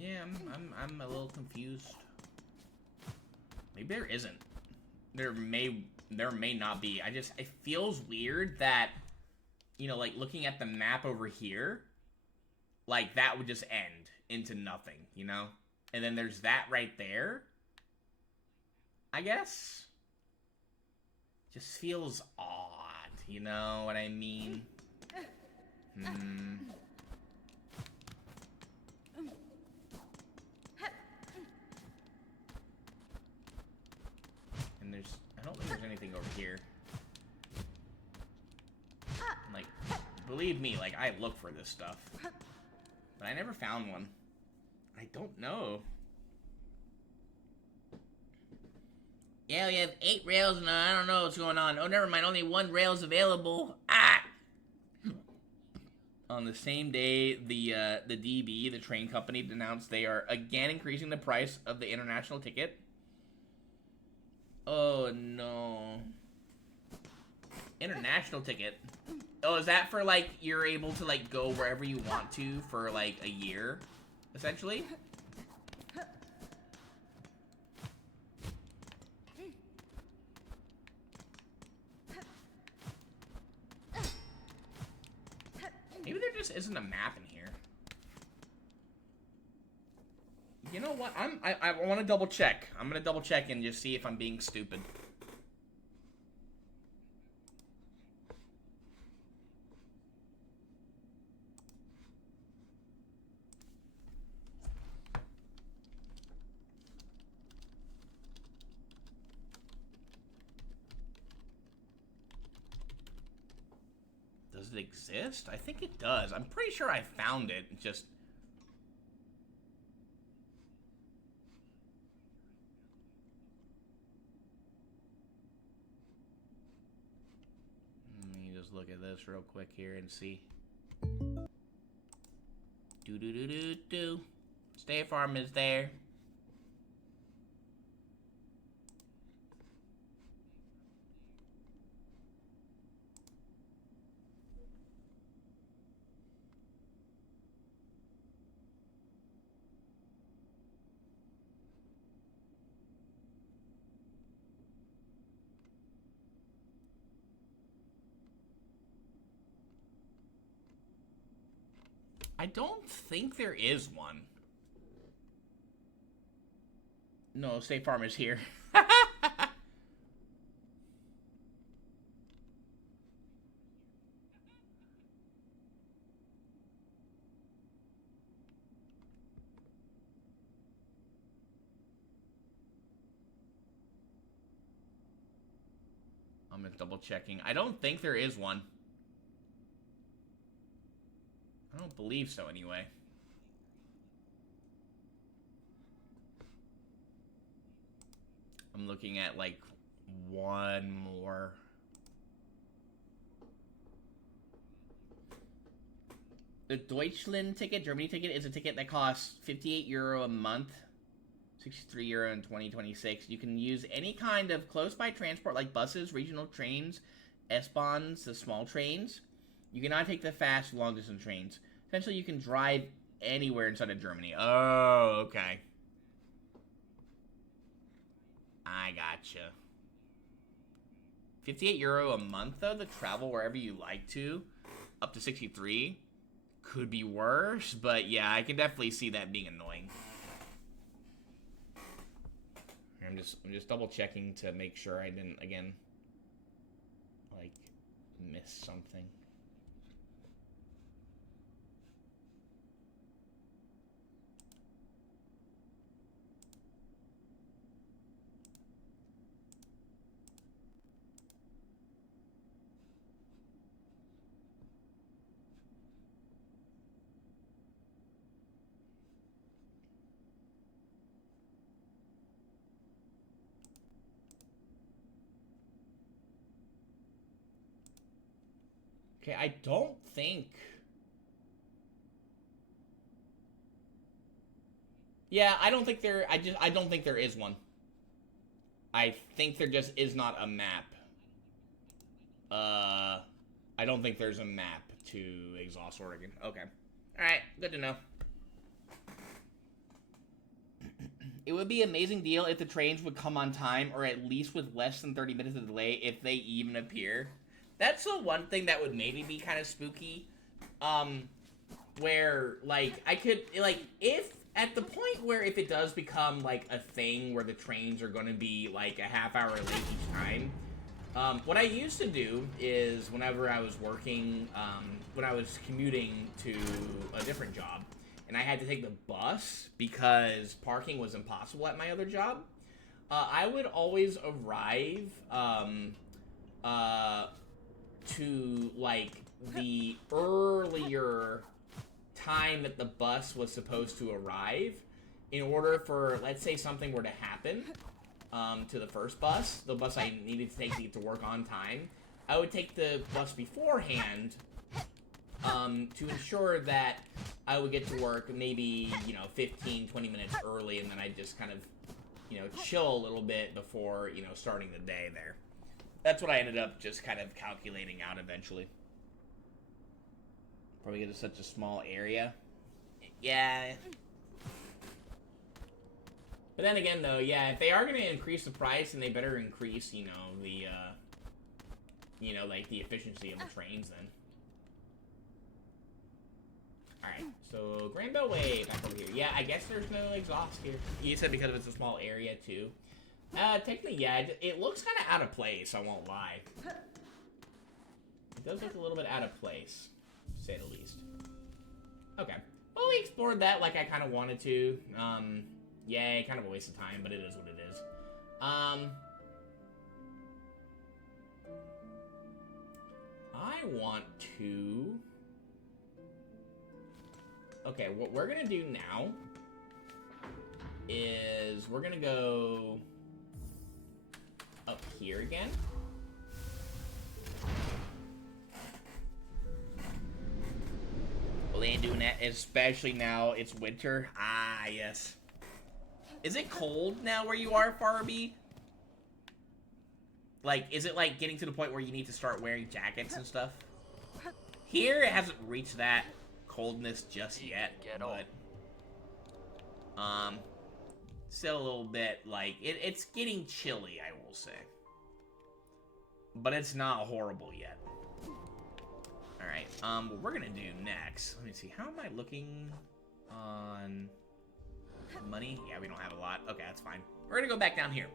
Yeah, I'm a little confused. Maybe there isn't. there may not be. It feels weird that, you know, like looking at the map over here, like that would just end into nothing, you know? And then there's that right there, I guess. Just feels odd, you know what I mean? And I don't think there's anything over here. Like, believe me, like, I look for this stuff. But I never found one. I don't know. Yeah, we have 8 rails and I don't know what's going on. Oh, never mind, only 1 rail's available. Ah! On the same day, the DB, the train company, announced they are again increasing the price of the international ticket. Oh, no. International ticket. Oh, is that for, like, you're able to, like, go wherever you want to for, like, a year, essentially? Maybe there just isn't a map in here. You know what? I want to double check. I'm gonna double check and just see if I'm being stupid. Does it exist? I think it does. I'm pretty sure I found it. Just... Let me just look at this real quick here and see. Do. State Farm is there. I don't think there is one. No, State Farm is here. I'm just double checking. I don't think there is one. I don't believe so, anyway. I'm looking at, like, one more. The Deutschland ticket, Germany ticket, is a ticket that costs 58 euro a month, 63 euro in 2026. You can use any kind of close-by transport like buses, regional trains, S-Bahns, the small trains. You cannot take the fast, long-distance trains. Essentially, you can drive anywhere inside of Germany. Oh, okay. I gotcha. 58 euro a month, though, to travel wherever you like to. Up to 63. Could be worse, but yeah, I can definitely see that being annoying. I'm just double checking to make sure I didn't, again, like, miss something. Okay, I don't think... Yeah, I don't think there... I don't think there is one. I think there just is not a map. I don't think there's a map to Exhaust Oregon. Okay. Alright, good to know. It would be an amazing deal if the trains would come on time, or at least with less than 30 minutes of delay, if they even appear. That's the one thing that would maybe be kind of spooky. Where, like, I could, like, if, at the point where if it does become, like, a thing where the trains are going to be, like, a half hour late each time, what I used to do is, whenever I was working, when I was commuting to a different job, and I had to take the bus because parking was impossible at my other job, I would always arrive, to, like, the earlier time that the bus was supposed to arrive in order for, let's say something were to happen to the first bus, the bus I needed to take to get to work on time. I would take the bus beforehand to ensure that I would get to work maybe, 15, 20 minutes early, and then I'd just kind of, chill a little bit before, starting the day there. That's what I ended up just kind of calculating out eventually. Probably because it's such a small area. Yeah. But then again, though, yeah, if they are going to increase the price, then they better increase, the, like, the efficiency of the trains, then. Alright, so Grand Beltway back over here. Yeah, I guess there's no exhaust here. You said because it's a small area, too. Technically, yeah, it looks kind of out of place, I won't lie. It does look a little bit out of place, to say the least. Okay. Well, we explored that like I kind of wanted to. Yeah, kind of a waste of time, but it is what it is. I want to... Okay, what we're gonna do now is we're gonna go up here again. Well, they ain't doing that, especially now it's winter. Ah, yes. Is it cold now where you are, Farby? Like, is it, like, getting to the point where you need to start wearing jackets and stuff? Here, it hasn't reached that coldness just yet, but... still a little bit, like, it's getting chilly, I will say. But it's not horrible yet. Alright, what we're gonna do next... Let me see, how am I looking on... money? Yeah, we don't have a lot. Okay, that's fine. We're gonna go back down here.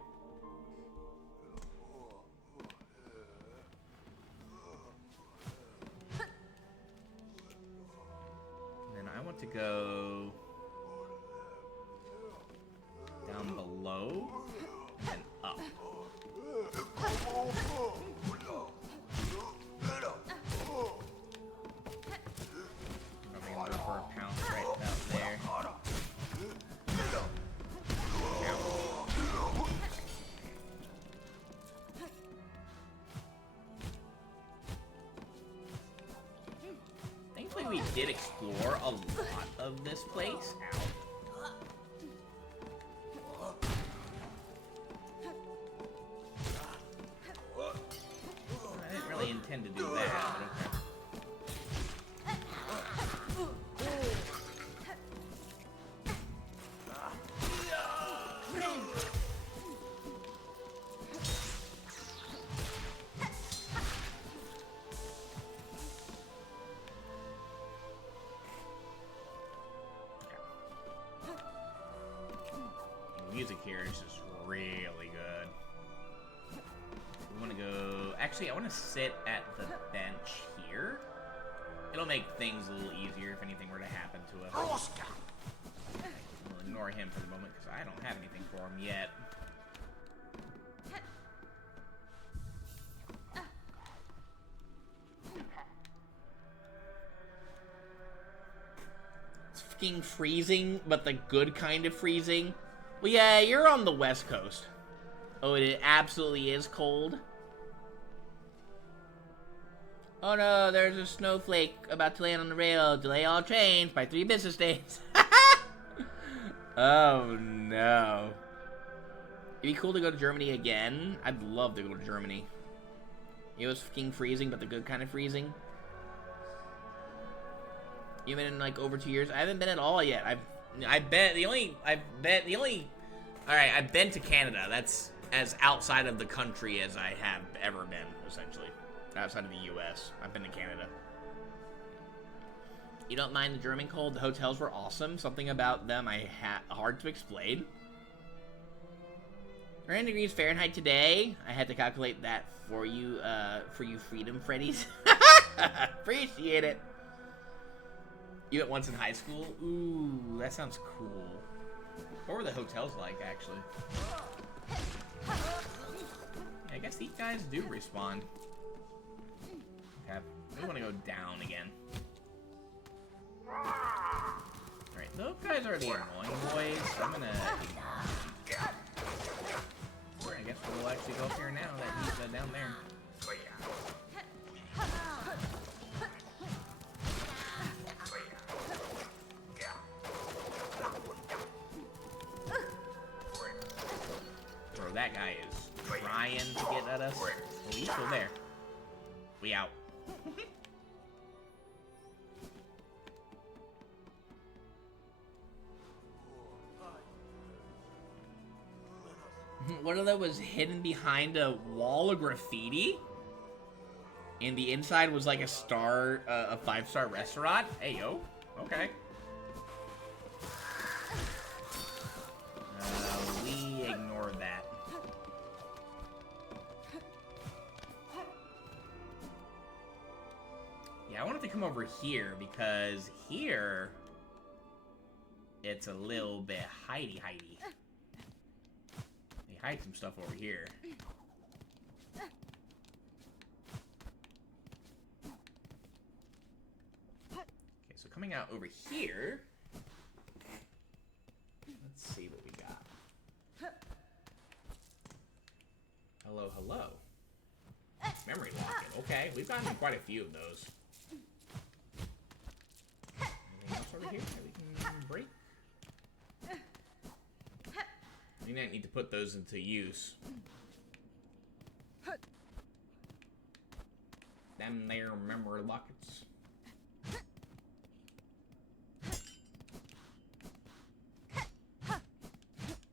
And then I want to go down below and up. I'm gonna go for a pound right about there. Thankfully, we did explore a lot of this place. I didn't really intend to do that, but okay. Music here is just really good. We want to go... Actually, I want to sit at the bench here. It'll make things a little easier if anything were to happen to us. We'll ignore him for the moment because I don't have anything for him yet. It's fucking freezing, but the good kind of freezing. Well, yeah, you're on the West Coast. Oh, it absolutely is cold. Oh no, there's a snowflake about to land on the rail. Delay all trains by 3 business days. Oh no. It'd be cool to go to Germany again. I'd love to go to Germany. It was fucking freezing, but the good kind of freezing. You've been in like over 2 years. I haven't been at all yet. I bet the only Alright, I've been to Canada. That's as outside of the country as I have ever been, essentially. Outside of the US. I've been to Canada. You don't mind the German cold? The hotels were awesome. Something about them hard to explain. 9 degrees Fahrenheit today. I had to calculate that for you Freedom Freddies. Appreciate it. You went once in high school? Ooh, that sounds cool. What were the hotels like, actually? Yeah, I guess these guys do respawn. Okay, we want to go down again. Alright, those guys are the annoying boys. I'm gonna... I guess we'll actually go up here now that he's down there. Bro, that guy is trying to get at us. Oh, he's still there. We out. One of them was hidden behind a wall of graffiti, and the inside was like a 5-star restaurant. Hey, yo. Okay. We ignored that. Yeah, I wanted to come over here because here it's a little bit hidey. They hide some stuff over here. Okay, so coming out over here, let's see what we got. Hello. Memory locket. Okay, we've gotten quite a few of those. Anything else over here that we can break? We might need to put those into use. Them there memory lockets.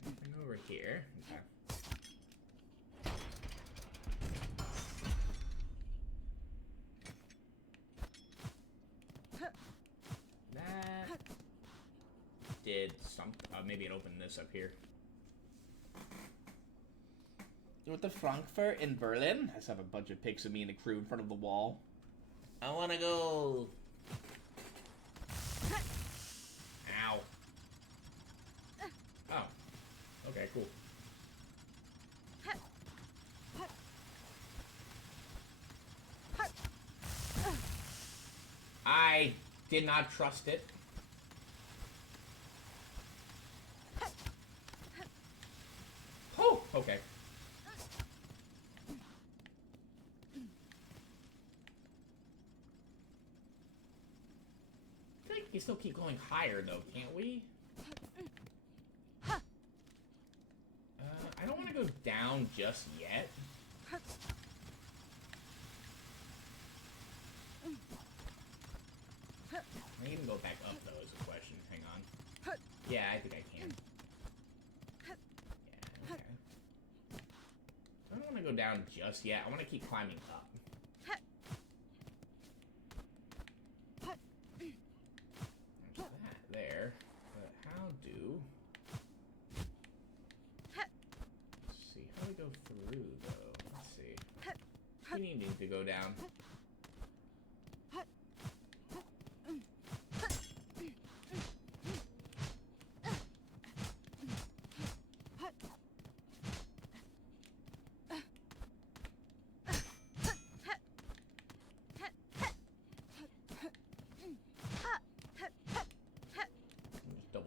Nothing over here. Okay. That did something. Maybe it opened this up here. With the Frankfurt in Berlin. I just have a bunch of pics of me and the crew in front of the wall. I wanna go. Ow. Oh. Okay, cool. I did not trust it. Oh, okay. We can still keep going higher, though, can't we? I don't want to go down just yet. I can go back up, though, is a question. Hang on. Yeah, I think I can. Yeah, okay. I don't want to go down just yet. I want to keep climbing up. There, but how do... Let's see, how do we go through, though? Let's see. We need to go down.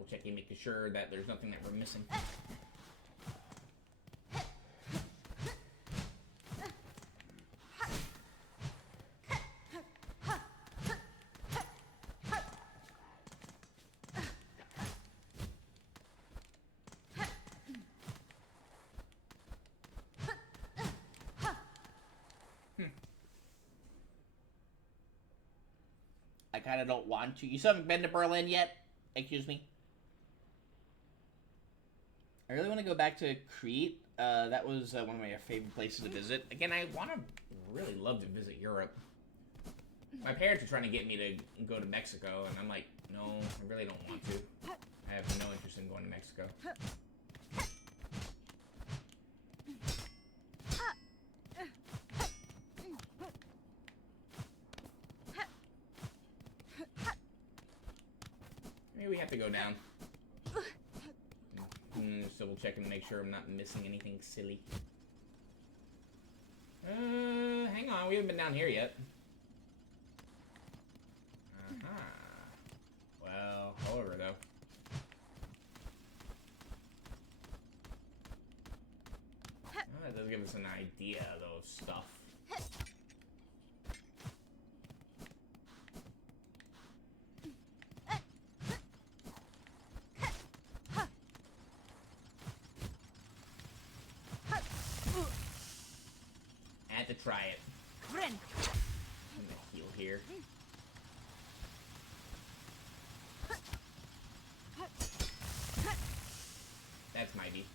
Checking, making sure that there's nothing that we're missing. I kind of don't want to. You still haven't been to Berlin yet? Excuse me? I really want to go back to Crete. That was one of my favorite places to visit. Again, I want to really love to visit Europe. My parents are trying to get me to go to Mexico, and I'm like, no, I really don't want to. I have no interest in going to Mexico. Maybe we have to go down. Just double check and make sure I'm not missing anything silly. Hang on, we haven't been down here yet. Well, however, though. That does give us an idea, though, of stuff. I had to try it. I'm gonna heal here. That's mighty.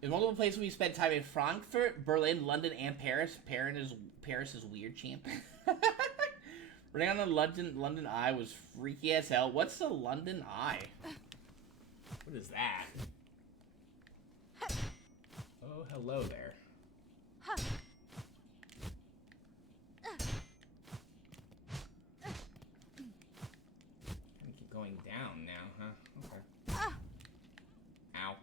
In multiple places we spent time in Frankfurt, Berlin, London, and Paris. Paris is weird, champ. Running on the London Eye was freaky as hell. What's the London Eye? What is that? Oh, hello there. Keep going down now, huh? Okay. Ow.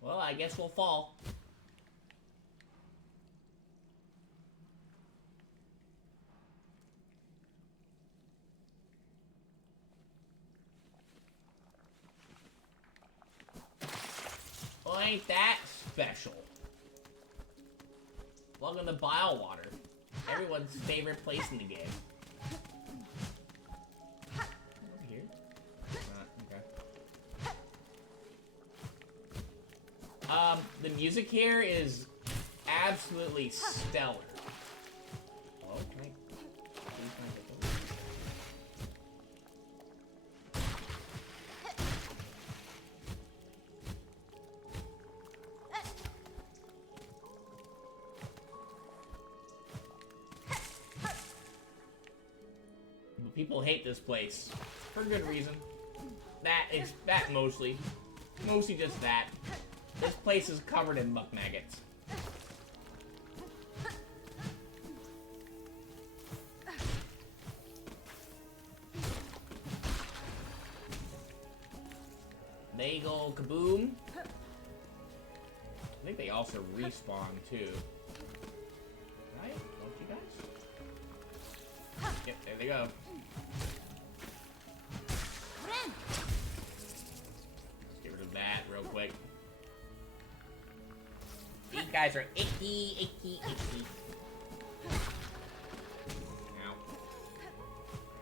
Well, I guess we'll fall. Well, ain't that special? Welcome to Bilewater, everyone's favorite place in the game. Over here? Okay. The music here is absolutely stellar. Oh, can I... please can I get this? People hate this place for good reason. That mostly just that. This place is covered in muck maggots. They go kaboom. I think they also respawn too. Right? Don't you guys? Yep, there they go. Let's get rid of that real quick. These guys are icky, icky, icky. Now,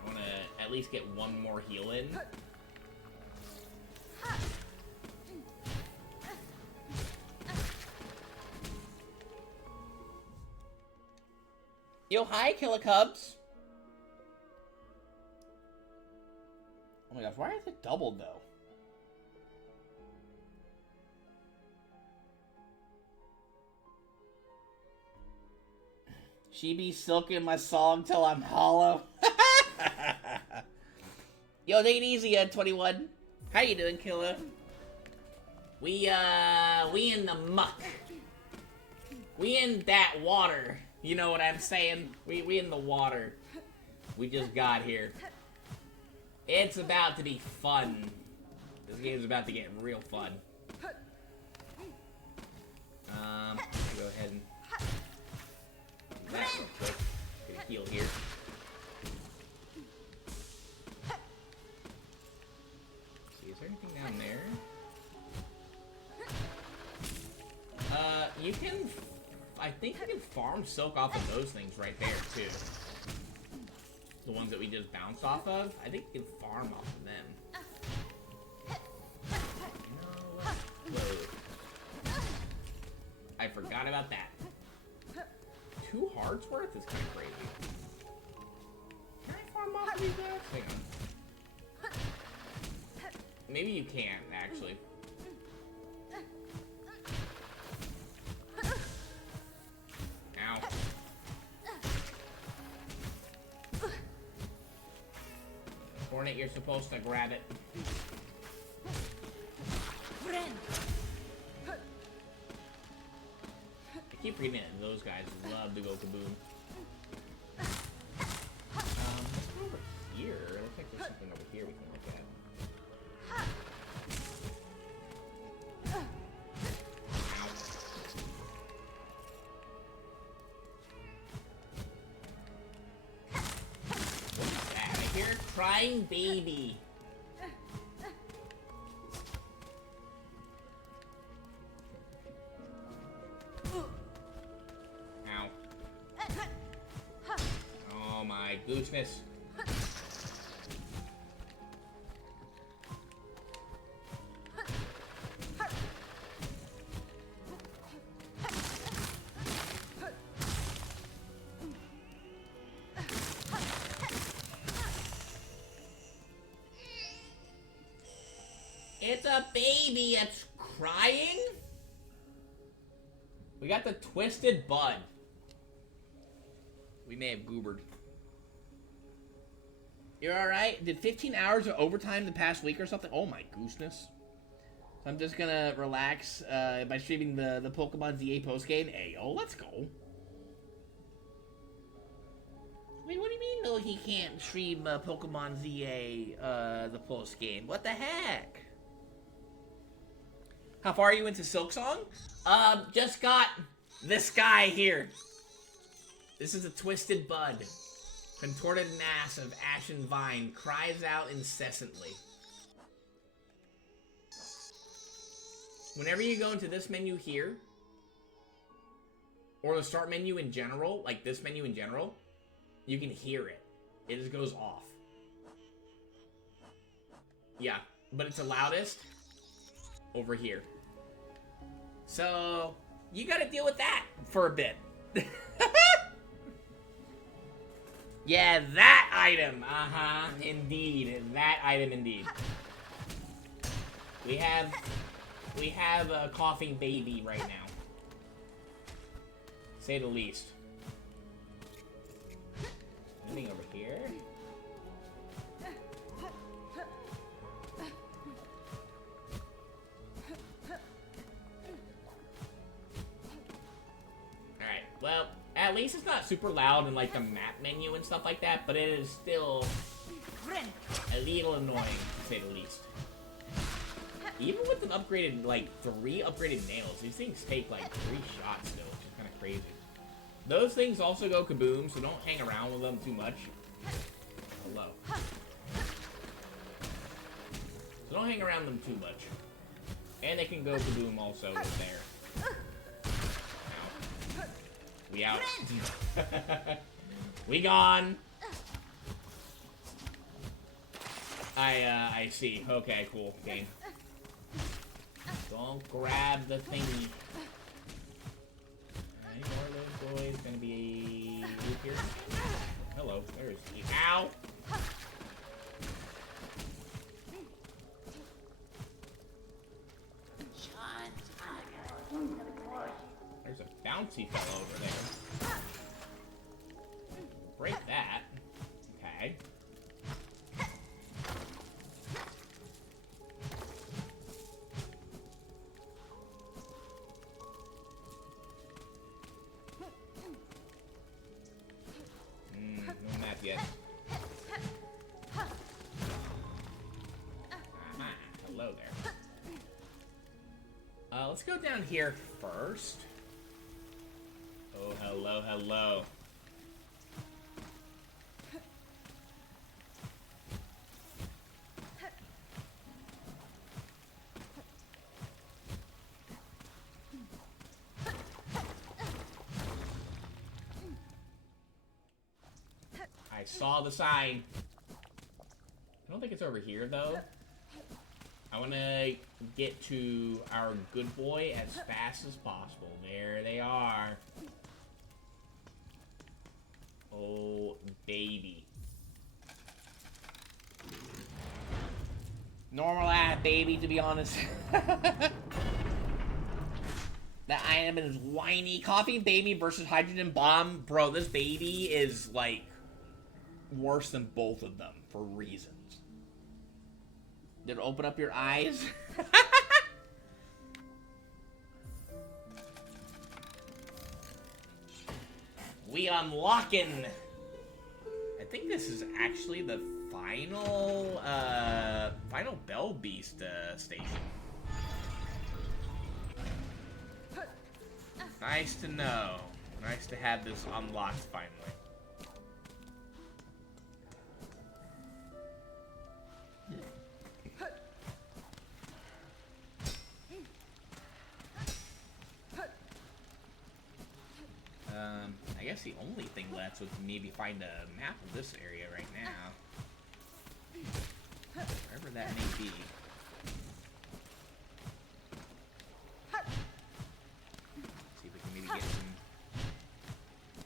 I want to at least get one more heal in. Yo, hi, Killer Cubs. Oh my gosh, why is it doubled though? She be silking my song till I'm hollow. Yo, take it easy, 21. How you doing, Killer? We in the muck. We in that water. You know what I'm saying? We in the water. We just got here. It's about to be fun. This game's about to get real fun. Go ahead and do that real quick. Get a heal here. See, is there anything down there? You can, I think you can farm silk off of those things right there, too. The ones that we just bounced off of. I think you can farm off of them. Whoa. I forgot about that. 2 hearts worth is kind of crazy. Can I farm off of these guys? Hang on. Maybe you can, actually. Ow. Hornet, you're supposed to grab it. I keep reading it, and those guys love to go kaboom. Let's go over here. Looks like there's something over here we can look at. Ow. What's that? I hear a crying baby. Gooseness. It's a baby. It's crying. We got the twisted bud. We may have goobered. You're alright? Did 15 hours of overtime the past week or something? Oh my gooseness. So I'm just gonna relax by streaming the Pokemon ZA postgame. Ayo, let's go. Wait, what do you mean, no, he can't stream Pokemon ZA, the postgame? What the heck? How far are you into Silksong? Just got this guy here. This is a twisted bud. Contorted mass of ashen vine cries out incessantly. Whenever you go into this menu here, or the start menu in general, like this menu in general, you can hear it. It just goes off. Yeah, but it's the loudest over here. So, you gotta deal with that for a bit. Yeah, that item. Indeed. That item indeed. We have a coughing baby right now. Say the least. Anything over here? Alright, well, at least it's not super loud in like the map menu and stuff like that, but it is still a little annoying to say the least. Even with an upgraded, like 3 upgraded nails, these things take like 3 shots still, which is kind of crazy. Those things also go kaboom, so don't hang around with them too much. Hello. So don't hang around them too much. And they can go kaboom also with there. We out. We gone. I see. Okay, cool. Game. Don't grab the thingy. Any more of those boys gonna be here? Hello. There's he. Ow! There's a bouncy fellow over there. Break that. Okay. No map yet. Aha. Hello there. Let's go down here first. Oh, hello, hello. I saw the sign. I don't think it's over here, though. I want to get to our good boy as fast as possible. There they are. Oh, baby. Normal baby, to be honest. That item is whiny. Coffee baby versus hydrogen bomb. Bro, this baby is, like, worse than both of them for reasons. Did it open up your eyes? We unlocking. I think this is actually the final, final Bell Beast station. Nice to know. Nice to have this unlocked finally. I guess the only thing left was maybe find a map of this area right now. Wherever that may be. See if we can maybe get some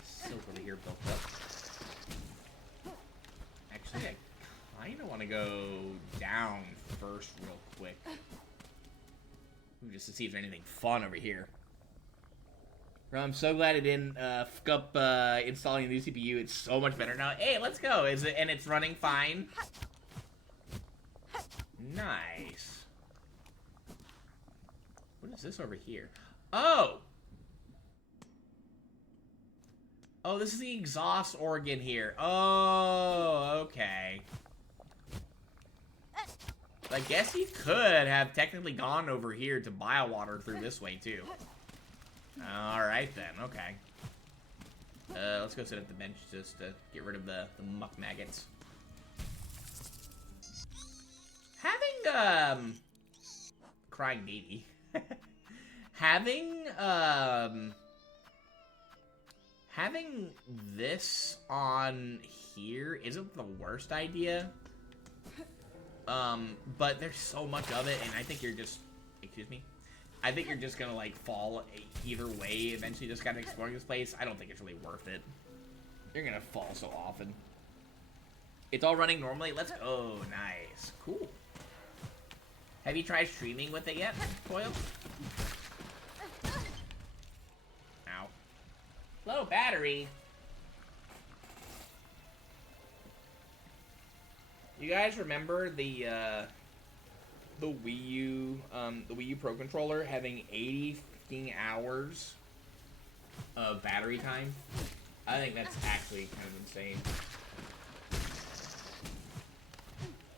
silk over here built up. Actually, I kind of want to go down first real quick. Ooh, just to see if there's anything fun over here. I'm so glad it didn't fuck up installing a new CPU. It's so much better now. Hey, let's go. And it's running fine. Nice. What is this over here? Oh! Oh, this is the exhaust organ here. Oh, okay. I guess he could have technically gone over here to Bilewater through this way, too. Alright then, okay. Let's go sit at the bench just to get rid of the muck maggots. Having, crying baby. Having this on here isn't the worst idea. But there's so much of it, and I think you're just, excuse me? I think you're just gonna, like, fall either way, eventually just kind of exploring this place. I don't think it's really worth it. You're gonna fall so often. It's all running normally. Let's go. Oh, nice. Cool. Have you tried streaming with it yet, Toil? Ow. Low battery. You guys remember the Wii U Pro Controller having 80 fucking hours of battery time? I think that's actually kind of insane.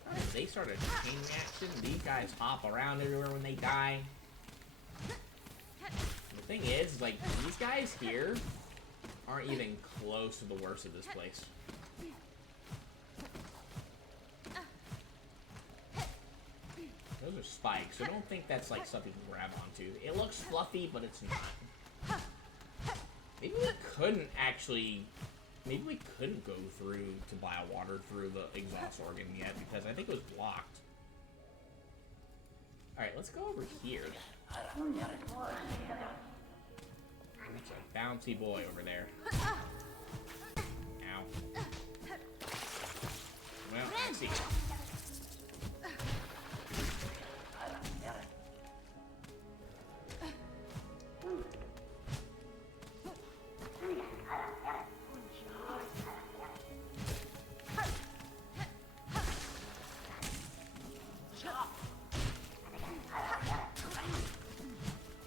Alright, they started chain reaction. These guys hop around everywhere when they die. The thing is, like, these guys here aren't even close to the worst of this place. Those are spikes, so I don't think that's like something you can grab onto. It looks fluffy, but it's not. Maybe we couldn't actually... Maybe we couldn't go through to Bilewater through the exhaust organ yet, because I think it was blocked. Alright, let's go over here. That's a bouncy boy over there. Ow. Well, let's see.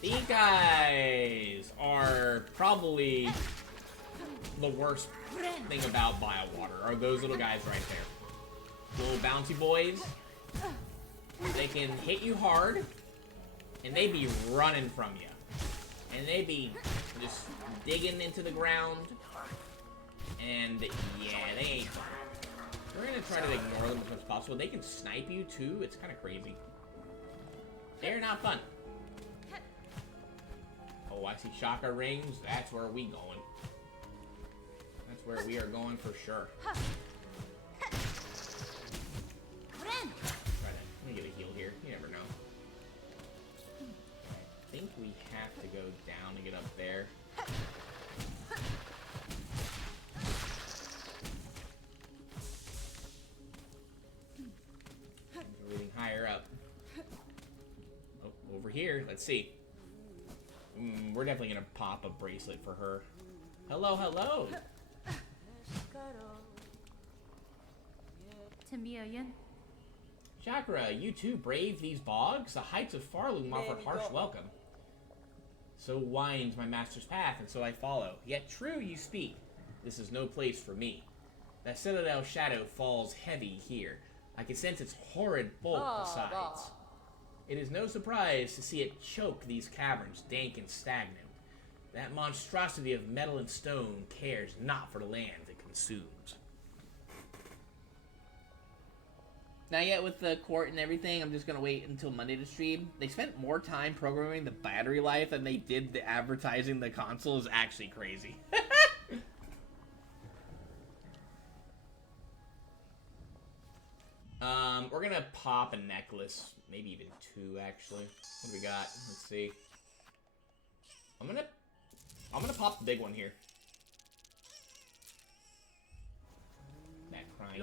These guys are probably the worst thing about Bilewater, are those little guys right there. Little bouncy boys. They can hit you hard, and they be running from you. And they be just digging into the ground. And yeah, they ain't fun. We're gonna try to ignore them as much as possible. They can snipe you too. It's kind of crazy. They're not fun. Oh, I see Shaka rings. That's where we going. That's where we are going for sure. Friend. Let me get a heal here. You never know. I think we have to go down to get up there. Moving higher up. Oh, over here. Let's see. We're definitely gonna pop a bracelet for her. Hello, hello. Chakra, you too brave these bogs? The heights of Farloom offer harsh welcome. So winds my master's path, and so I follow. Yet true you speak. This is no place for me. That citadel shadow falls heavy here. I can sense its horrid bulk besides. It is no surprise to see it choke these caverns, dank and stagnant. That monstrosity of metal and stone cares not for the land it consumes. Now yet with the court and everything, I'm just gonna wait until Monday to stream. They spent more time programming the battery life than they did the advertising the console. Is actually crazy. We're gonna pop a necklace, maybe even two actually. What do we got? Let's see. I'm gonna pop the big one here. That crying bee.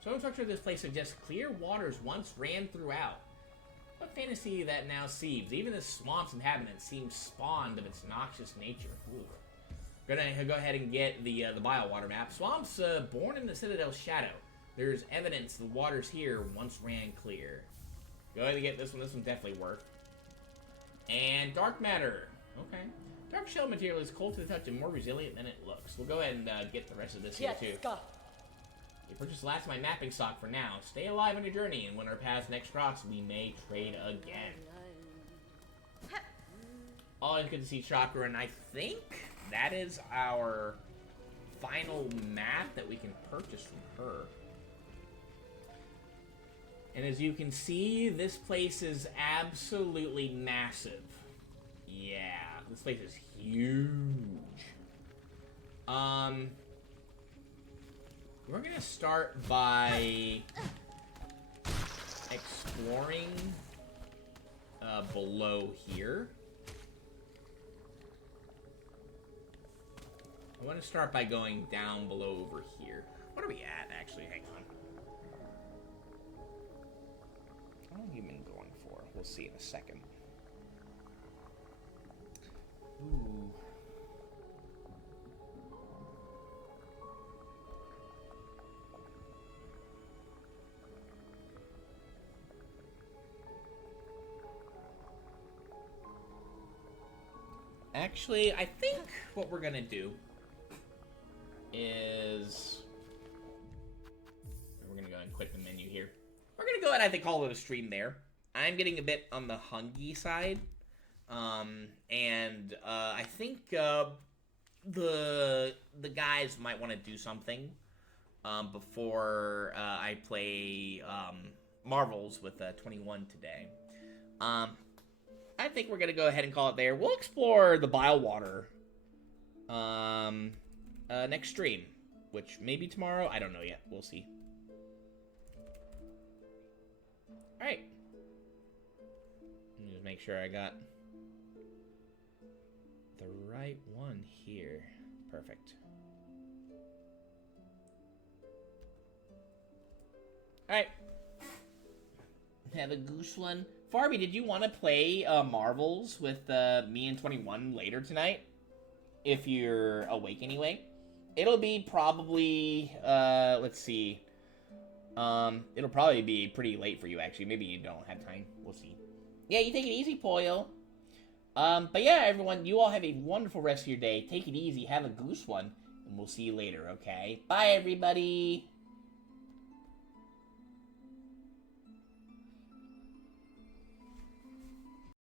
Stone structure of this place suggests clear waters once ran throughout. What fantasy that now seems? Even the swamp's inhabitants seem spawned of its noxious nature. Ooh. Gonna go ahead and get the Bilewater map. Swamps born in the Citadel's shadow. There's evidence the waters here once ran clear. Go ahead and get this one. This one definitely worked. And dark matter. Okay. Dark shell material is cold to the touch and more resilient than it looks. We'll go ahead and get the rest of this here too. You purchase the last of my mapping stock for now. Stay alive on your journey, and when our paths next cross, we may trade again. Always good to see Chakra, and I think that is our final map that we can purchase from her. And as you can see, this place is absolutely massive. Yeah, this place is huge. We're gonna start by exploring below here. I want to start by going down below over here. What are we at, actually? Hang on. How long have you been going for? We'll see in a second. Ooh. Actually, I think what we're gonna do is we're gonna go and quit the menu here. We're gonna go ahead, I think, call it a stream there. I'm getting a bit on the hungry side, and I think the guys might want to do something before I play Marvels with 21 today. I think we're gonna go ahead and call it there. We'll explore the Bilewater next stream, which may be tomorrow. I don't know yet. We'll see. All right. Let me just make sure I got the right one here. Perfect. All right. Have a goose one. Farby, did you want to play Marvels with me and 21 later tonight? If you're awake anyway. It'll be probably, let's see. It'll probably be pretty late for you, actually. Maybe you don't have time. We'll see. Yeah, you take it easy, Poyo. But yeah, everyone, you all have a wonderful rest of your day. Take it easy. Have a goose one. And we'll see you later, okay? Bye, everybody.